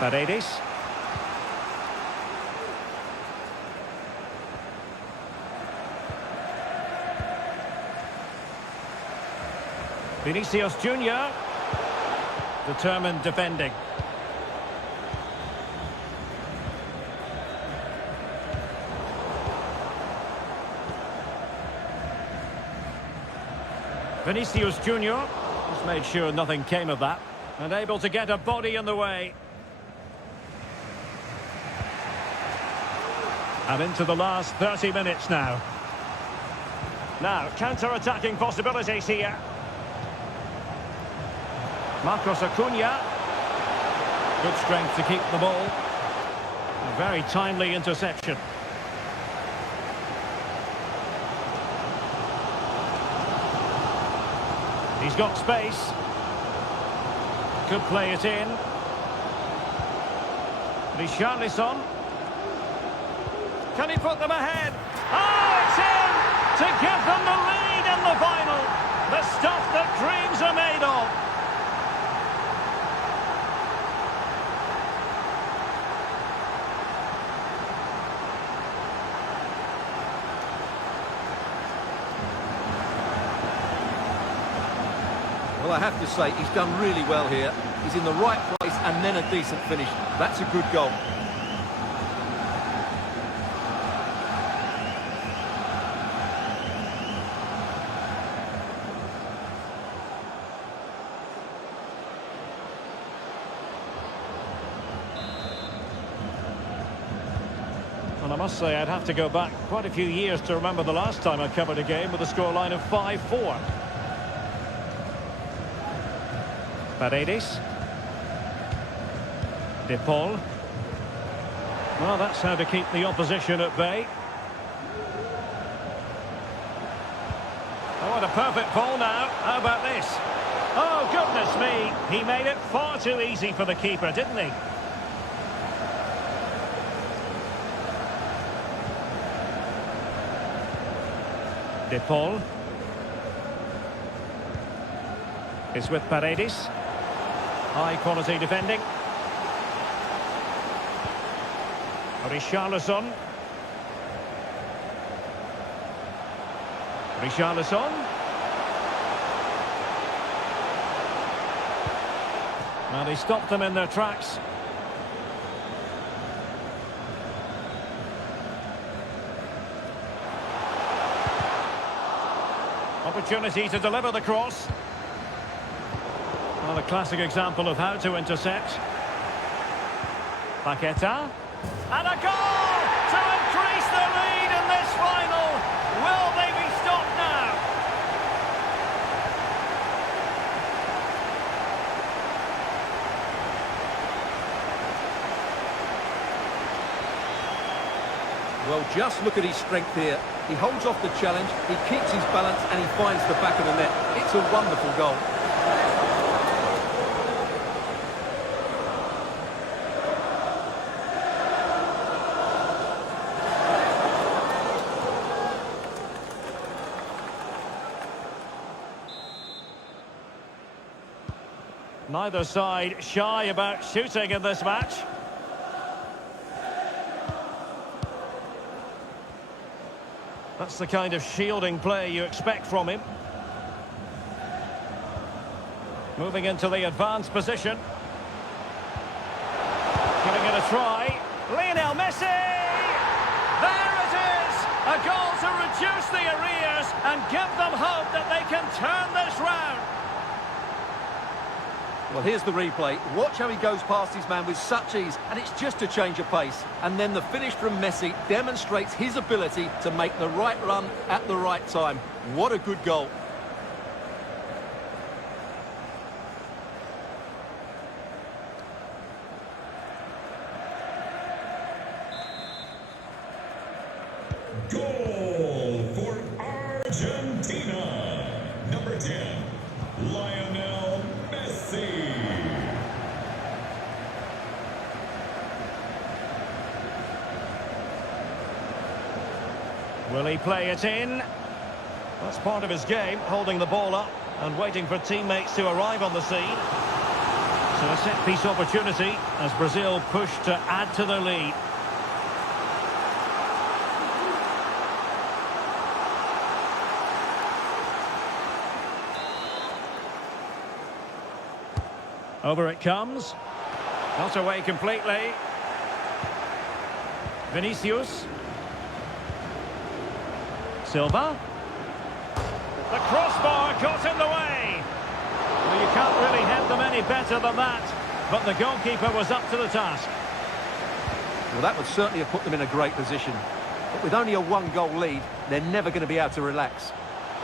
Paredes. Vinicius Junior. Determined defending. Vinicius Junior just made sure nothing came of that, and able to get a body in the way. And into the last 30 minutes now. Now, counter-attacking possibilities here. Marcos Acuna. Good strength to keep the ball. A very timely interception. He's got space. Could play it in. Richarlison. Can he put them ahead? Oh, it's in! To give them the lead in the final. The stuff that dreams are made of. Well, I have to say, he's done really well here. He's in the right place and then a decent finish. That's a good goal. And I must say, I'd have to go back quite a few years to remember the last time I covered a game with a scoreline of 5-4. Paredes. De Paul. Well, that's how to keep the opposition at bay. Oh, what a perfect ball now. How about this? Oh, goodness me. He made it far too easy for the keeper, didn't he? De Paul. It's with Paredes. High quality defending. Richarlison. Richarlison. And he stopped them in their tracks. Opportunity to deliver the cross. Well, a classic example of how to intercept. Paqueta. And a goal to increase the lead in this final. Will they be stopped now? Well, just look at his strength here. He holds off the challenge, he keeps his balance and he finds the back of the net. It's a wonderful goal. Neither side shy about shooting in this match. That's the kind of shielding play you expect from him. Moving into the advanced position. Giving it a try. Lionel Messi! There it is! A goal to reduce the arrears and give them hope that they can turn this round. Well, here's the replay. Watch how he goes past his man with such ease, and it's just a change of pace. And then the finish from Messi demonstrates his ability to make the right run at the right time. What a good goal. Goal for Argentina. Number 10, Lionel Messi. Will he play it in? That's part of his game, holding the ball up and waiting for teammates to arrive on the scene. So a set-piece opportunity as Brazil push to add to their lead. Over it comes. Not away completely. Vinicius. Silva. The crossbar got in the way. Well, you can't really head them any better than that. But the goalkeeper was up to the task. Well, that would certainly have put them in a great position. But with only a one-goal lead, they're never going to be able to relax.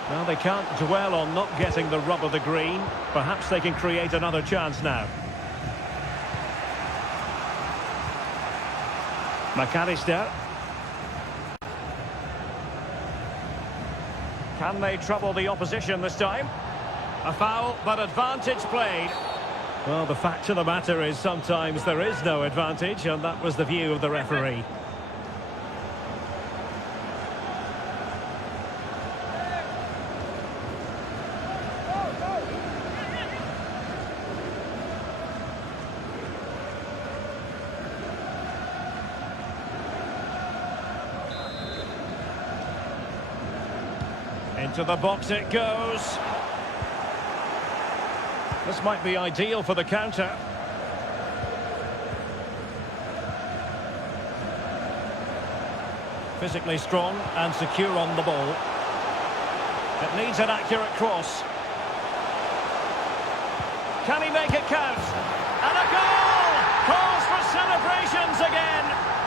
Well, they can't dwell on not getting the rub of the green. Perhaps they can create another chance now. McAllister. Can they trouble the opposition this time? A foul, but advantage played. Well, the fact of the matter is sometimes there is no advantage, and that was the view of the referee. Into the box it goes. This might be ideal for the counter. Physically strong and secure on the ball. It needs an accurate cross. Can he make it count? And a goal! Calls for celebrations again.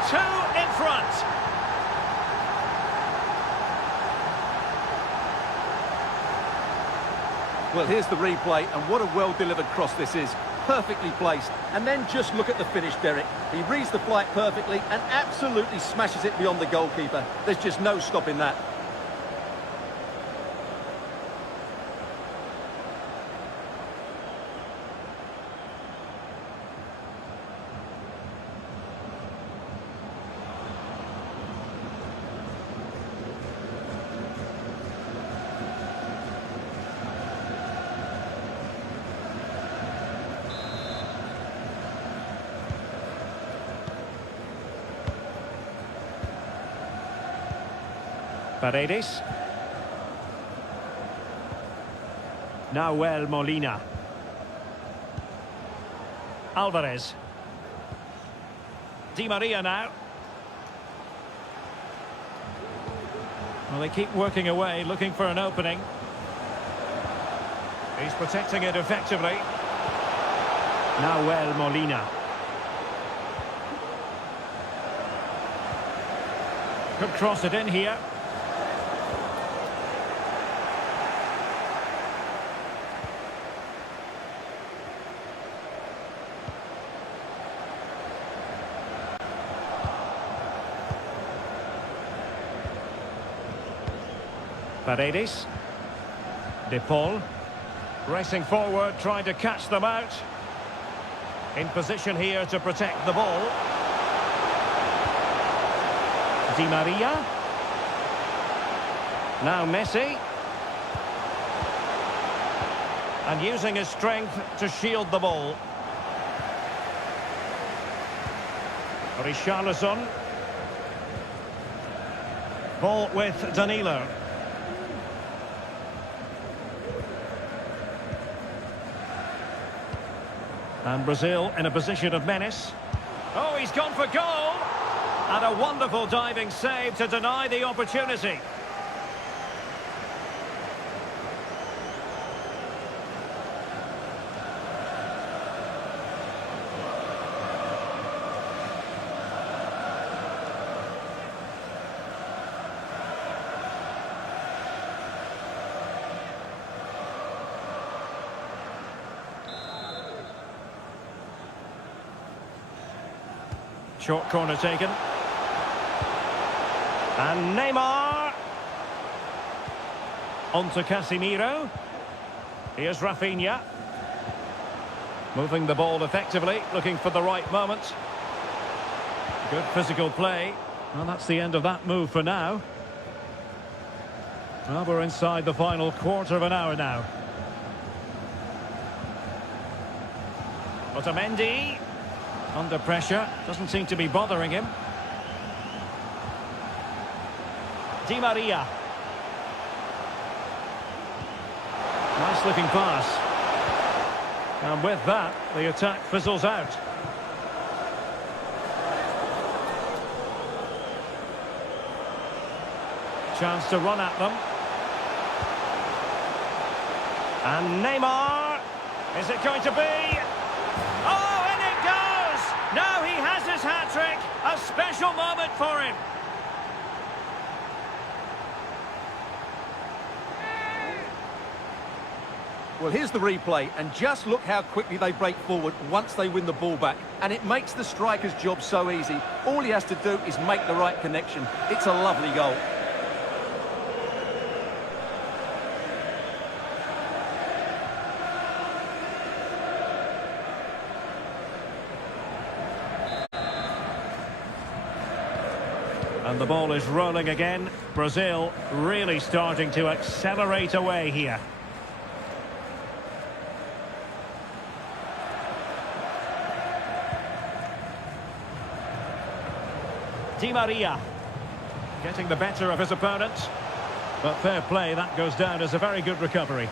2 in front. Well, here's the replay, and what a well-delivered cross this is. Perfectly placed. And then just look at the finish, Derek. He reads the flight perfectly and absolutely smashes it beyond the goalkeeper. There's just no stopping that. Paredes. Nahuel Molina. Alvarez. Di Maria now. Well, they keep working away, looking for an opening. He's protecting it effectively. Nahuel Molina. Could cross it in here. Paredes. De Paul. Racing forward, trying to catch them out. In position here to protect the ball. Di Maria. Now Messi. And using his strength to shield the ball. Richarlison. Ball with Danilo. And Brazil in a position of menace. Oh, he's gone for goal! And a wonderful diving save to deny the opportunity. Short corner taken. And Neymar. On to Casemiro. Here's Rafinha. Moving the ball effectively, looking for the right moment. Good physical play. Well, that's the end of that move for now. Well, we're inside the final quarter of an hour now. Otamendi. Under pressure, doesn't seem to be bothering him. Di Maria. Nice looking pass. And with that, the attack fizzles out. Chance to run at them. And Neymar. Is it going to be? Oh, and it goes! Now he has his hat-trick. A special moment for him. Well, here's the replay, and just look how quickly they break forward once they win the ball back. And it makes the striker's job so easy. All he has to do is make the right connection. It's a lovely goal. And the ball is rolling again. Brazil really starting to accelerate away here. Di Maria getting the better of his opponent. But fair play, that goes down as a very good recovery.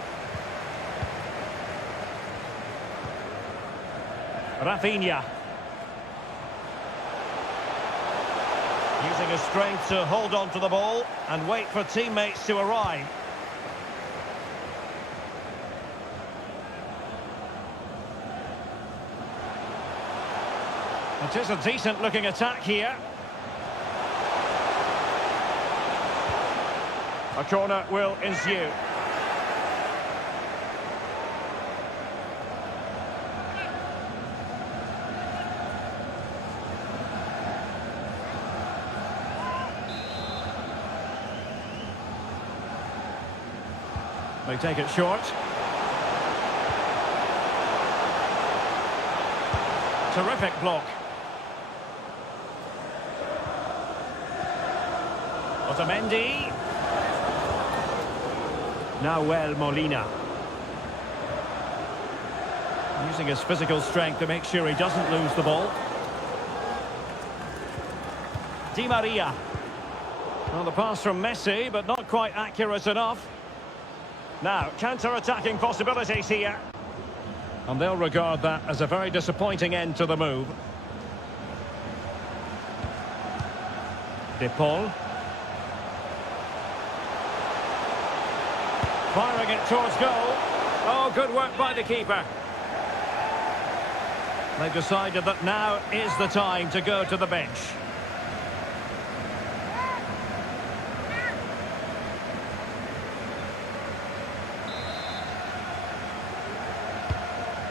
Rafinha. Using his strength to hold on to the ball and wait for teammates to arrive. It is a decent looking attack here. A corner will ensue. They take it short. Terrific block. Otamendi. Nahuel Molina. Using his physical strength to make sure he doesn't lose the ball. Di Maria. Well, the pass from Messi, but not quite accurate enough. Now, counter-attacking possibilities here. And they'll regard that as a very disappointing end to the move. De Paul. Firing it towards goal. Oh, good work by the keeper. They've decided that now is the time to go to the bench.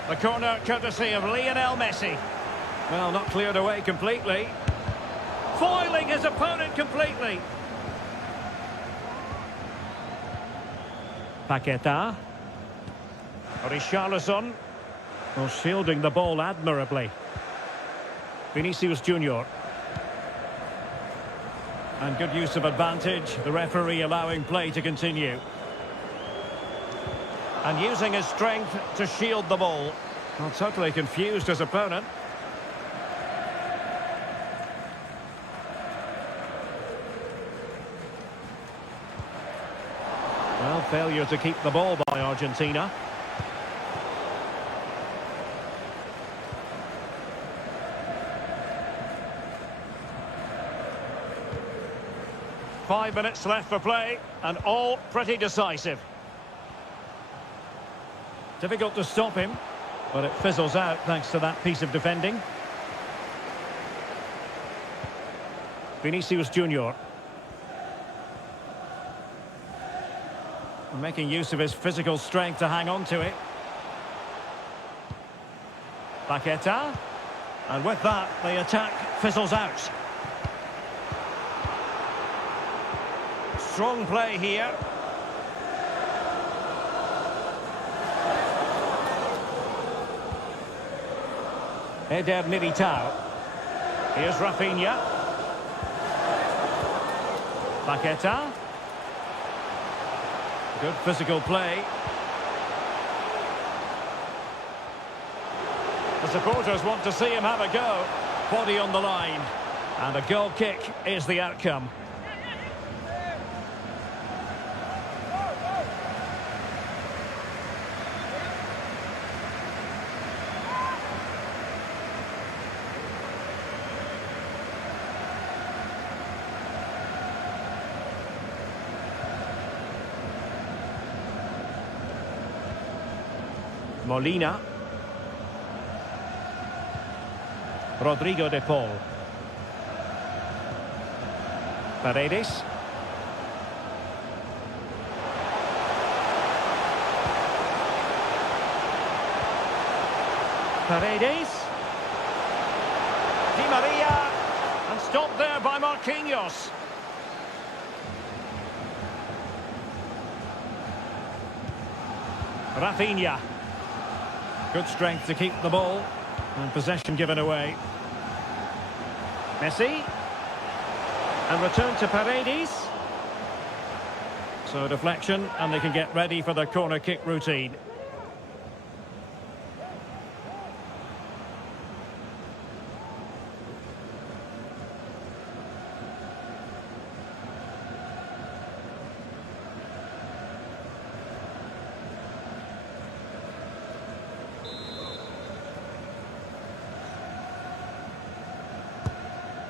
The corner courtesy of Lionel Messi. Well, not cleared away completely. Foiling his opponent completely. Paqueta. Richarlison. Well, shielding the ball admirably. Vinicius Junior. And good use of advantage. The referee allowing play to continue. And using his strength to shield the ball. Well, totally confused his opponent. Well, failure to keep the ball by Argentina. Five minutes left for play, and all pretty decisive. Difficult to stop him, but it fizzles out thanks to that piece of defending. Vinicius Junior. Making use of his physical strength to hang on to it. Paqueta. And with that, the attack fizzles out. Strong play here. Eder Militao. Here's Rafinha. Paqueta. Good physical play. The supporters want to see him have a go. Body on the line. And a goal kick is the outcome. Molina. Rodrigo de Paul. Paredes. Paredes. Di Maria. And stopped there by Marquinhos. Rafinha. Good strength to keep the ball. And possession given away. Messi. And return to Paredes. So deflection, and they can get ready for the corner kick routine.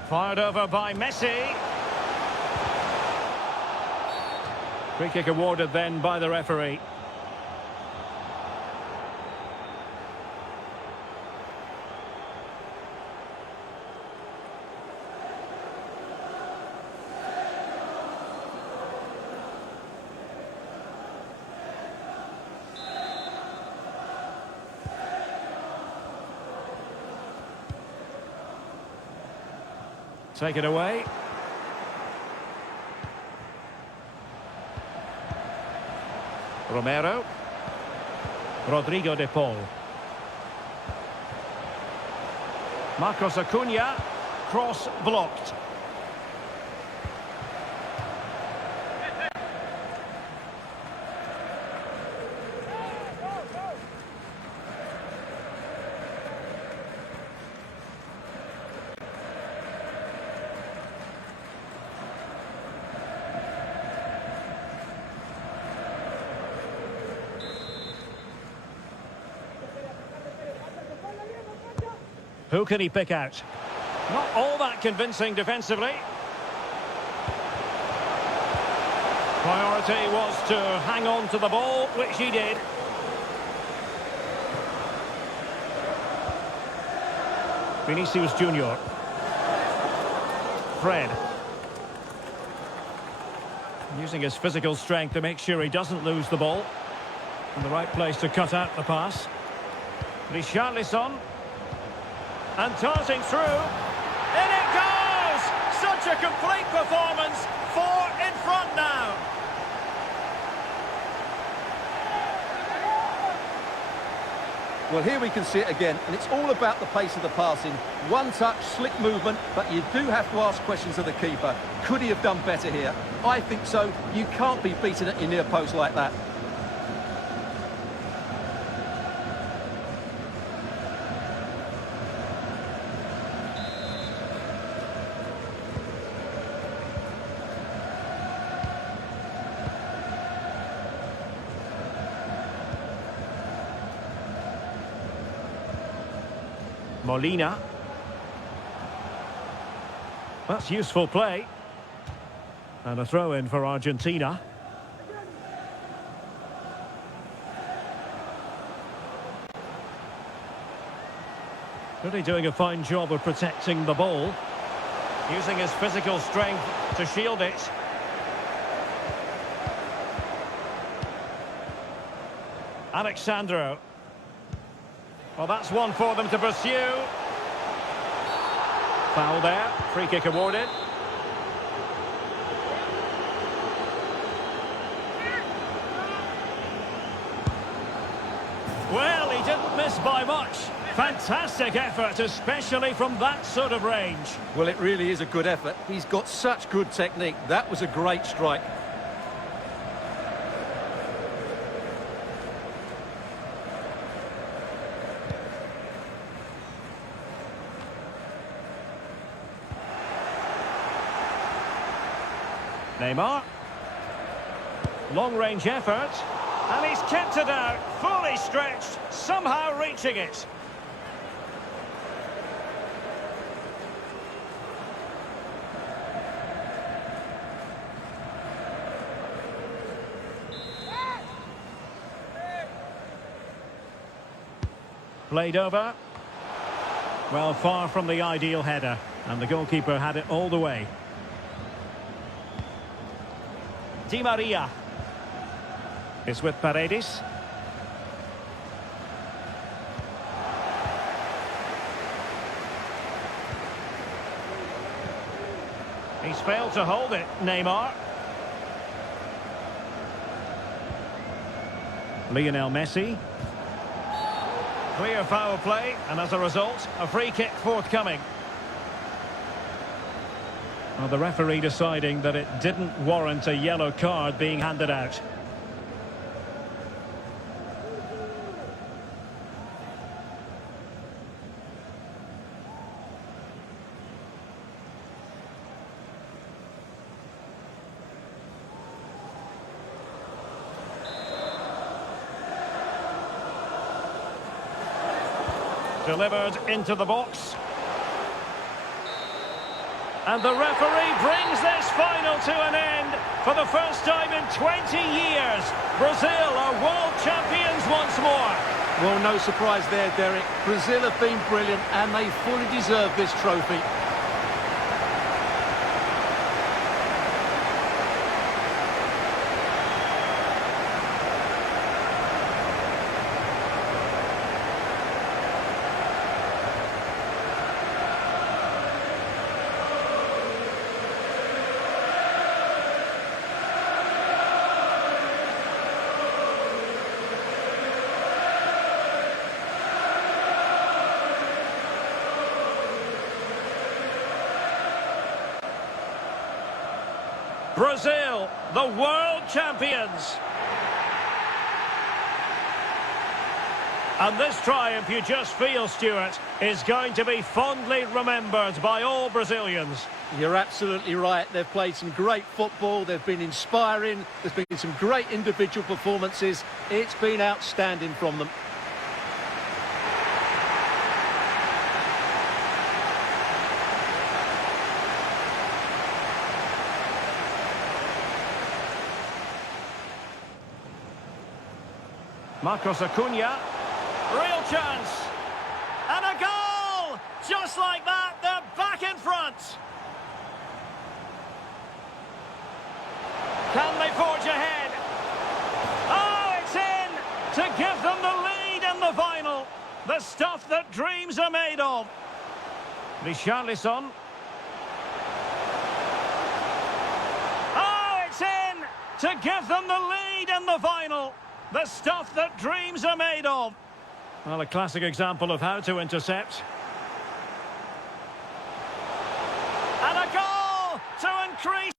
Fired over by Messi. Free kick awarded then by the referee. Take it away. Romero. Rodrigo de Paul. Marcos Acuna. Cross blocked. Who can he pick out? Not all that convincing defensively. Priority was to hang on to the ball, which he did. Vinicius Junior. Fred. Using his physical strength to make sure he doesn't lose the ball. In the right place to cut out the pass. Richarlison. And darting through. In it goes! Such a complete performance. 4 in front now. Well, here we can see it again, and it's all about the pace of the passing. One touch, slick movement, but you do have to ask questions of the keeper. Could he have done better here? I think so. You can't be beaten at your near post like that. Molina. That's useful play. And a throw-in for Argentina. Really doing a fine job of protecting the ball. Using his physical strength to shield it. Alexandro. Well, that's one for them to pursue. Foul there. Free kick awarded. Well, he didn't miss by much. Fantastic effort, especially from that sort of range. Well, it really is a good effort. He's got such good technique. That was a great strike. Neymar. Long-range effort. And he's kept it out, fully stretched, somehow reaching it. Played over. Well, far from the ideal header. And the goalkeeper had it all the way. Di Maria. It's with Paredes. He's failed to hold it, Neymar. Lionel Messi. Clear foul play, and as a result, a free kick forthcoming. Well, the referee deciding that it didn't warrant a yellow card being handed out. Delivered into the box. And the referee brings this final to an end. For the first time in 20 years, Brazil are world champions once more. Well, no surprise there, Derek. Brazil have been brilliant and they fully deserve this trophy. Brazil, the world champions. And this triumph, you just feel, Stuart, is going to be fondly remembered by all Brazilians. You're absolutely right. They've played some great football. They've been inspiring. There's been some great individual performances. It's been outstanding from them. Marcos Acuna, real chance, and a goal! Just like that, they're back in front. Can they forge ahead? Oh, it's in to give them the lead in the final. The stuff that dreams are made of. Richarlison. Oh, it's in to give them the lead in the final. The stuff that dreams are made of. Well, a classic example of how to intercept. And a goal to increase.